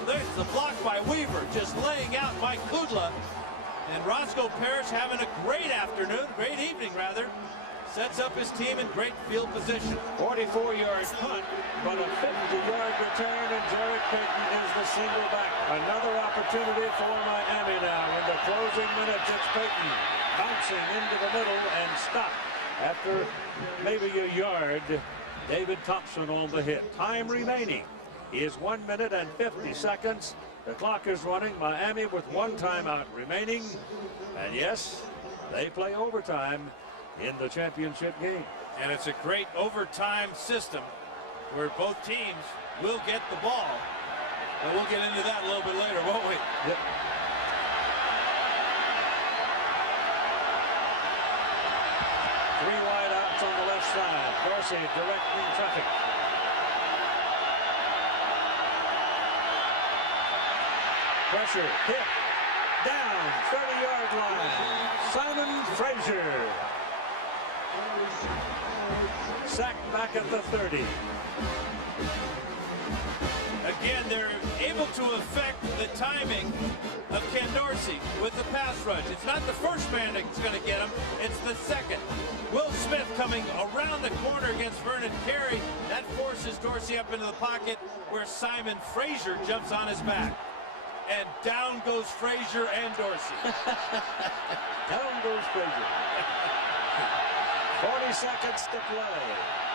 There's the block by Weaver, just laying out Mike Kudla. And Roscoe Parrish having a great afternoon, great evening rather. Sets up his team in great field position. 44-yard punt, but a 50-yard return, and Jarrett Payton is the single back. Another opportunity for Miami now. In the closing minutes, it's Payton bouncing into the middle and stopped after maybe a yard. David Thompson on the hit. Time remaining is 1 minute and 50 seconds. The clock is running. Miami with one timeout remaining. And yes, they play overtime in the championship game. And it's a great overtime system where both teams will get the ball. And we'll get into that a little bit later, won't we? Yep. Three wide outs on the left side. Dorsey directing traffic. Pressure, hit, down, 30-yard line. Simon Frazier. Sacked back at the 30. Again, they're able to affect the timing of Ken Dorsey with the pass rush. It's not the first man that's going to get him, it's the second. Will Smith coming around the corner against Vernon Carey. That forces Dorsey up into the pocket where Simon Frazier jumps on his back. And down goes Frazier and Dorsey. Down goes Frazier. 40 seconds to play.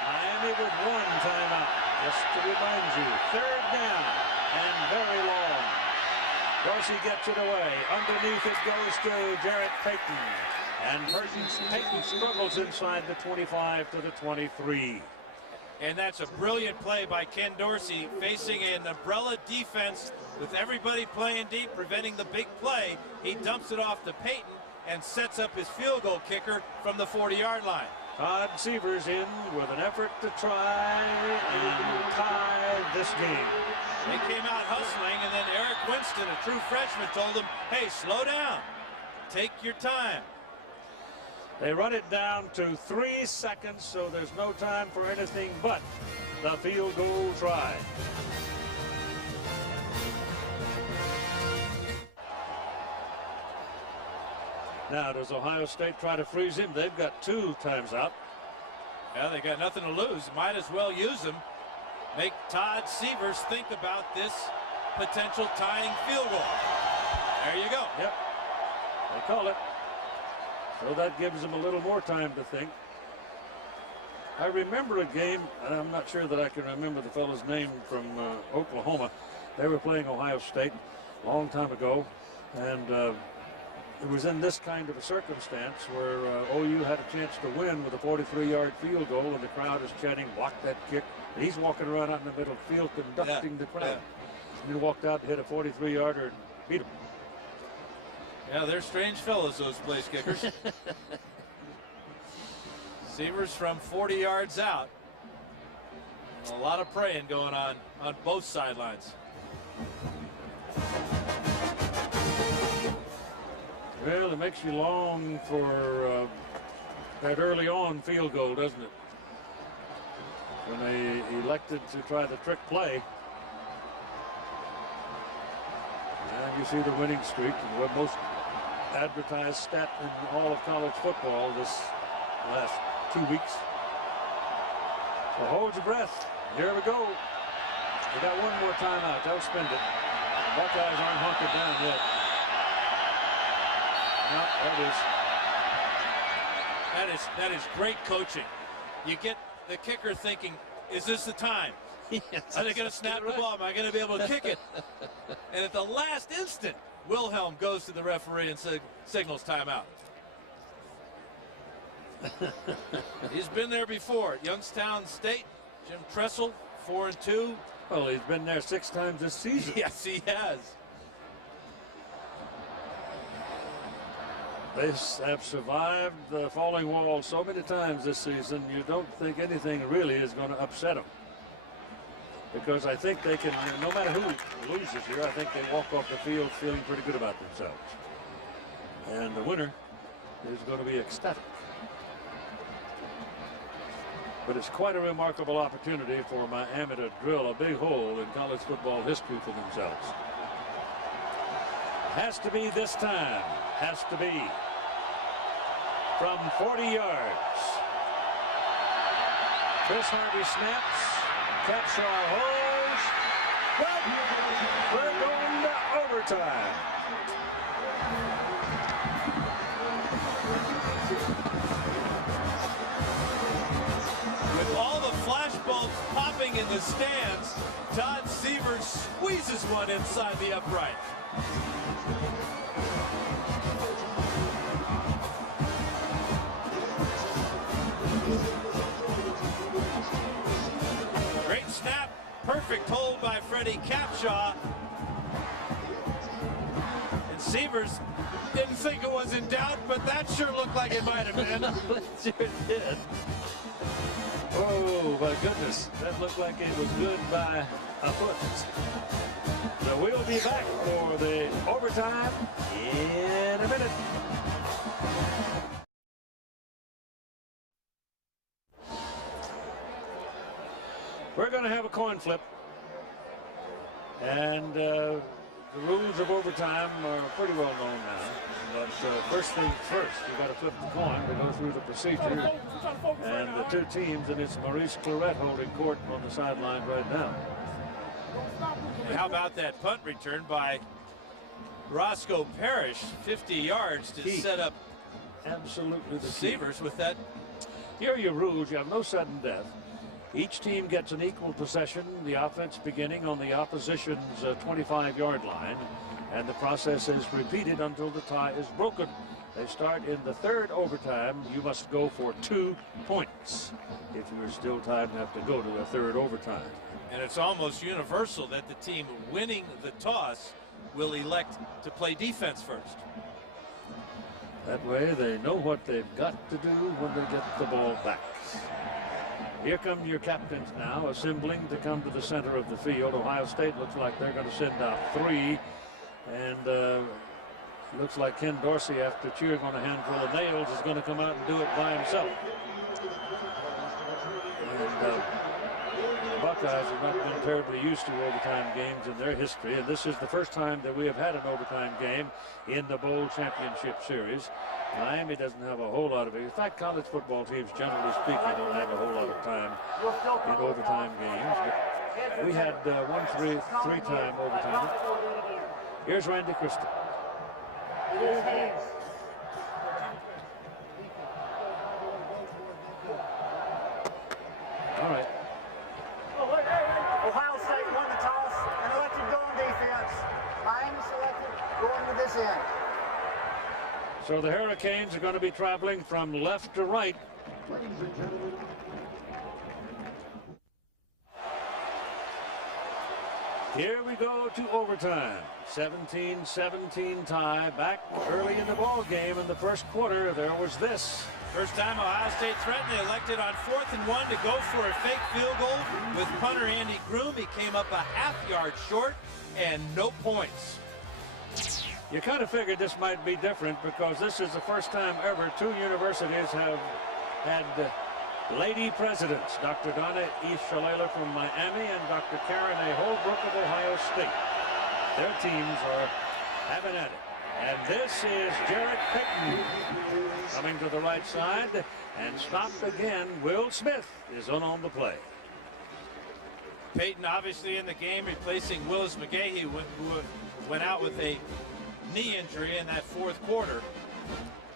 Miami with one timeout. Just to remind you, 3rd down and very long. Dorsey gets it away. Underneath it goes to Jarrett Payton. And Payton struggles inside the 25 to the 23. And that's a brilliant play by Ken Dorsey, facing an umbrella defense with everybody playing deep, preventing the big play. He dumps it off to Payton and sets up his field goal kicker from the 40-yard line. Todd Severs in with an effort to try and tie this game. They came out hustling, and then Eric Winston, a true freshman, told them, hey, slow down. Take your time. They run it down to 3 seconds, so there's no time for anything but the field goal try. Now, does Ohio State try to freeze him? They've got 2 times out. Yeah, they got nothing to lose. Might as well use them. Make Todd Severs think about this potential tying field goal. There you go. Yep. They call it. So that gives them a little more time to think. I remember a game, and I'm not sure that I can remember the fellow's name from Oklahoma. They were playing Ohio State a long time ago, and it was in this kind of a circumstance where OU had a chance to win with a 43-yard field goal, and the crowd is chanting, block that kick. And he's walking around out in the middle of the field conducting the crowd. Yeah. And he walked out and hit a 43-yarder and beat him. Yeah, they're strange fellows, those place kickers. Severs from 40 yards out. A lot of praying going on both sidelines. Well, it makes you long for that early on field goal, doesn't it? When they elected to try the trick play. And you see the winning streak, the most advertised stat in all of college football this last 2 weeks. So hold your breath. Here we go. We got one more timeout. They'll spend it. Buckeyes aren't hunkered down yet. No, that is great coaching. You get the kicker thinking, is this the time? Yes, are they going to snap the ball? Am I going to be able to kick it? And at the last instant, Wilhelm goes to the referee and signals timeout. He's been there before at Youngstown State. Jim Tressel, 4-2. Well, he's been there 6 times this season. Yes, he has. They have survived the falling wall so many times this season, you don't think anything really is going to upset them. Because I think they can, no matter who loses here, I think they walk off the field feeling pretty good about themselves. And the winner is going to be ecstatic. But it's quite a remarkable opportunity for Miami to drill a big hole in college football history for themselves. Has to be this time. Has to be. From 40 yards. Chris Harvey snaps. Capshaw holds. But we're going to overtime. With all the flashbulbs popping in the stands, Todd Severs squeezes one inside the upright. Great snap, perfect hold by Freddie Capshaw. And Severs didn't think it was in doubt, but that sure looked like it might have been. It sure did. Oh, my goodness. That looked like it was good by a foot. So we'll be back for the overtime in a minute. We're going to have a coin flip. And the rules of overtime are pretty well known now. But first thing first, you've got to flip the coin to go through the procedure. And the 2 teams, and it's Maurice Claret holding court on the sideline right now. And how about that punt return by Roscoe Parrish, 50 yards to set up absolutely the Severs with that. Here are your rules. You have no sudden death. Each team gets an equal possession, the offense beginning on the opposition's 25-yard line, and the process is repeated until the tie is broken. They start in the 3rd overtime. You must go for 2 points if you're still tied and have to go to the 3rd overtime. And it's almost universal that the team winning the toss will elect to play defense first. That way they know what they've got to do when they get the ball back. Here come your captains now, assembling to come to the center of the field. Ohio State looks like they're going to send out 3. And Looks like Ken Dorsey, after cheering on a handful of nails, is going to come out and do it by himself. And Buckeyes have not been terribly used to overtime games in their history, and this is the first time that we have had an overtime game in the Bowl Championship Series. Miami doesn't have a whole lot of it. In fact, college football teams, generally speaking, don't have a whole lot of time in overtime games. But we had three-time overtime. Here's Randy Christie. All right. Ohio State won the toss and elected to go on defense. Miami selected going to this end. So the Hurricanes are going to be traveling from left to right. Here we go to overtime. 17-17 tie. Back early in the ball game in the first quarter, there was this. First time Ohio State threatened, they elected on 4th and 1 to go for a fake field goal with punter Andy Groom. He came up a half-yard short and no points. You kind of figured this might be different because this is the first time ever two universities have had lady presidents, Dr. Donna E. Shalala from Miami and Dr. Karen A. Holbrook of Ohio State. Their teams are having at it. And this is Jarrett Payton coming to the right side and stopped again. Will Smith is on the play. Payton obviously in the game, replacing Willis McGahee, who went out with a knee injury in that fourth quarter.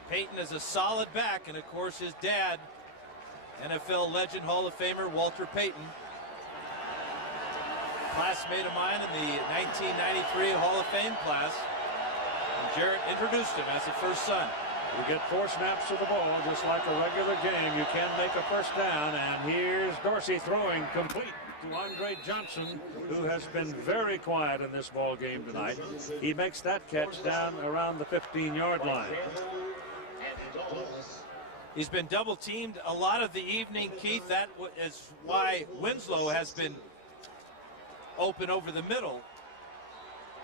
Payton is a solid back, and of course his dad, NFL legend Hall of Famer Walter Payton, classmate of mine in the 1993 Hall of Fame class. And Jarrett introduced him as a first son. You get 4 snaps of the ball, just like a regular game. You can make a first down, and here's Dorsey throwing complete to Andre Johnson, who has been very quiet in this ball game tonight. He makes that catch down around the 15-yard line. He's been double teamed a lot of the evening, Keith. That is why Winslow has been open over the middle.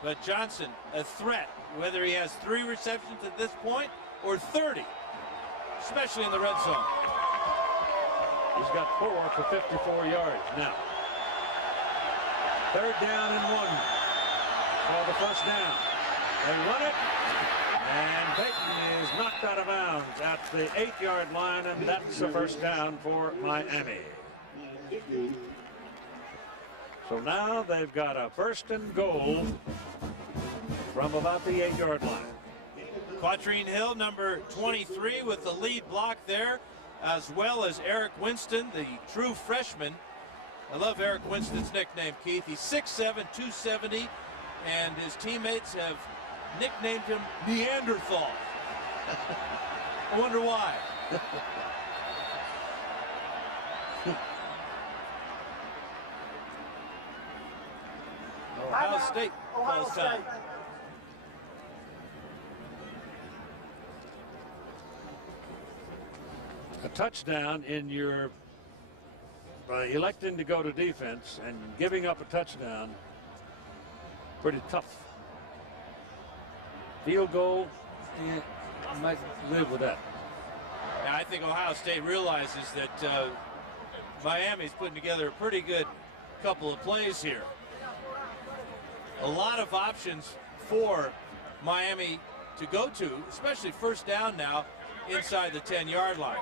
But Johnson, a threat, whether he has 3 receptions at this point or 30, especially in the red zone. He's got 4 for 54 yards now. 3rd down and 1 for the first down. They run it, and Payton is knocked out of bounds at the 8-yard line, and that's the first down for Miami. So now they've got a 1st and goal from about the 8-yard line. Quatrine Hill, number 23, with the lead block there, as well as Eric Winston, the true freshman. I love Eric Winston's nickname, Keith. He's 6'7", 270, and his teammates have nicknamed him Neanderthal. I wonder why. Ohio State calls time. A touchdown in your electing to go to defense and giving up a touchdown, pretty tough. Field goal, you might live with that. Yeah, I think Ohio State realizes that Miami's putting together a pretty good couple of plays here. A lot of options for Miami to go to, especially first down now inside the 10-yard line.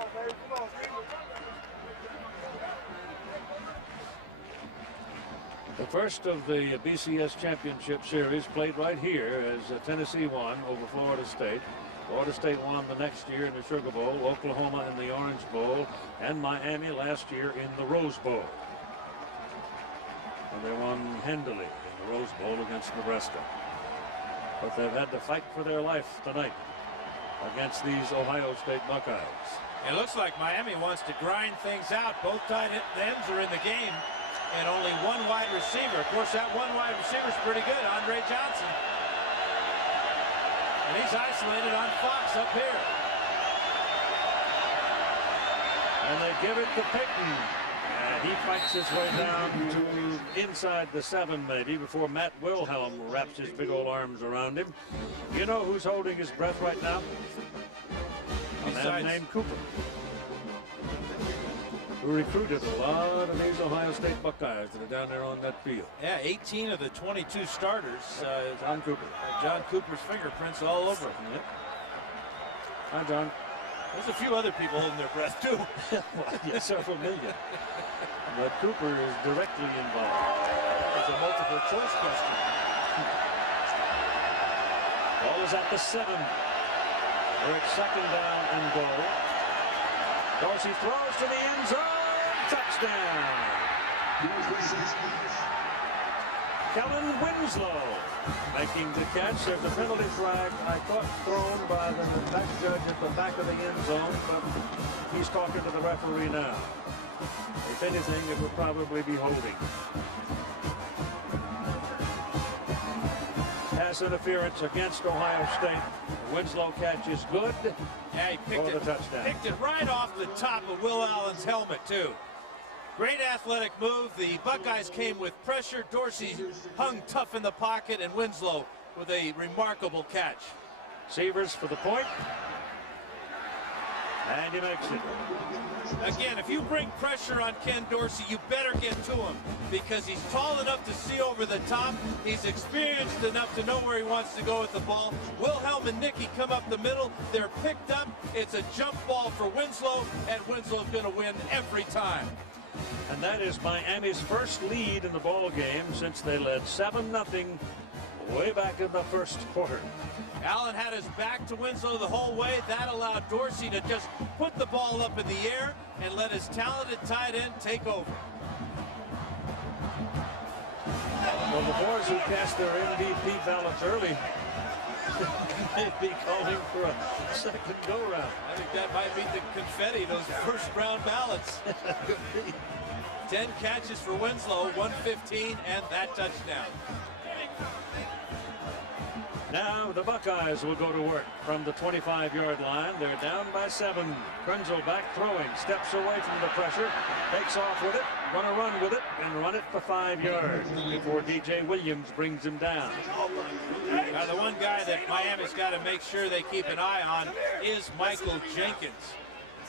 The first of the BCS Championship Series played right here as Tennessee won over Florida State. Florida State won the next year in the Sugar Bowl, Oklahoma in the Orange Bowl, and Miami last year in the Rose Bowl. And they won handily in the Rose Bowl against Nebraska. But they've had to fight for their life tonight against these Ohio State Buckeyes. It looks like Miami wants to grind things out. Both tight ends are in the game, and only one wide receiver. Of course, that one wide receiver is pretty good, Andre Johnson. And he's isolated on Fox up here. And they give it to Payton. And He fights his way down to inside the 7 maybe before Matt Wilhelm wraps his big old arms around him. You know who's holding his breath right now? A man named Cooper, who recruited a lot of these Ohio State Buckeyes that are down there on that field. Yeah, 18 of the 22 starters. John Cooper. John Cooper's fingerprints all over him. Yep. Hi, John. There's a few other people holding their breath, too. Well, yeah, several million. But Cooper is directly involved. It's a multiple choice question. Ball is at the 7. We're at 2nd down and goal. Dorsey throws to the end zone. Touchdown. Kellen Winslow making the catch. There's a penalty flag, I thought, thrown by the back judge at the back of the end zone, but he's talking to the referee now. If anything, it would probably be holding. Pass interference against Ohio State. The Winslow catch is good. Yeah, he picked it right off the top of Will Allen's helmet, too. Great athletic move. The Buckeyes came with pressure. Dorsey hung tough in the pocket, and Winslow with a remarkable catch. Severs for the point. And he makes it. Again, if you bring pressure on Ken Dorsey, you better get to him, because he's tall enough to see over the top. He's experienced enough to know where he wants to go with the ball. Wilhelm and Nicky come up the middle. They're picked up. It's a jump ball for Winslow, and Winslow's going to win every time. And that is Miami's first lead in the ball game since they led 7-0 way back in the first quarter. Allen had his back to Winslow the whole way. That allowed Dorsey to just put the ball up in the air and let his talented tight end take over. Well, the boys who cast their MVP ballots early may be calling for a second go-round. I think that might be the confetti, those first-round ballots. 10 catches for Winslow, 115, and that touchdown. Now the Buckeyes will go to work from the 25-yard line. They're down by 7. Krenzel back throwing, steps away from the pressure, takes off with it, going to run with it, and run it for 5 yards before DJ Williams brings him down. Now the one guy that Miami's got to make sure they keep an eye on is Michael Jenkins.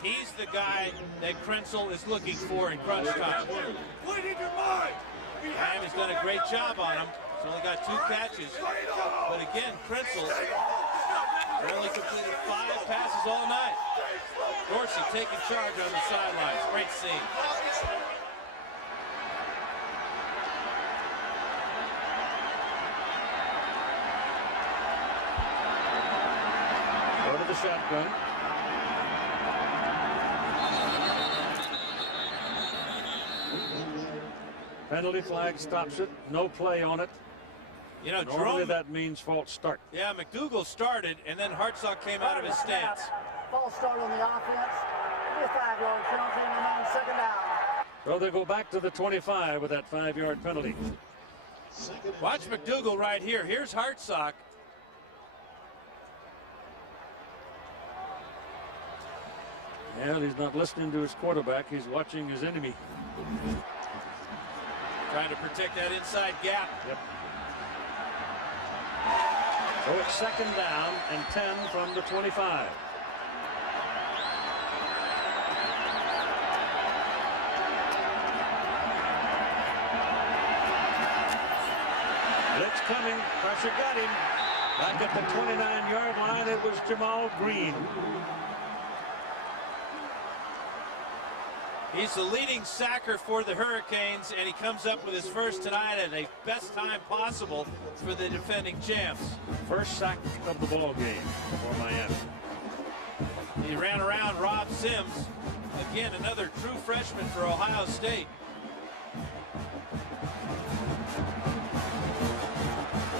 He's the guy that Krenzel is looking for in crunch time. Miami's done a great job on him. He's only got 2 catches. But again, Krenzel only completed 5 passes all night. Dorsey taking charge on the sidelines. Great scene. Go to the shotgun. Penalty flag stops it. No play on it. You know, normally that means false start. Yeah, McDougal started, and then Hartsock came out of his stance. False start on the offense. 5-yard penalty, and 2nd down. So they go back to the 25 with that 5-yard penalty. Watch McDougal right here. Here's Hartsock. Well, he's not listening to his quarterback. He's watching his enemy. Trying to protect that inside gap. Yep. So it's 2nd down and 10 from the 25. Blitz coming. Pressure got him. Back at the 29-yard line, it was Jamal Green. He's the leading sacker for the Hurricanes, and he comes up with his first tonight at a best time possible for the defending champs. First sack of the ball game for Miami. He ran around Rob Sims. Again, another true freshman for Ohio State.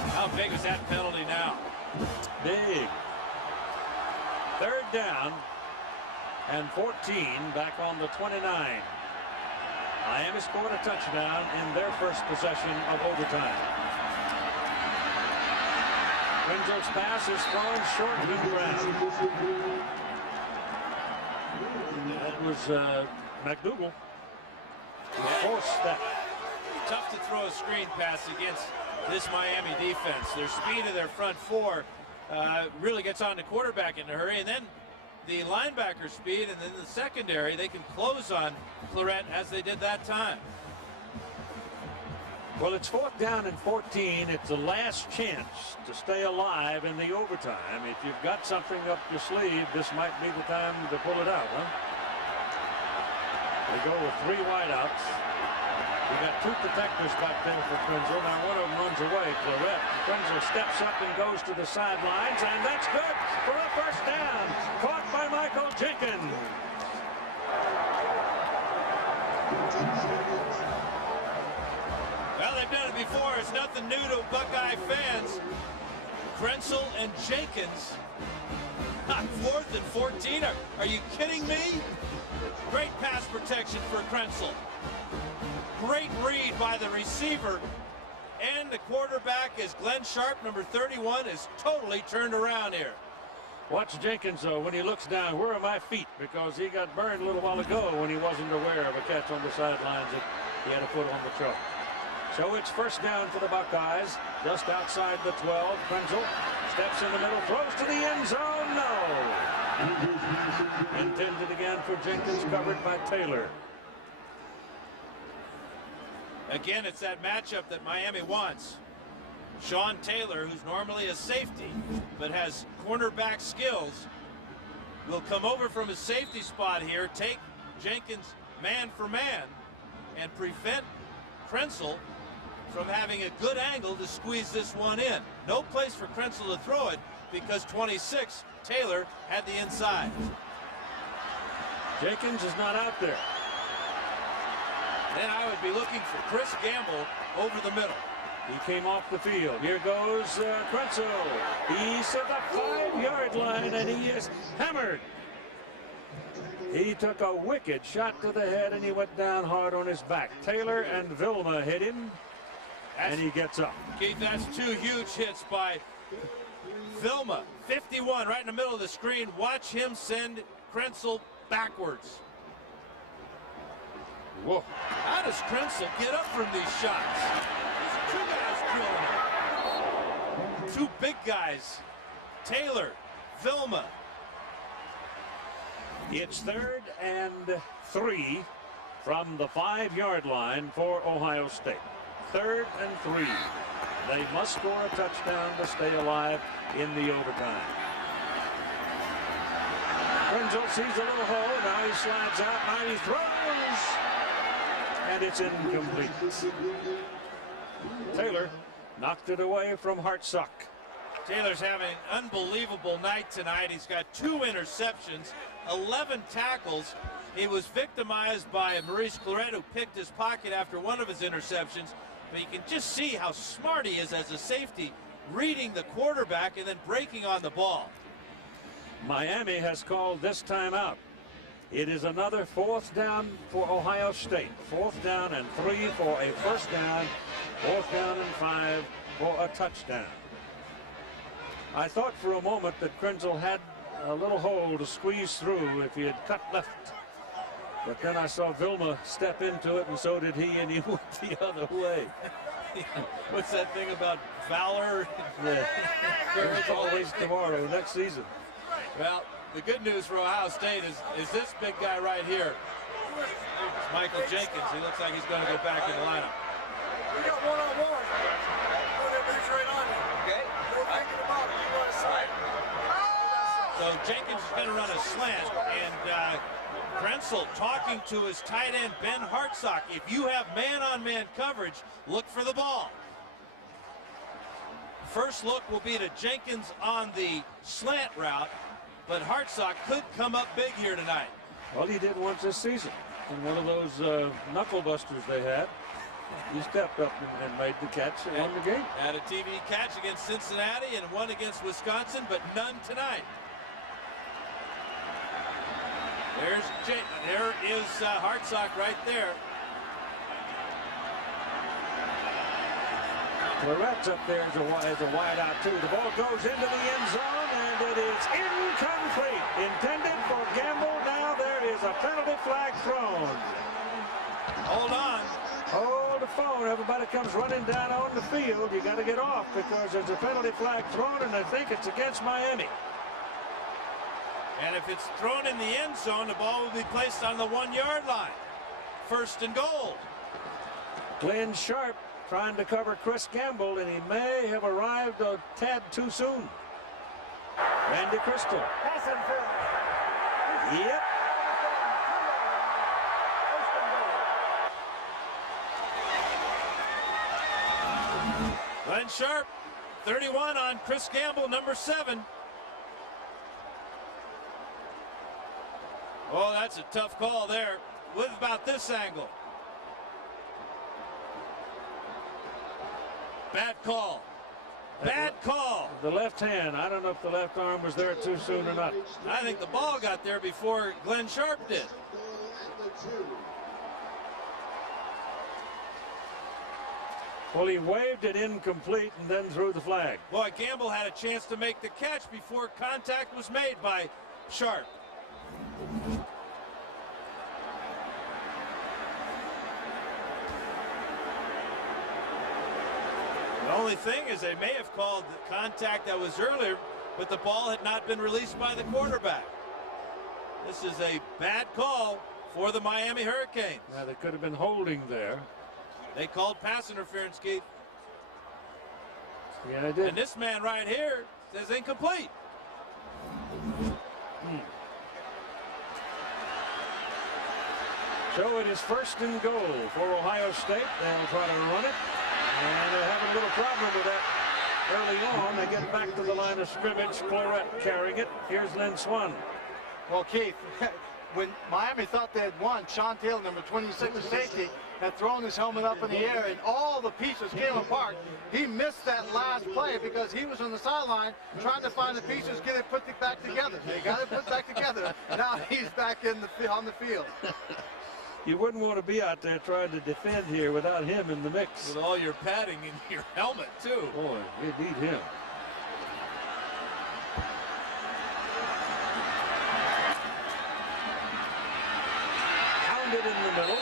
How big is that penalty now? Big. 3rd down and 14 back on the 29. Miami scored a touchdown in their first possession of overtime. Krenzel's pass is thrown short to the ground. That was McDougal. He forced that. Tough to throw a screen pass against this Miami defense. Their speed of their front four really gets on the quarterback in a hurry, and then the linebacker speed, and then the secondary, they can close on Claret as they did that time. Well, it's 4th down and 14. It's the last chance to stay alive in the overtime. If you've got something up your sleeve, this might be the time to pull it out, huh? They go with 3 wideouts. You got 2 protectors back there for Krenzel. Now one of them runs away. Claret. Krenzel steps up and goes to the sidelines, and that's good for a first down. Caught by Michael Jenkins. Well, they've done it before. It's nothing new to Buckeye fans. Krenzel and Jenkins on 4th and 14. Are you kidding me? Great pass protection for Krenzel. Great read by the receiver. And the quarterback is Glenn Sharp, number 31, is totally turned around here. Watch Jenkins, though, when he looks down. Where are my feet? Because he got burned a little while ago when he wasn't aware of a catch on the sidelines that he had a foot on the chalk. So it's first down for the Buckeyes, just outside the 12. Krenzel steps in the middle, throws to the end zone. No. Intended again for Jenkins, covered by Taylor. Again, it's that matchup that Miami wants. Sean Taylor, who's normally a safety, but has cornerback skills, will come over from his safety spot here, take Jenkins man for man, and prevent Krenzel from having a good angle to squeeze this one in. No place for Krenzel to throw it because 26, Taylor, had the inside. Jenkins is not out there. Then I would be looking for Chris Gamble over the middle. He came off the field. Here goes Krenzel. He's at the 5-yard line, and he is hammered. He took a wicked shot to the head, and he went down hard on his back. Taylor and Vilma hit him, and he gets up. Keith, that's 2 huge hits by Vilma. 51 right in the middle of the screen. Watch him send Krenzel backwards. Whoa. How does Krenzel get up from these shots? There's 2 guys drilling him. 2 big guys. Taylor, Vilma. It's 3rd and 3 from the 5-yard line for Ohio State. 3rd and 3. They must score a touchdown to stay alive in the overtime. Krenzel sees a little hole. Now he slides out. Now he throws. And it's incomplete. Taylor knocked it away from Hartsock. Taylor's having an unbelievable night tonight. He's got 2 interceptions, 11 tackles. He was victimized by Maurice Claret, who picked his pocket after one of his interceptions. But you can just see how smart he is as a safety, reading the quarterback and then breaking on the ball. Miami has called this timeout. It is another 4th down for Ohio State. 4th down and 3 for a first down. 4th down and 5 for a touchdown. I thought for a moment that Krenzel had a little hole to squeeze through if he had cut left. But then I saw Vilma step into it, and so did he, and he went the other way. What's that thing about valor? Yeah. There's always tomorrow, next season. Well, the good news for Ohio State is this big guy right here. It's Michael Jenkins. He looks like he's going to go back in the lineup. We got one-on-one. Right on you. Okay. We're thinking about it. You want to slide. So Jenkins is going to run a slant, and Krenzel talking to his tight end, Ben Hartsock. If you have man-on-man coverage, look for the ball. First look will be to Jenkins on the slant route, but Hartsock could come up big here tonight. Well, he did once this season in one of those knuckle busters they had. He stepped up and made the catch and won the game. Had a TV catch against Cincinnati and one against Wisconsin, but none tonight. There is Hartsock right there. Claret's up there as a wide out too. The ball goes into the end zone, and it is incomplete. Intended for Gamble. Now there is a penalty flag thrown. Hold on. everybody comes running down on the field, you got to get off because there's a penalty flag thrown, and I think it's against Miami. And if it's thrown in the end zone, the ball will be placed on the 1-yard line. 1st and goal. Glenn Sharp trying to cover Chris Gamble, and he may have arrived a tad too soon. Randy Crystal. Pass interference. Yep. Glenn Sharp, 31 on Chris Gamble, number 7. Oh, that's a tough call there. What about this angle? Bad call. Bad call. The left hand. I don't know if the left arm was there too soon or not. I think the ball got there before Glenn Sharp did. Well, he waved it incomplete and then threw the flag. Boy, Gamble had a chance to make the catch before contact was made by Sharp. The only thing is they may have called the contact that was earlier, but the ball had not been released by the quarterback. This is a bad call for the Miami Hurricanes. Now, they could have been holding there. They called pass interference, Keith. Yeah, they did. And this man right here says incomplete. So it is 1st and goal for Ohio State. They'll try to run it. And they're having a little problem with that early on. They get back to the line of scrimmage. Claret carrying it. Here's Lynn Swan. Well, Keith, when Miami thought they had won, Sean Taylor, number 26 of safety, had thrown his helmet up in the air, and all the pieces came apart. He missed that last play because he was on the sideline trying to find the pieces, get it put back together. They got it put back together. Now he's back on the field. You wouldn't want to be out there trying to defend here without him in the mix. With all your padding in your helmet, too. Boy, you need him. Pounded in the middle.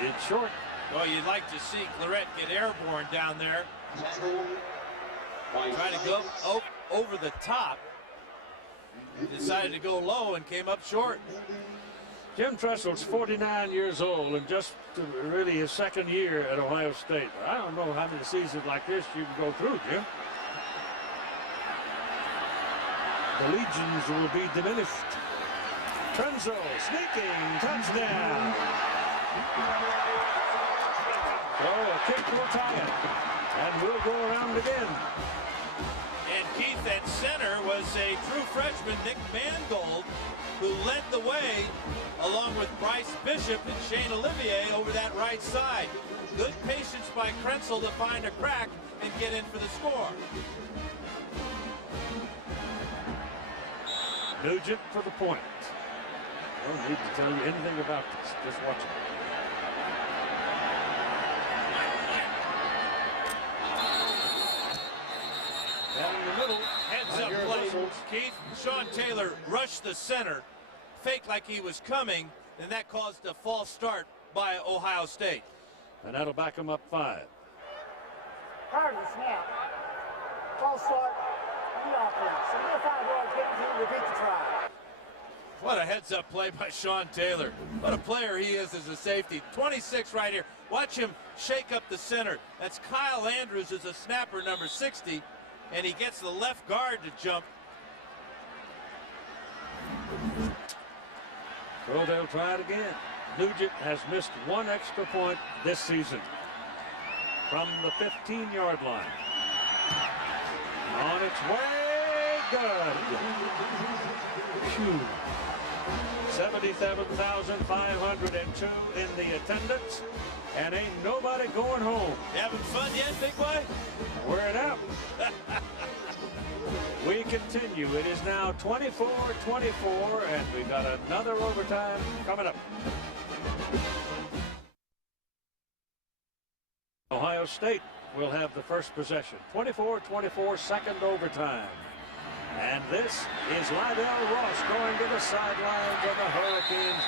It's short. Oh, you'd like to see Claret get airborne down there. Trying to go over the top. Decided to go low and came up short. Jim Tressel's 49 years old and just really his 2nd year at Ohio State. I don't know how many seasons like this you can go through, Jim. The legions will be diminished. Trenzo sneaking touchdown. Oh, a kick will tie it. And we'll go around again. And Keith at center was a true freshman, Nick Mangold, who led the way along with Bryce Bishop and Shane Olivier over that right side. Good patience by Krenzel to find a crack and get in for the score. Nugent for the point. I don't need to tell you anything about this. Just watch it. Down in the middle. Heads up play. Keith, Sean Taylor rushed the center, faked like he was coming, and that caused a false start by Ohio State. And that'll back him up 5. Prior to the snap, false start on the offense. 75 yards guaranteed, repeat the try. What a heads-up play by Sean Taylor. What a player he is as a safety. 26 right here. Watch him shake up the center. That's Kyle Andrews as a snapper, number 60, and he gets the left guard to jump. So they'll try it again. Nugent has missed 1 extra point this season from the 15-yard line. On its way, good. Phew. 77,502 in the attendance, and ain't nobody going home. You having fun yet, big boy? We're it out. We continue. It is now 24-24, and we got another overtime coming up. Ohio State will have the first possession. 24-24, second overtime. And this is Lydell Ross going to the sidelines of the Hurricanes.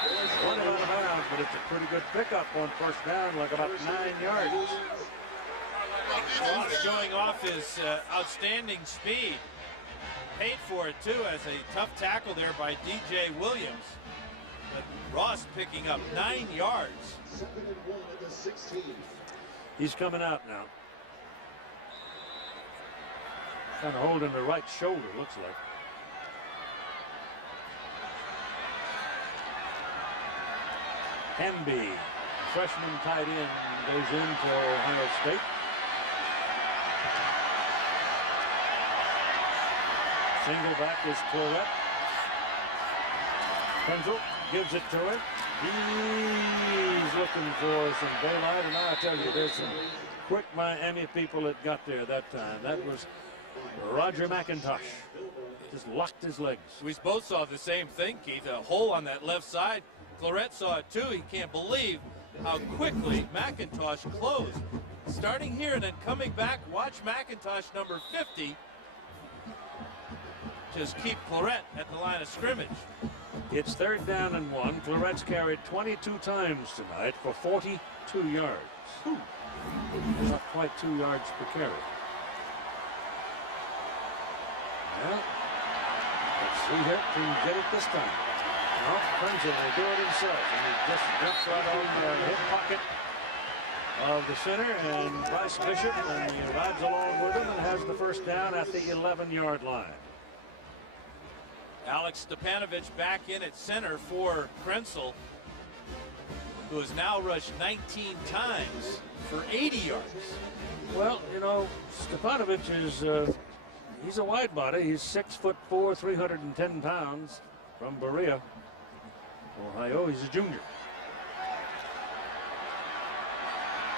Running out of bounds, but it's a pretty good pickup on first down, like about 9 yards. Ross showing off his outstanding speed. Paid for it too, as a tough tackle there by DJ Williams. But Ross picking up 9 yards. 2nd and 1 at the 16. He's coming out now. Kind of holding the right shoulder, looks like. Hemby, freshman tight end, goes into Ohio State. Single back is Claret. Krenzel gives it to him. He's looking for some daylight, and I tell you, there's some quick Miami people that got there that time. That was Roger McIntosh. Just locked his legs. We both saw the same thing, Keith. A hole on that left side. Claret saw it too. He can't believe how quickly McIntosh closed. Starting here and then coming back. Watch McIntosh, number 50, just keep Claret at the line of scrimmage. It's 3rd down and 1. Claret's carried 22 times tonight for 42 yards. Not quite 2 yards per carry. Well, let's see here. Can he get it this time? No, Krenzel will do it himself. And he just jumps right on the hip pocket of the center and Bryce Bishop, and he rides along with him and has the first down at the 11-yard line. Alex Stepanovich back in at center for Krenzel, who has now rushed 19 times for 80 yards. Well, you know, Stepanovich is he's a wide body. He's 6'4", 310 pounds, from Berea, Ohio. He's a junior.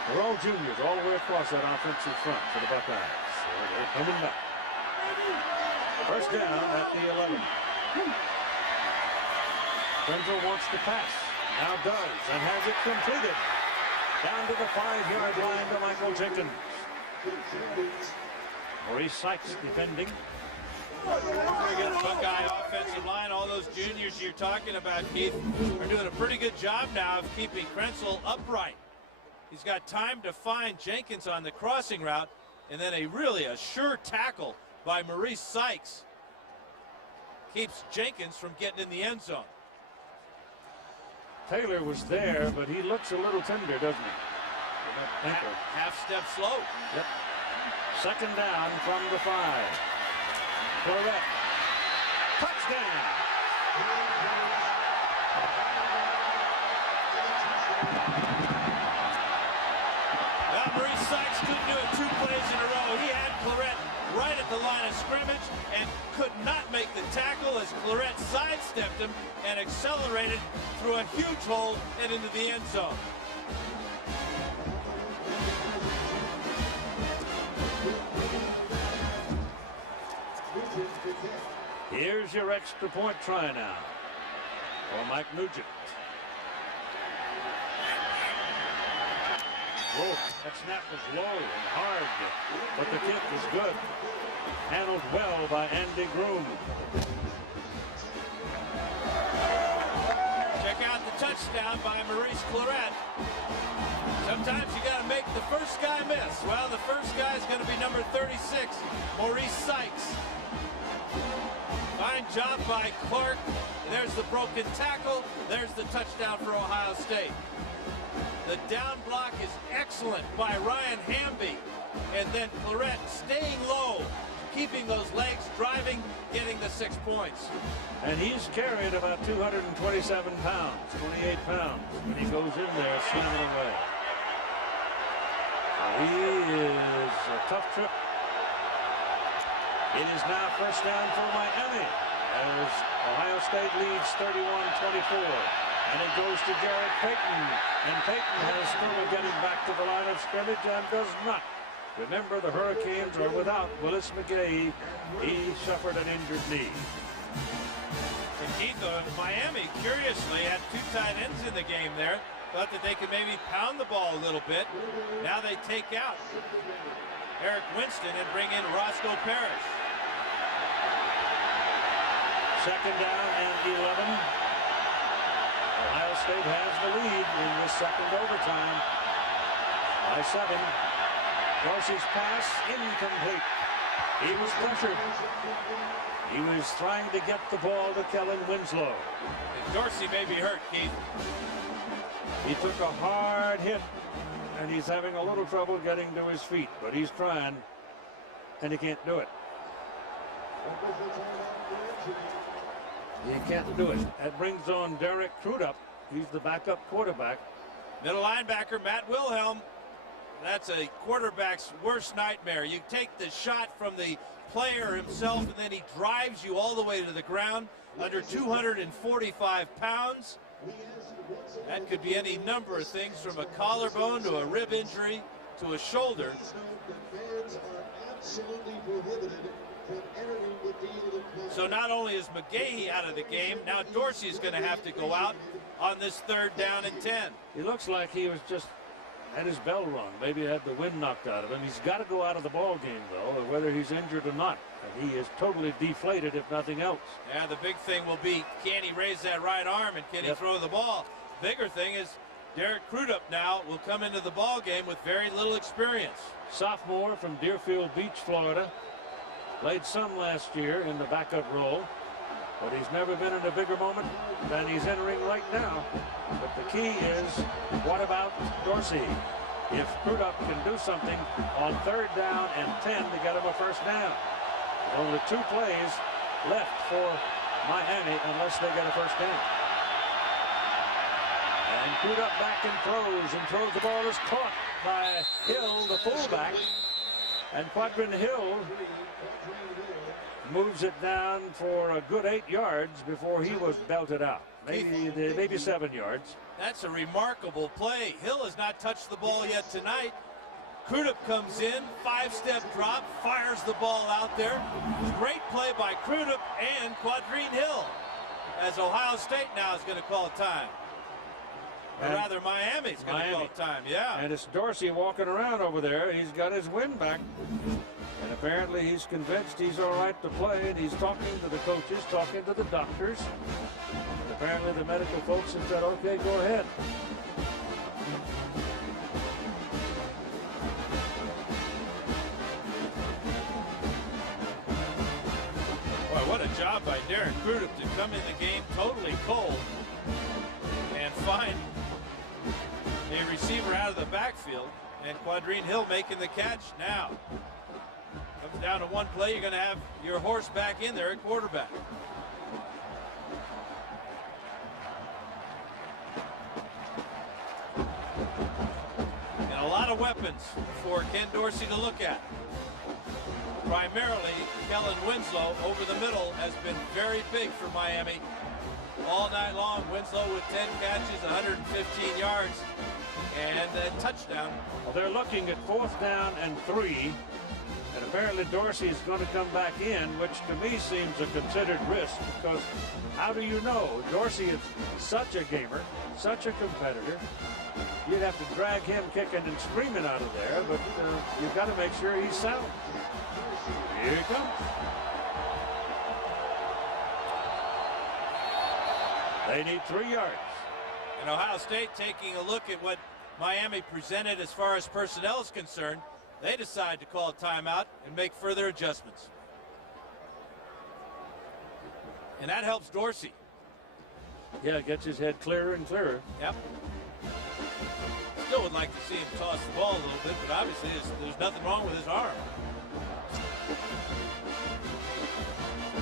They're all juniors all the way across that offensive front for the Buckeyes. So they're coming back. First down at the 11. Krenzel wants to pass. Now does, and has it completed. Down to the 5-yard line to Michael Jenkins. Maurice Sykes defending. Very good Buckeye offensive line. All those juniors you're talking about, Keith, are doing a pretty good job now of keeping Krenzel upright. He's got time to find Jenkins on the crossing route, and then a sure tackle by Maurice Sykes keeps Jenkins from getting in the end zone. Taylor was there, but he looks a little tender, doesn't he? Half step slow. Yep. 2nd down from the 5. Claret. Touchdown. Well, Maurice Sykes couldn't do it 2 plays in a row. He had Claret right at the line of scrimmage and could not make the tackle as Claret sidestepped him and accelerated through a huge hole and into the end zone. Here's your extra point try now for Mike Nugent. Whoa, that snap was low and hard, but the kick was good. Handled well by Andy Groom. Check out the touchdown by Maurice Claret. Sometimes you got to make the first guy miss. Well, the first guy is going to be number 36, Maurice Sykes. Fine job by Clark. There's the broken tackle. There's the touchdown for Ohio State. The down block is excellent by Ryan Hamby. And then Claret staying low, keeping those legs driving, getting the 6 points. And he's carried about 227 pounds, 28 pounds, when he goes in there slamming away. So he is a tough trip. It is now first down for Miami as Ohio State leads 31-24. And it goes to Jared Payton. And Payton has trouble getting back to the line of scrimmage and does not. Remember, the Hurricanes are without Willis McGahee. He suffered an injured knee. And Keith, Miami, curiously, had 2 tight ends in the game there. Thought that they could maybe pound the ball a little bit. Now they take out Eric Winston and bring in Roscoe Parrish. Second down and 11. Ohio State has the lead in this second overtime by 7. Dorsey's pass incomplete. He was pressured. He was trying to get the ball to Kellen Winslow. Dorsey may be hurt, Keith. He took a hard hit, and he's having a little trouble getting to his feet, but he's trying, and he can't do it. He can't do it. That brings on Derek Crudup. He's the backup quarterback. Middle linebacker Matt Wilhelm. That's a quarterback's worst nightmare. You take the shot from the player himself, and then he drives you all the way to the ground under 245 pounds. That could be any number of things, from a collarbone to a rib injury to a shoulder. So not only is McGahee out of the game, now Dorsey is going to have to go out on this 3rd down and 10. He looks like he was just had his bell rung. Maybe had the wind knocked out of him. He's got to go out of the ball game, though, whether he's injured or not. And he is totally deflated, if nothing else. Yeah, the big thing will be, can he raise that right arm and can he throw the ball? Bigger thing is Derek Crudup now will come into the ball game with very little experience. Sophomore from Deerfield Beach, Florida. Played some last year in the backup role, but he's never been in a bigger moment than he's entering right now. But the key is, what about Dorsey? If Crudup can do something on 3rd down and 10 to get him a 1st down. Only 2 plays left for Miami unless they get a 1st down. And Crudup back and throws the ball is caught by Hill, the fullback. And Quadrin Hill moves it down for a good 8 yards before he was belted out. Maybe 7 yards. That's a remarkable play. Hill has not touched the ball yet tonight. Crudup comes in, 5-step drop, fires the ball out there. Great play by Crudup and Quadrin Hill, as Ohio State now is going to call time. Or rather, Miami's going to call time, yeah. And it's Dorsey walking around over there. He's got his wind back. And apparently he's convinced he's all right to play, and he's talking to the coaches, talking to the doctors. And apparently the medical folks have said, okay, go ahead. Boy, what a job by Derek Crudup to come in the game totally cold and find a receiver out of the backfield, and Quadrin Hill making the catch now. Comes down to 1 play. You're going to have your horse back in there at quarterback. And a lot of weapons for Ken Dorsey to look at. Primarily, Kellen Winslow over the middle has been very big for Miami all night long. Winslow with 10 catches, 115 yards, and a touchdown. Well, they're looking at 4th down and 3. And apparently Dorsey is going to come back in, which to me seems a considered risk, because how do you know? Dorsey is such a gamer, such a competitor. You'd have to drag him kicking and screaming out of there, but you've got to make sure he's sound. Here he comes. They need 3 yards. And Ohio State, taking a look at what Miami presented as far as personnel is concerned, they decide to call a timeout and make further adjustments. And that helps Dorsey. Yeah, gets his head clearer and clearer. Yep. Still would like to see him toss the ball a little bit, but obviously there's nothing wrong with his arm.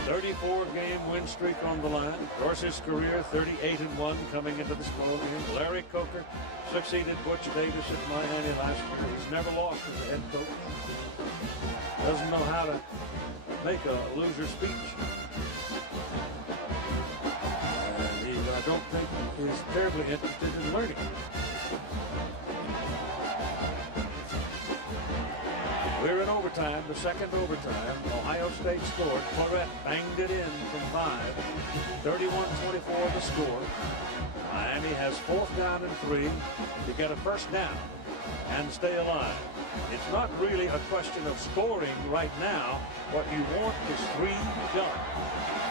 34-game win streak on the line. Dorsey's career 38-1 coming into this ball game. Larry Coker succeeded Butch Davis at Miami last year. He's never lost as a head coach. Doesn't know how to make a loser speech. And I don't think he's terribly interested in learning. We're in overtime, the second overtime. Ohio State scored. Claret banged it in from 5. 31-24 the score. Miami has 4th down and 3 to get a 1st down and stay alive. It's not really a question of scoring right now. What you want is 3 yards.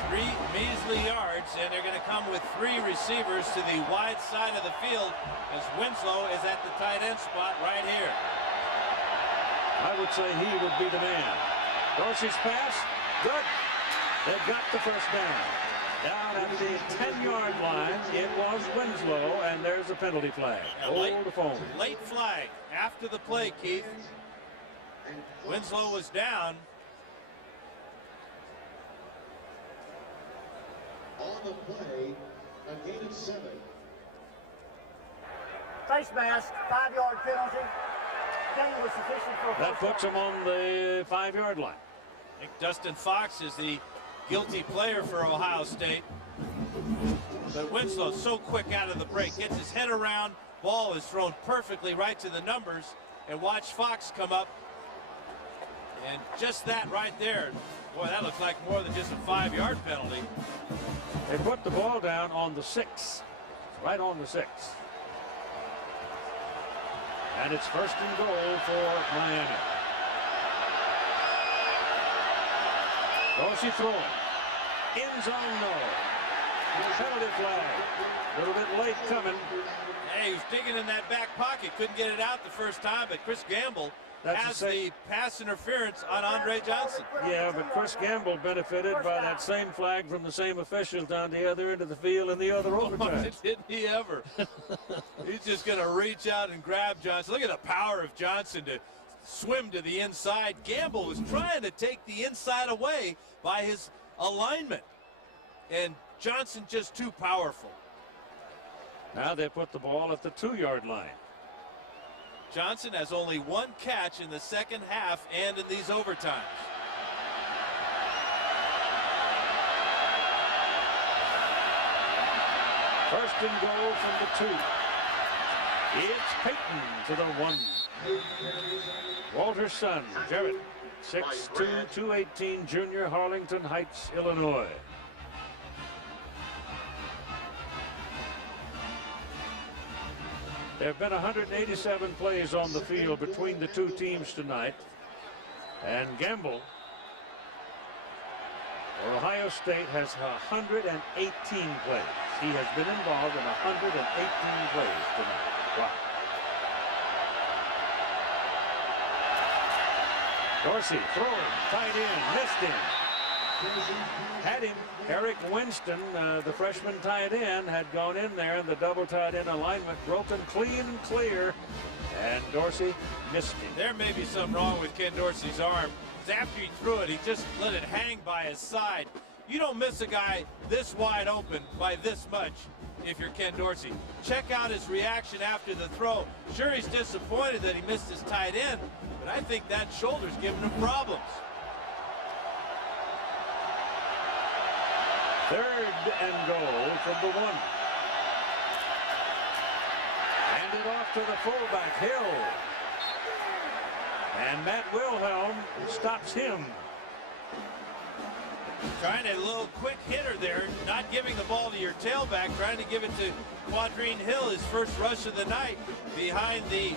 3 measly yards, and they're going to come with 3 receivers to the wide side of the field as Winslow is at the tight end spot right here. I would say he would be the man. Dorsey's pass, good. They've got the first down. Down at the 10-yard line, it was Winslow, and there's a penalty flag. Hold the phone. Late flag after the play, Keith. Winslow was down. On the play, a gain of 7. Face mask, 5-yard penalty. Gain was sufficient for a That first puts down. him on the 5-yard line. I think Dustin Fox is the guilty player for Ohio State. But Winslow so quick out of the break, gets his head around, ball is thrown perfectly right to the numbers, and watch Fox come up. And just that right there, boy, that looks like more than just a 5-yard penalty. They put the ball down on the 6, right on the 6. And it's first and goal for Miami. Dorsey throwing. End zone, no. Penalty flag. A little bit late coming. Hey, he was digging in that back pocket. Couldn't get it out the first time, but Chris Gamble has the pass interference on Andre Johnson. Yeah, but Chris Gamble benefited by that same flag from the same official down the other end of the field in the other overtime. Didn't he ever? He's just going to reach out and grab Johnson. Look at the power of Johnson to swim to the inside. Gamble was trying to take the inside away by his alignment. And Johnson just too powerful. Now they put the ball at the 2-yard line. Johnson has only 1 catch in the second half and in these overtimes. First and goal from the 2. It's Peyton to the 1. Walter's son, Jarrett, 6'2", 218, junior, Harlington Heights, Illinois. There have been 187 plays on the field between the two teams tonight. And Gamble, for Ohio State, has 118 plays. He has been involved in 118 plays tonight. Wow. Dorsey throwing, tight end, missed him. Had him. Eric Winston, the freshman tight end, had gone in there in the double tight end alignment, broken clean and clear, and Dorsey missed him. There may be something wrong with Ken Dorsey's arm. After he threw it, he just let it hang by his side. You don't miss a guy this wide open by this much if you're Ken Dorsey. Check out his reaction after the throw. Sure, he's disappointed that he missed his tight end, but I think that shoulder's giving him problems. 3rd and goal from the 1. Handed off to the fullback, Hill. And Matt Wilhelm stops him. Trying a little quick hitter there, not giving the ball to your tailback, trying to give it to Quadrine Hill, his first rush of the night, behind the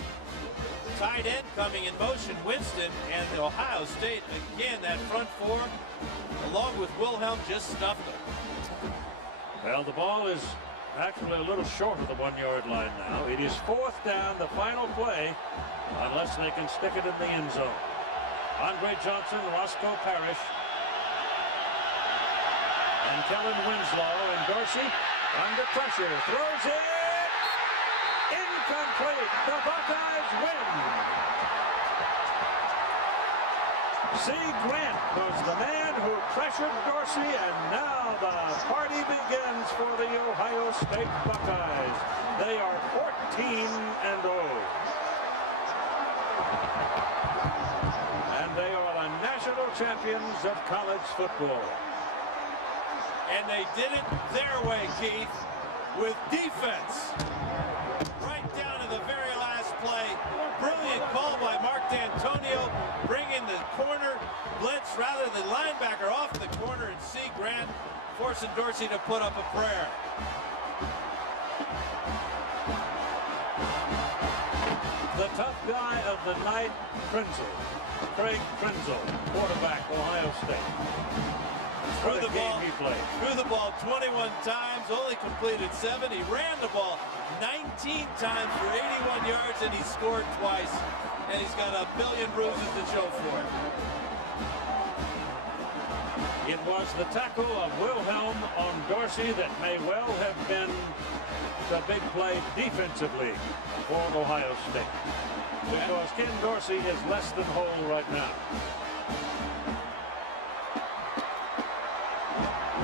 tight end coming in motion, Winston, and the Ohio State, again, that front 4, along with Wilhelm, just stuffed them. Well, the ball is actually a little short of the 1-yard line now. It is 4th down, the final play, unless they can stick it in the end zone. Andre Johnson, Roscoe Parrish, and Kellen Winslow, and Dorsey under pressure, throws it, incomplete. The Buckeyes win. C. Grant was the man who pressured Dorsey, and now the party begins for the Ohio State Buckeyes. They are 14-0. And they are the national champions of college football. And they did it their way, Keith, with defense. Right down to the very last play. Brilliant call by Mark D'Antonio, bringing the corner blitz, rather the linebacker off the corner, and C. Grant forcing Dorsey to put up a prayer. The tough guy of the night, Craig Krenzel, quarterback, Ohio State. Threw What a the game ball. he played. Threw the ball 21 times, only completed 7. He ran the ball 19 times for 81 yards, and he scored twice. And he's got a billion bruises to show for it. It was the tackle of Wilhelm on Dorsey that may well have been the big play defensively for Ohio State. Because Ken Dorsey is less than whole right now.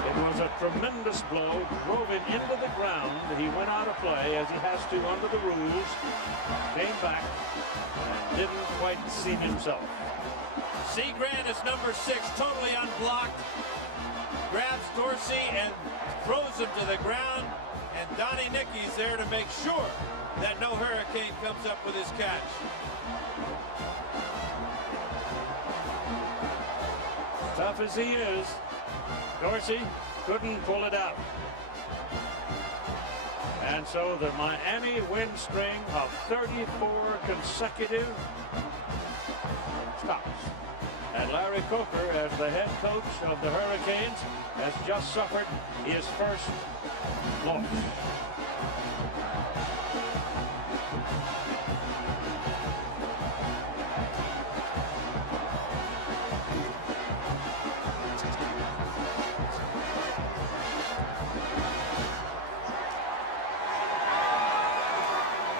It was a tremendous blow, drove him into the ground. He went out of play as he has to under the rules, came back, and didn't quite seem himself. Grant is number 6, totally unblocked. Grabs Dorsey and throws him to the ground. And Donnie Nicky's there to make sure that no Hurricane comes up with his catch. Tough as he is, Dorsey couldn't pull it out. And so the Miami win string of 34 consecutive stops. And Larry Coker, as the head coach of the Hurricanes, has just suffered his first loss.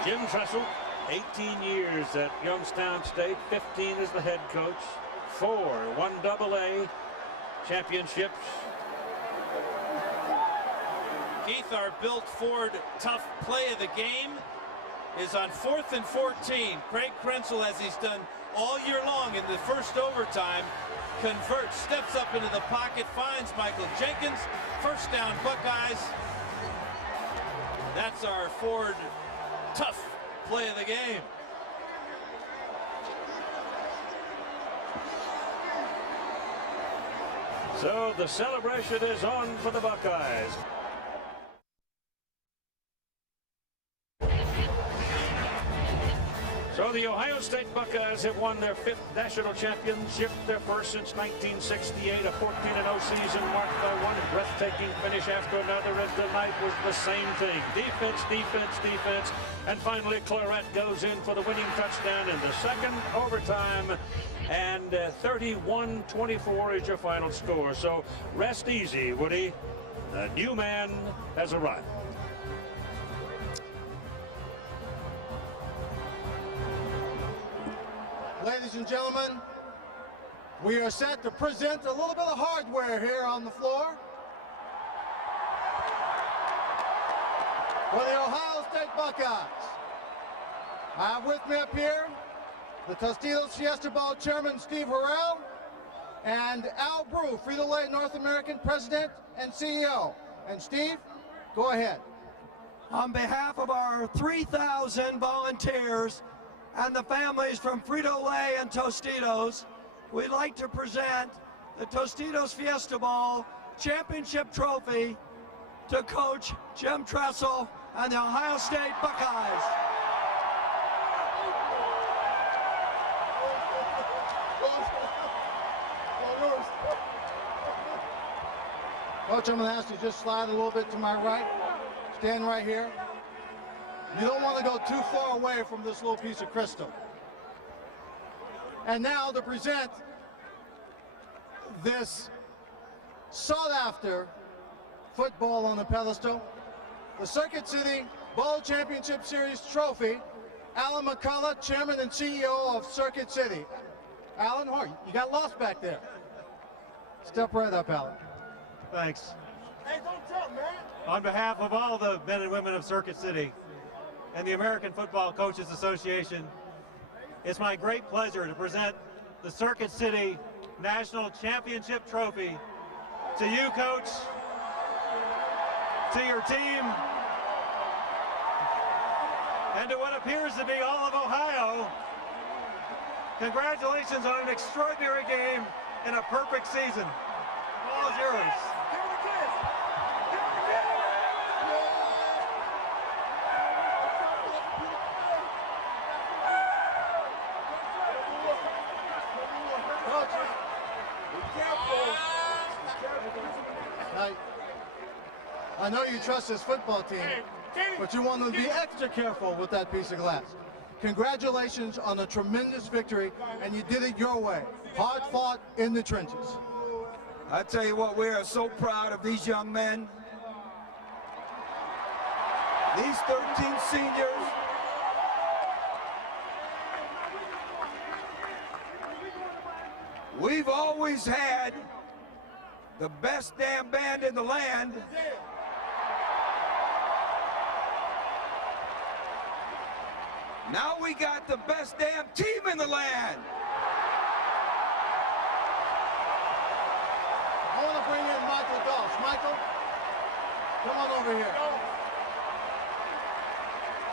Jim Tressel, 18 years at Youngstown State, 15 as the head coach. 1 AA championships. Keith, our built Ford tough play of the game is on 4th and 14. Craig Krenzel, as he's done all year long in the first overtime, converts, steps up into the pocket, finds Michael Jenkins. First down, Buckeyes. That's our Ford tough play of the game. So the celebration is on for the Buckeyes. So the Ohio State Buckeyes have won their 5th national championship, their first since 1968, a 14-0 season marked by one breathtaking finish after another, and tonight was the same thing. Defense, defense, defense, and finally Claret goes in for the winning touchdown in the second overtime, and 31-24 is your final score. So rest easy, Woody. A new man has arrived. Ladies and gentlemen, we are set to present a little bit of hardware here on the floor for the Ohio State Buckeyes. I have with me up here the Tostitos Fiesta Bowl Chairman Steve Harrell and Al Brew, Frito-Lay North American President and CEO. And Steve, go ahead. On behalf of our 3,000 volunteers and the families from Frito-Lay and Tostitos, we'd like to present the Tostitos Fiesta Bowl Championship Trophy to Coach Jim Tressel and the Ohio State Buckeyes. Coach, I'm going to ask you to just slide a little bit to my right. Stand right here. You don't want to go too far away from this little piece of crystal. And now to present this sought-after football on the pedestal, the Circuit City Bowl Championship Series trophy, Alan McCullough, Chairman and CEO of Circuit City. Alan, you got lost back there. Step right up, Alan. Thanks. Hey, don't tell, man. On behalf of all the men and women of Circuit City and the American Football Coaches Association, it's my great pleasure to present the Circuit City National Championship Trophy to you, Coach, to your team, and to what appears to be all of Ohio. Congratulations on an extraordinary game and a perfect season. The ball is yours. I know you trust this football team, but you want them to be extra careful with that piece of glass. Congratulations on a tremendous victory, and you did it your way. Hard fought in the trenches. I tell you what, we are so proud of these young men. These 13 seniors. We've always had the best damn band in the land. Now we got the best damn team in the land. I want to bring in Michael Doss. Michael, come on over here.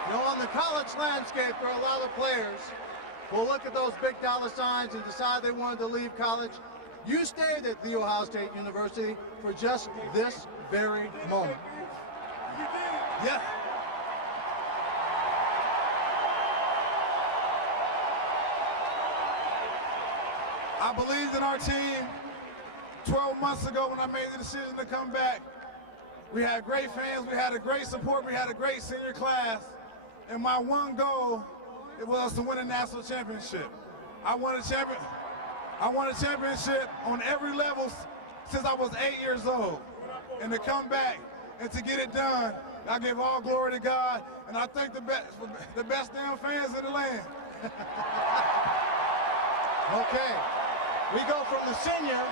You know, on the college landscape, there are a lot of players who will look at those big dollar signs and decide they wanted to leave college. You stayed at The Ohio State University for just this very moment. Yeah. I believed in our team 12 months ago when I made the decision to come back. We had great fans, we had a great support, we had a great senior class, and my one goal, it was to win a national championship. I won a championship on every level since I was 8 years old. And to come back and to get it done, I give all glory to God, and I thank the best damn fans in the land. Okay, we go from the senior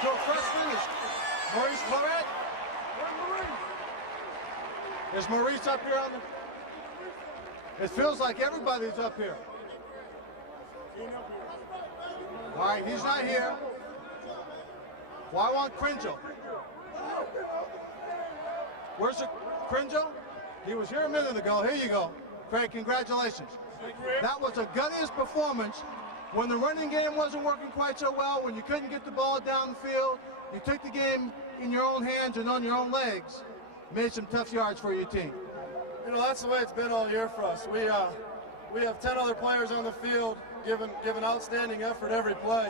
to a freshman. Is Maurice Claret? Is Maurice up here on the... It feels like everybody's up here. All right, he's not here. Well, I want Cringel. Where's the Cringel? He was here a minute ago. Here you go. Craig, congratulations. That was a guttiest performance. When the running game wasn't working quite so well, when you couldn't get the ball down the field, you took the game in your own hands and on your own legs, made some tough yards for your team. You know, that's the way it's been all year for us. We have 10 other players on the field giving outstanding effort every play.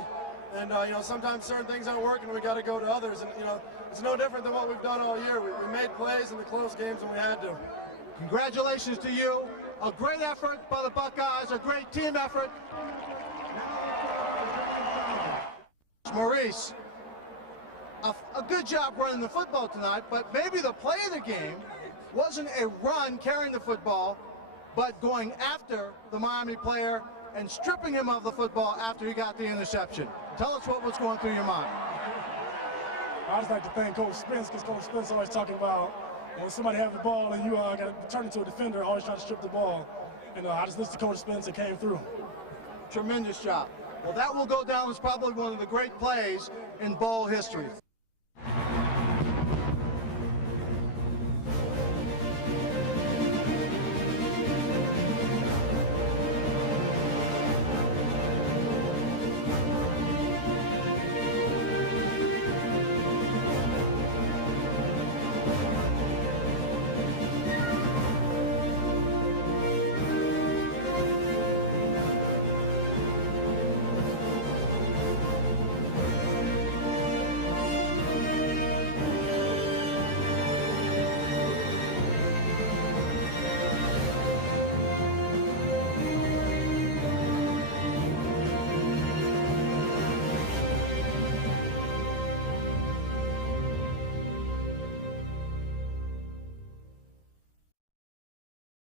And, you know, sometimes certain things aren't working and we got to go to others. And, you know, it's no different than what we've done all year. We made plays in the close games when we had to. Congratulations to you. A great effort by the Buckeyes, a great team effort. Maurice, a good job running the football tonight, but maybe the play of the game wasn't a run carrying the football, but going after the Miami player and stripping him of the football after he got the interception. Tell us what was going through your mind. I just like to thank Coach Spence, because Coach Spence always talking about when somebody has the ball and you got to turn into a defender, always trying to strip the ball. And I just listened to Coach Spence and came through. Tremendous job. Well, that will go down as probably one of the great plays in bowl history.